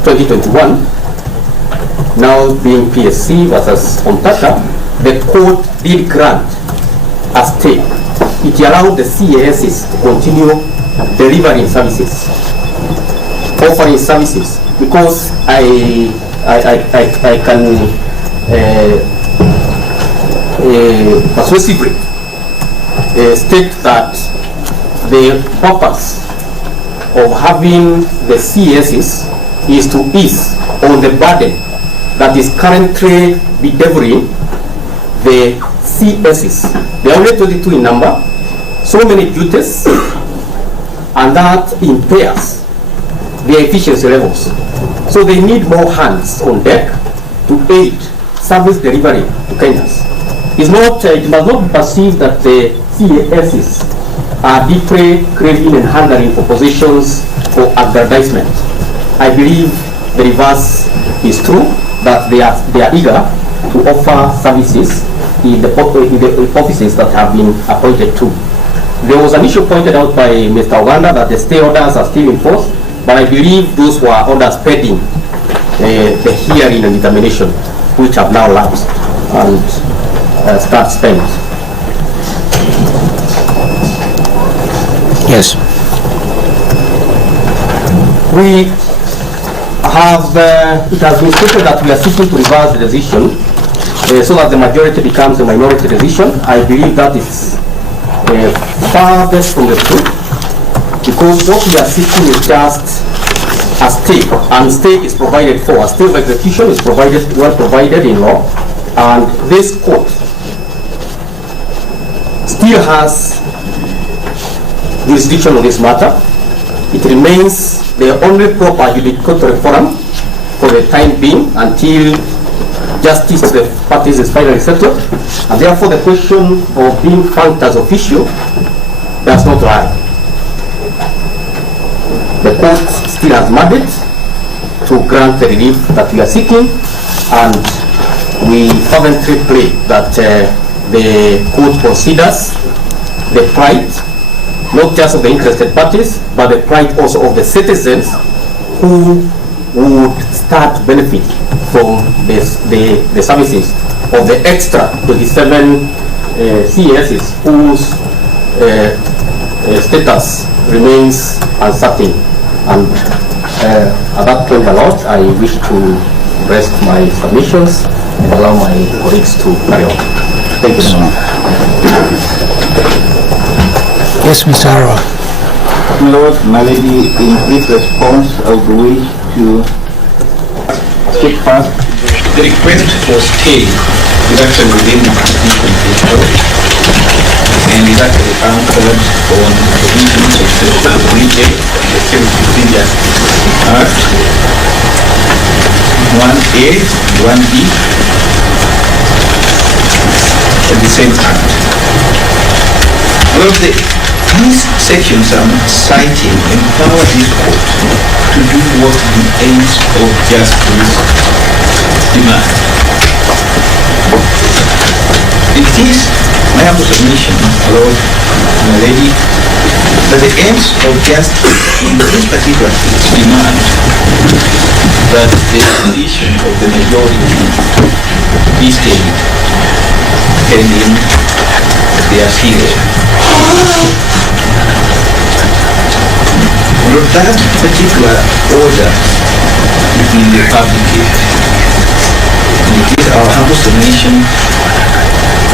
2021, now being PSC versus Omtata, the court did grant a stay. It allowed the CASs to continue delivering services, offering services, because I can persuasively state that the purpose of having the CASs is to ease on the burden that is currently bedeviling the CSs. They are only 22 in number, so many duties, and that impairs their efficiency levels. So they need more hands on deck to aid service delivery to Kenyans. It must not be perceived that the CASs are deeply craving and hungering for positions for aggrandizement. I believe the reverse is true, that they are eager to offer services in the offices that have been appointed to. There was an issue pointed out by Mr. Oganda that the stay orders are still in force, but I believe those were orders pending the hearing and determination, which have now lapsed and start spent. Yes. We have, it has been stated that we are seeking to reverse the decision so that the majority becomes a minority decision. I believe that is farthest from the truth, because what we are seeking is just a stay, and stay is provided for. A stay of execution is well provided in law, and this court still has jurisdiction on this matter. It remains the only proper judicatory forum for the time being until justice to the parties is finally settled, and therefore the question of being funked as official does not lie. The court still has mandate to grant the relief that we are seeking, and we fervently pray that the court considers the plight not just of the interested parties, but the plight also of the citizens who would start to benefit from the services of the extra 27 CSs whose status remains uncertain. And at that point, Lord, I wish to rest my submissions and allow my colleagues to carry on. Thank you so much. Yes, Mr. Arrow. Lord, my lady, in brief response, I would wish to speak first. The request for stay is actually within the Constitution, and is actually anchored on the provisions of Section 3A of the Civil Procedure Act, 1A, 1B, of the same act. All of these sections I'm citing empower this court to do what the aims of justice demand. It is my humble submission, Lord, my lady, that the aims of justice in this particular case demand that the position of the majority be stayed pending their hearing. But that particular order is in the public interest. And it is our humble submission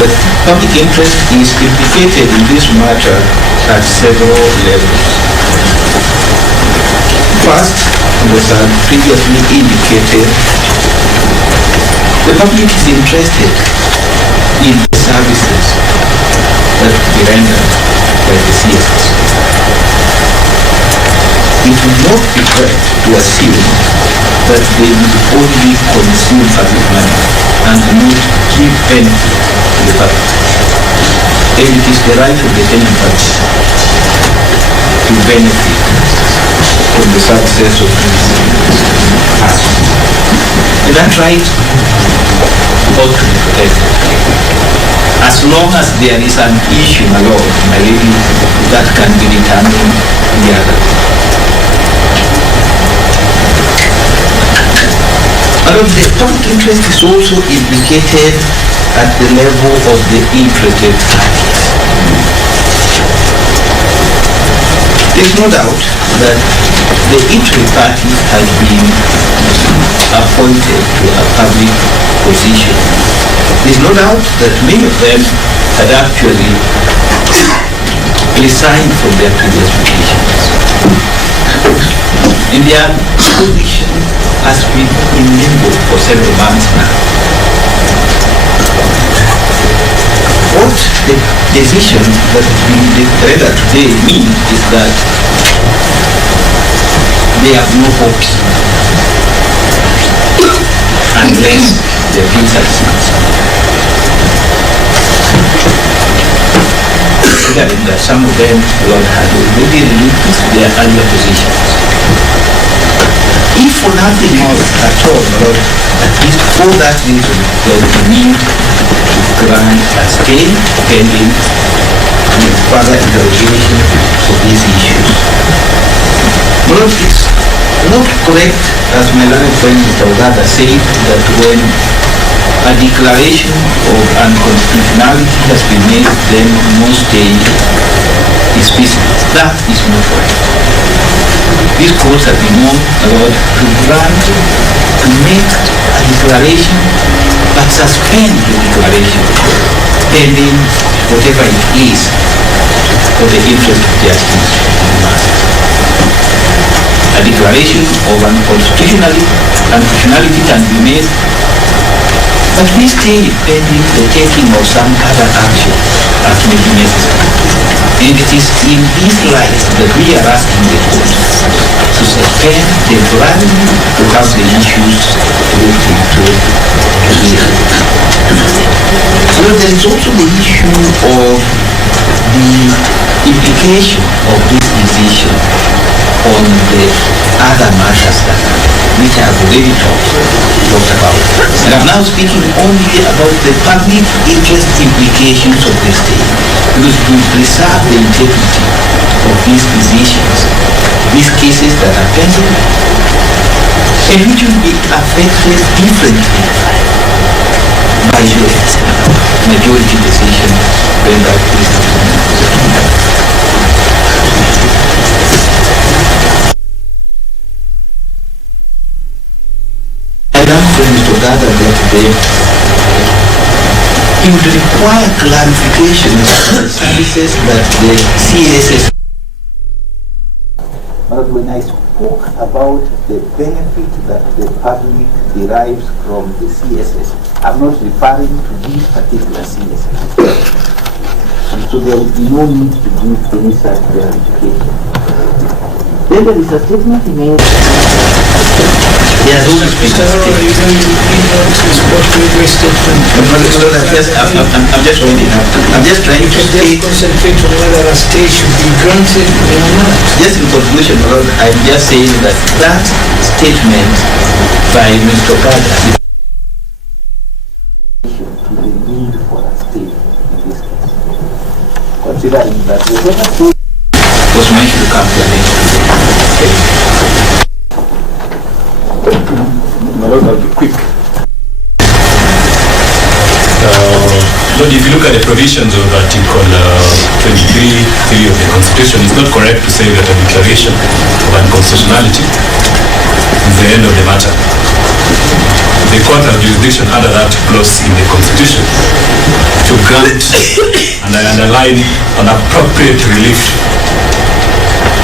that public interest is implicated in this matter at several levels. First, as I previously indicated, the public is interested in the services that be rendered by the CSs. It would not be correct to assume that they will only consume public money and not give benefit to the public. And it is the right of the tenant party to benefit from the success of this act. And that right ought to be protected. As long as there is an issue, my lord, my lady, that can be determined in the other. And the public interest is also implicated at the level of the interested parties. There is no doubt that the interested party has been appointed to a public position. There is no doubt that many of them had actually resigned from their previous positions. And their position has been in limbo for several months now. What the decision that has been declared today means is that they have no hopes unless their peace are sincere. Considering that some of them, Lord, had already relinquished their earlier positions. If for nothing else at all, Lord, at least for that reason, there is a need to grant a stay pending further interrogation of these issues. Lord, it's not correct, as my learned friend Mr. Ogada said, that when a declaration of unconstitutionality has been made, then no stay is feasible. That is not correct. These courts have been known, allowed to grant, to make a declaration, but suspend the declaration pending whatever it is for the interest of justice. a declaration of unconstitutionality can be made, but we stay pending the taking of some other action that may be necessary. And it is in this light that we are asking the court to suspend temporarily to have the issues looked into again. Well, there is also the issue of the implication of this decision on the other matters that which I have already talked about. And I'm now speaking only about the public interest implications of the state, because it will preserve the integrity of these decisions, these cases that are pending, and which will be affected differently by your majority decision when that is to gather that it would require clarification of the services that the CSS. But when I spoke about the benefit that the public derives from the CSS, I'm not referring to this particular CSS. And so there will be no need to give any such clarification. Then there is a statement made. Yeah, those are Mr. Rowe, you know, I'm just waiting. I'm just trying to concentrate on whether a stay should be granted or not. Just in conclusion, I'm just saying that that statement by Mr. Okada to the need for a stay in this case. Considering that whatever stay was mentioned to come to an end. I'll be quick. Lord, if you look at the provisions of Article 23(3) of the Constitution, it's not correct to say that a declaration of unconstitutionality is the end of the matter. The court has jurisdiction under that clause in the Constitution to grant, and I underline, an appropriate relief.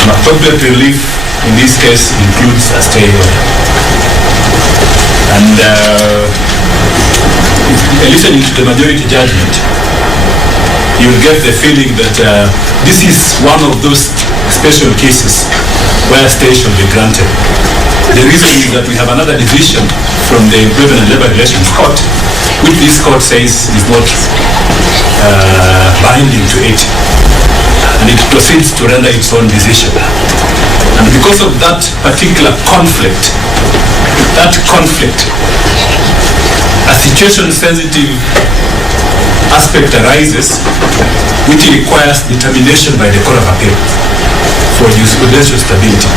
An appropriate relief in this case includes a stay order. And listening to the majority judgment, you will get the feeling that this is one of those special cases where stay should be granted. The reason is that we have another decision from the Employment and Labor Relations Court, which this court says is not binding to it, and it proceeds to render its own decision. And because of that particular conflict, a situation-sensitive aspect arises which requires determination by the Court of Appeal for jurisprudential stability.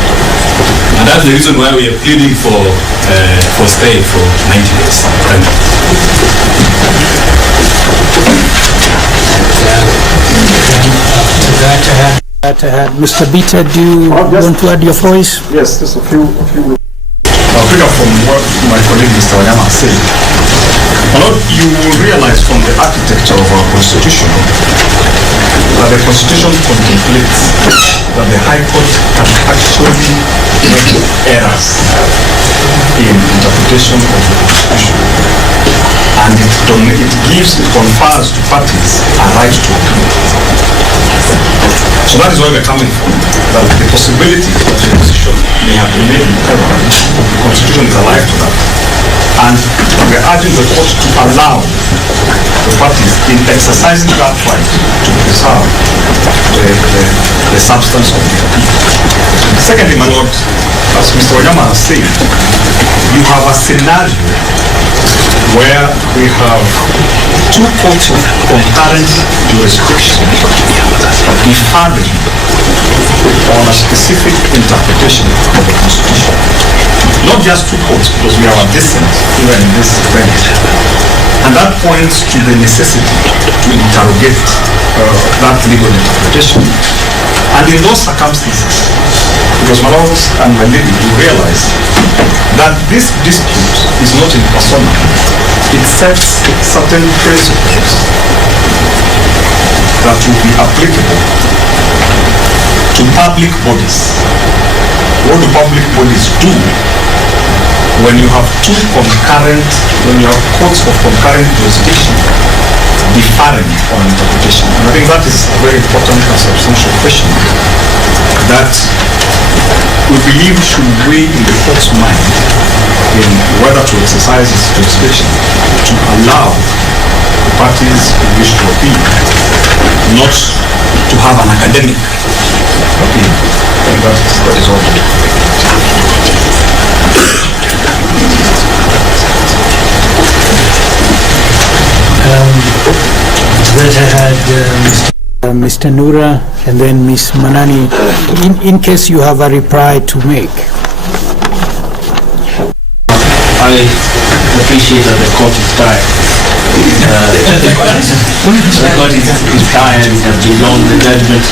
And that's the reason why we are pleading for stay for 90 days. Thank you. Mr. Bita, do you want to add your voice? Yes, just a few. I'll pick up from what my colleague Mr. Wanyama said. You will realize from the architecture of our Constitution that the Constitution contemplates that the High Court can actually make errors in interpretation of the Constitution. And it confers to parties a right to appeal. So that is where we're coming from, that the possibility that the decision may have been made in error, the Constitution is alive to that. And we're urging the court to allow the parties in exercising that right to preserve the substance of the appeal. Secondly, my Lord, as Mr. Wanyama has said, you have a scenario where we have two courts of concurrent jurisdiction differing on a specific interpretation of the Constitution. Not just two courts, because we have a dissent even in this event. And that points to the necessity to interrogate that legal interpretation. And in those circumstances, because my lords and my lady, you realize that this dispute is not in persona. It sets certain principles that will be applicable to public bodies what do public bodies do when you have when you have courts of concurrent jurisdiction differing on interpretation? And I think that is a very important and substantial question that we believe should weigh in the court's mind in whether to exercise its jurisdiction to allow the parties who wish to appeal not to have an academic appeal. I think that is all. That I had Mr. Nura and then Ms. Manani, in case you have a reply to make. I appreciate that the court is tired. The court is tired, it has been long, the judgment.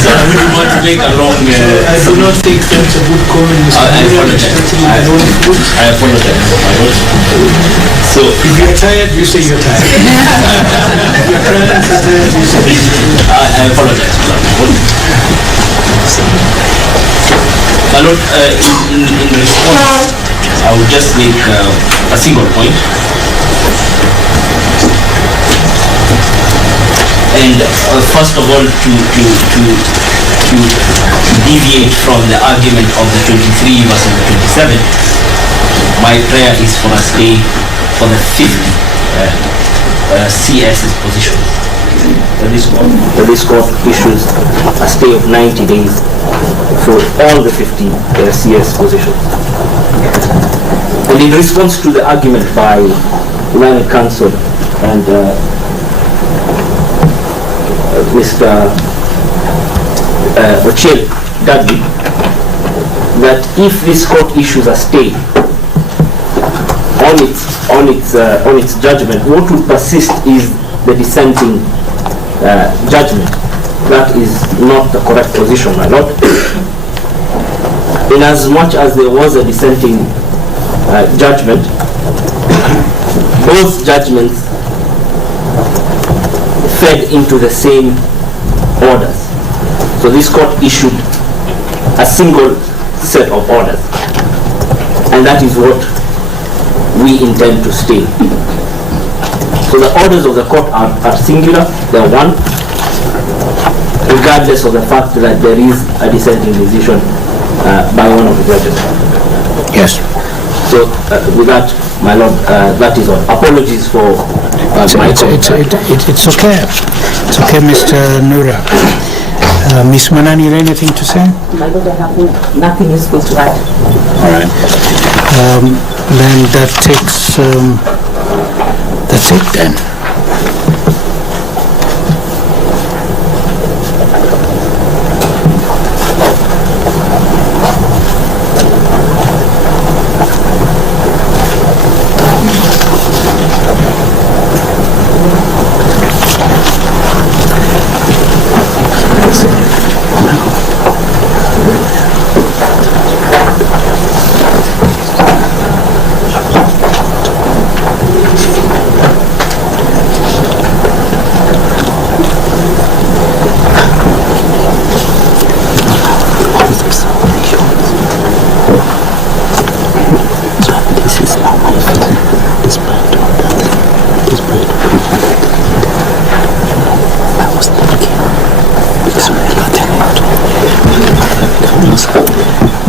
So I wouldn't want to make a long... I do not think that's a good comment, Mr. I apologize. I apologize. So if you're tired, you say you're tired. If your client is tired, you say you're tired. I apologize for that. My Lord, in response, I would just make a single point. And first of all, to deviate from the argument of the 23 versus the 27, my prayer is for a stay for the 50 CS's position. The this court issues a stay of 90 days for all the 50 CS positions. And in response to the argument by Learned Counsel and Mr. Ochel Dudley, that if this court issues a stay on its judgment, what will persist is the dissenting judgment. That is not the correct position, my lord. In as much as there was a dissenting judgment, both judgments fed into the same orders. So this court issued a single set of orders, and that is what we intend to stay. So the orders of the court are singular, they are one, regardless of the fact that there is a dissenting decision by one of the judges. Yes. So with that, my lord, that is all. Apologies for my it's okay. It's okay, Mr. Nura. Ms. Manani, anything to say? My lord, I have nothing useful to add. All right. Then that takes, that's it then.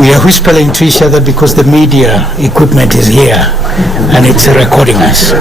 We are whispering to each other because the media equipment is here and it's recording us.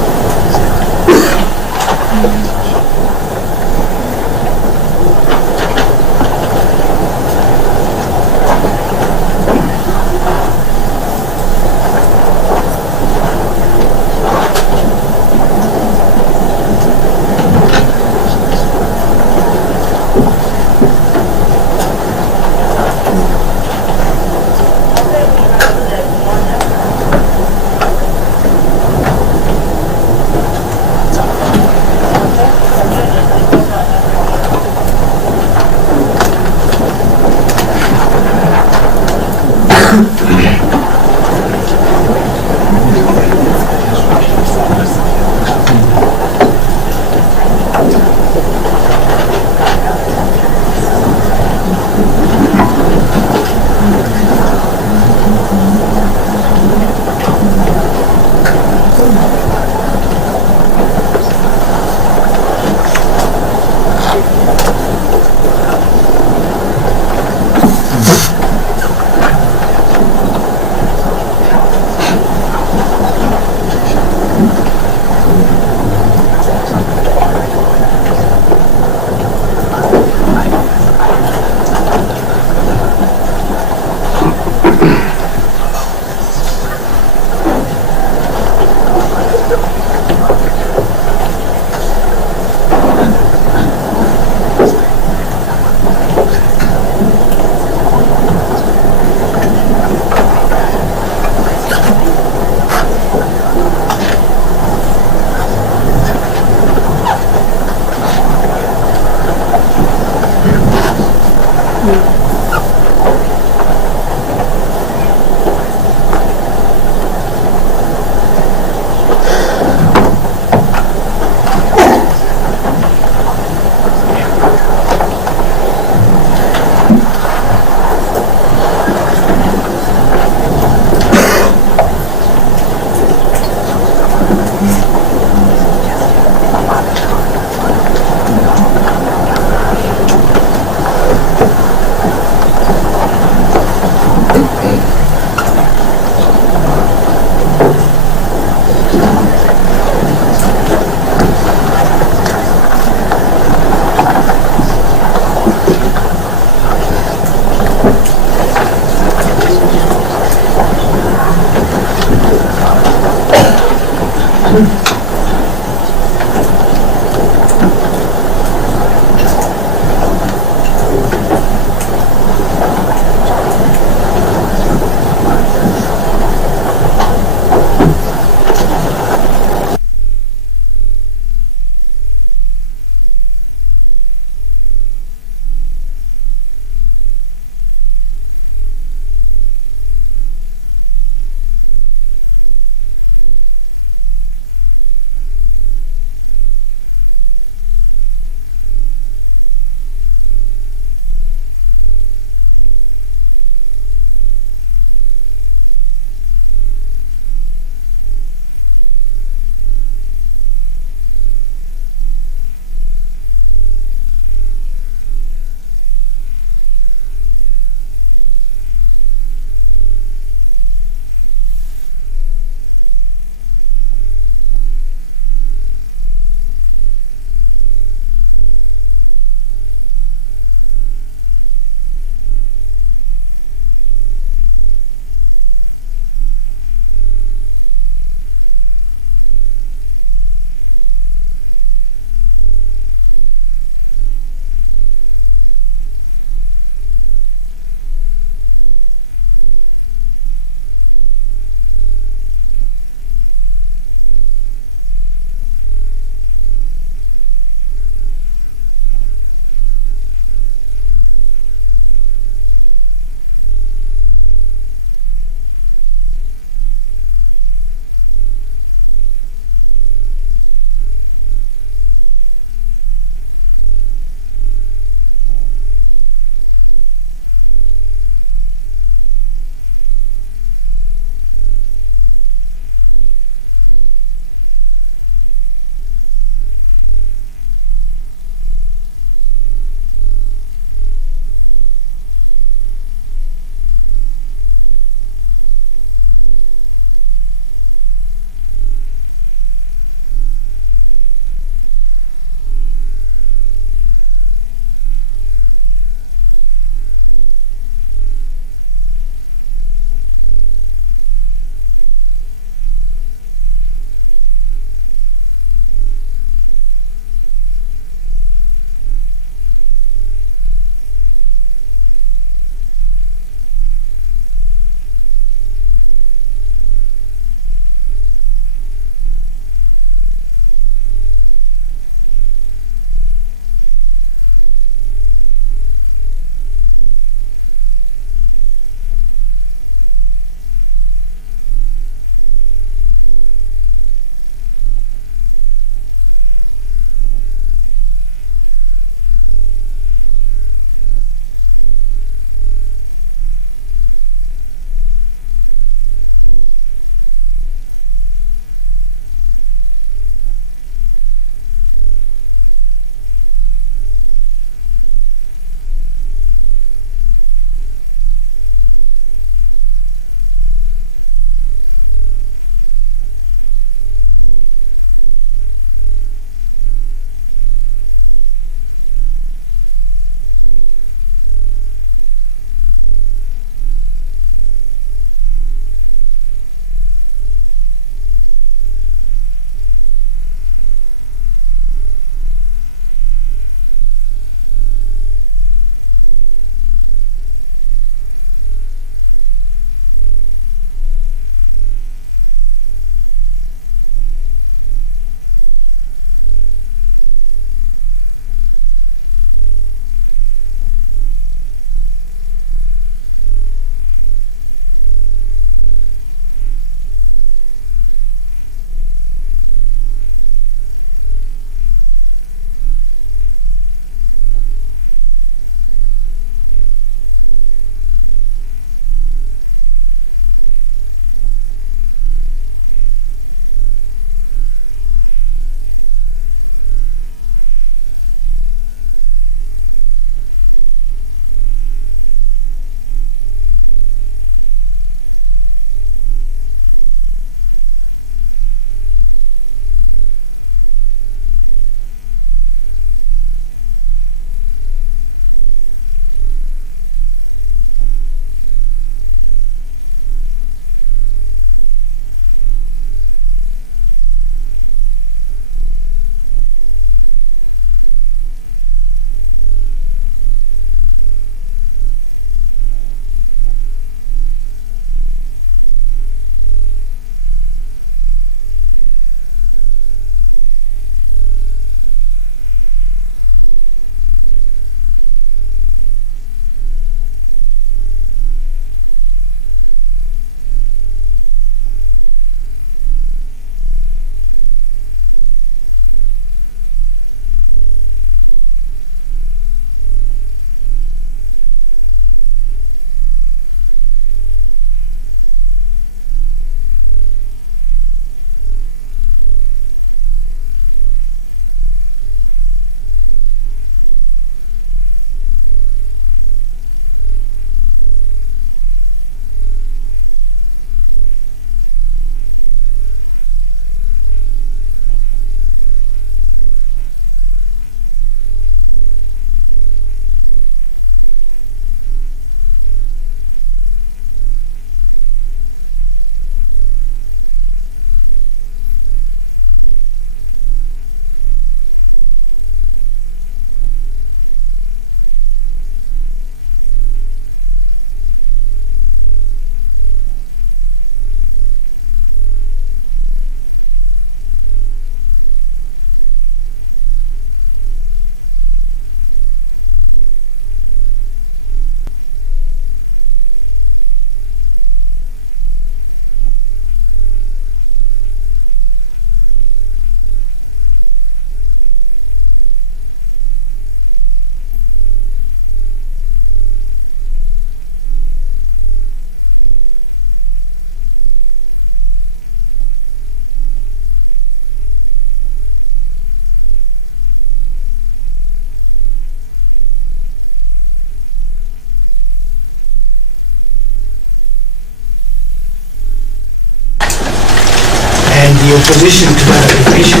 the opposition to that application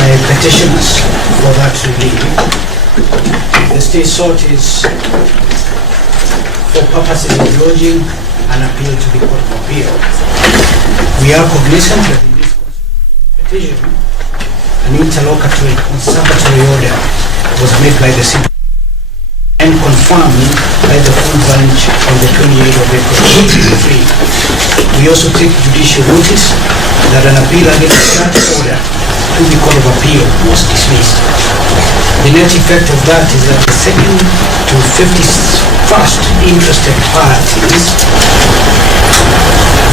by petitioners for that relief. The state sought is for purposes of lodging an appeal to the Court of Appeal. We are cognizant that in this petition, an interlocutory conservatory order was made by the city and confirmed by the full bench on the 28th of April 2023. We also take judicial notice that an appeal against that order to the Court of Appeal was dismissed. The net effect of that is that the second to 51st interested parties,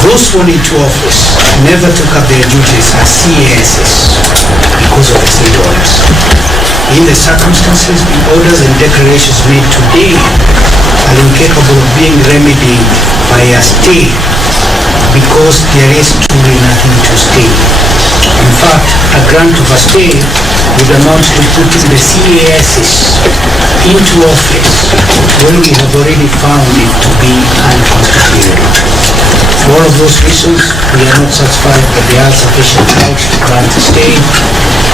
those sworn into office, never took up their duties as CASs because of the state orders. In the circumstances, the orders and declarations made today are incapable of being remedied by a stay because there is truly nothing to stay. In fact, a grant of a stay would amount to putting the CASs into office when we have already found it to be unconstitutional. For all of those reasons, we are not satisfied that there are sufficient grounds to grant a stay.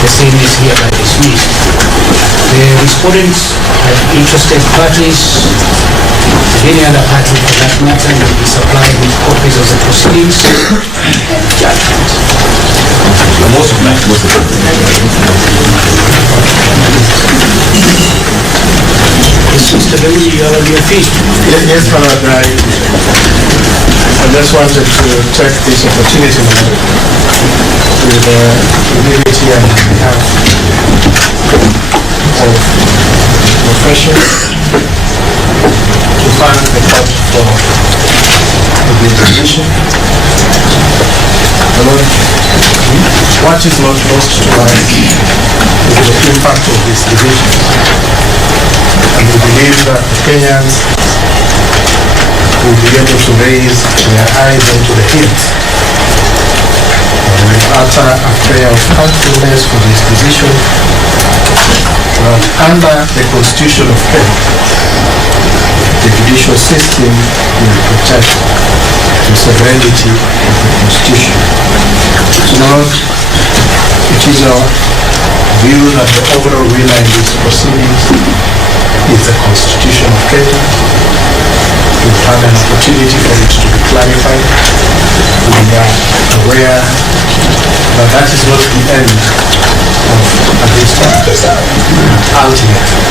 The same is hereby dismissed. The respondents and interested parties, any other party for that matter, will be supplied with copies of the proceedings and judgment. Yes, Mr. Demi, you are on your feet. Yes, Father. I just wanted to take this opportunity with humility and on behalf of the profession to thank the court for the decision. What is not lost to us is the impact of this division. And we believe that the Kenyans will be able to raise their eyes into the hills. We utter a prayer of thankfulness for this decision. Under the Constitution of Kenya, the judicial system will protect the sovereignty of the Constitution. So Lord, it is our view that the overall winner in these proceedings is the Constitution of Kenya. We've had an opportunity for it to be clarified. We are aware that that is not the end of this process. Ultimately,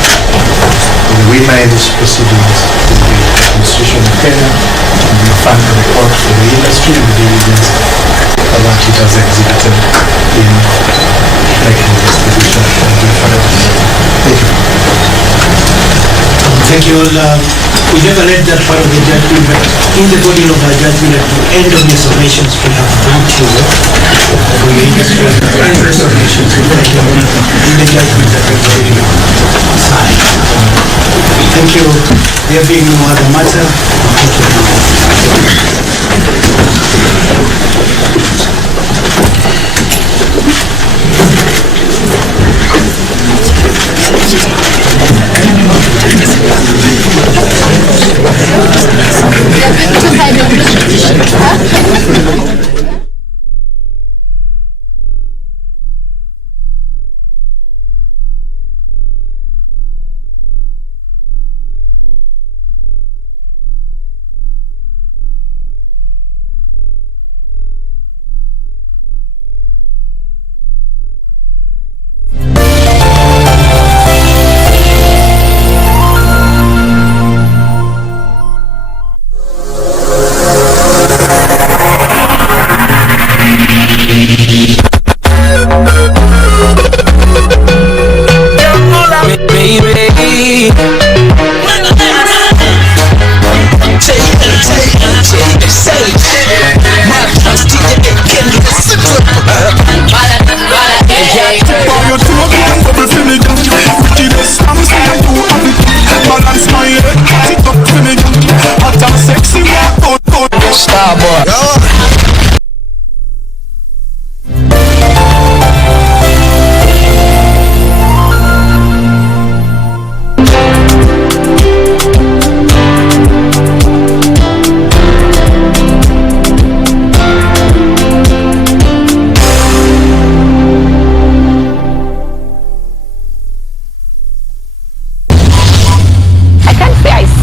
the winner in these proceedings will be the Constitution of Kenya, and we thank the court for the industry and the diligence that it has exhibited in making this decision. Thank you. Thank you all. We never read that part of the judgment, but in the body of our judgment at the end of the submissions, we have thanked you for your industry and the submissions in the judgment that we've already signed. Thank you. There being no other matter, thank you.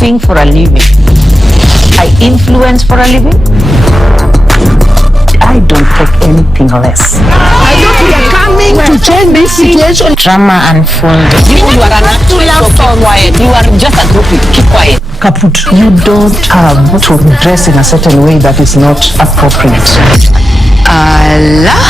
sing for a living. I influence for a living. I don't take anything less. I thought we are coming to change this situation. Drama unfolding. You are not too loud, so quiet. You are just a groupie. Keep quiet. Kaput. You don't have to dress in a certain way that is not appropriate. Allah.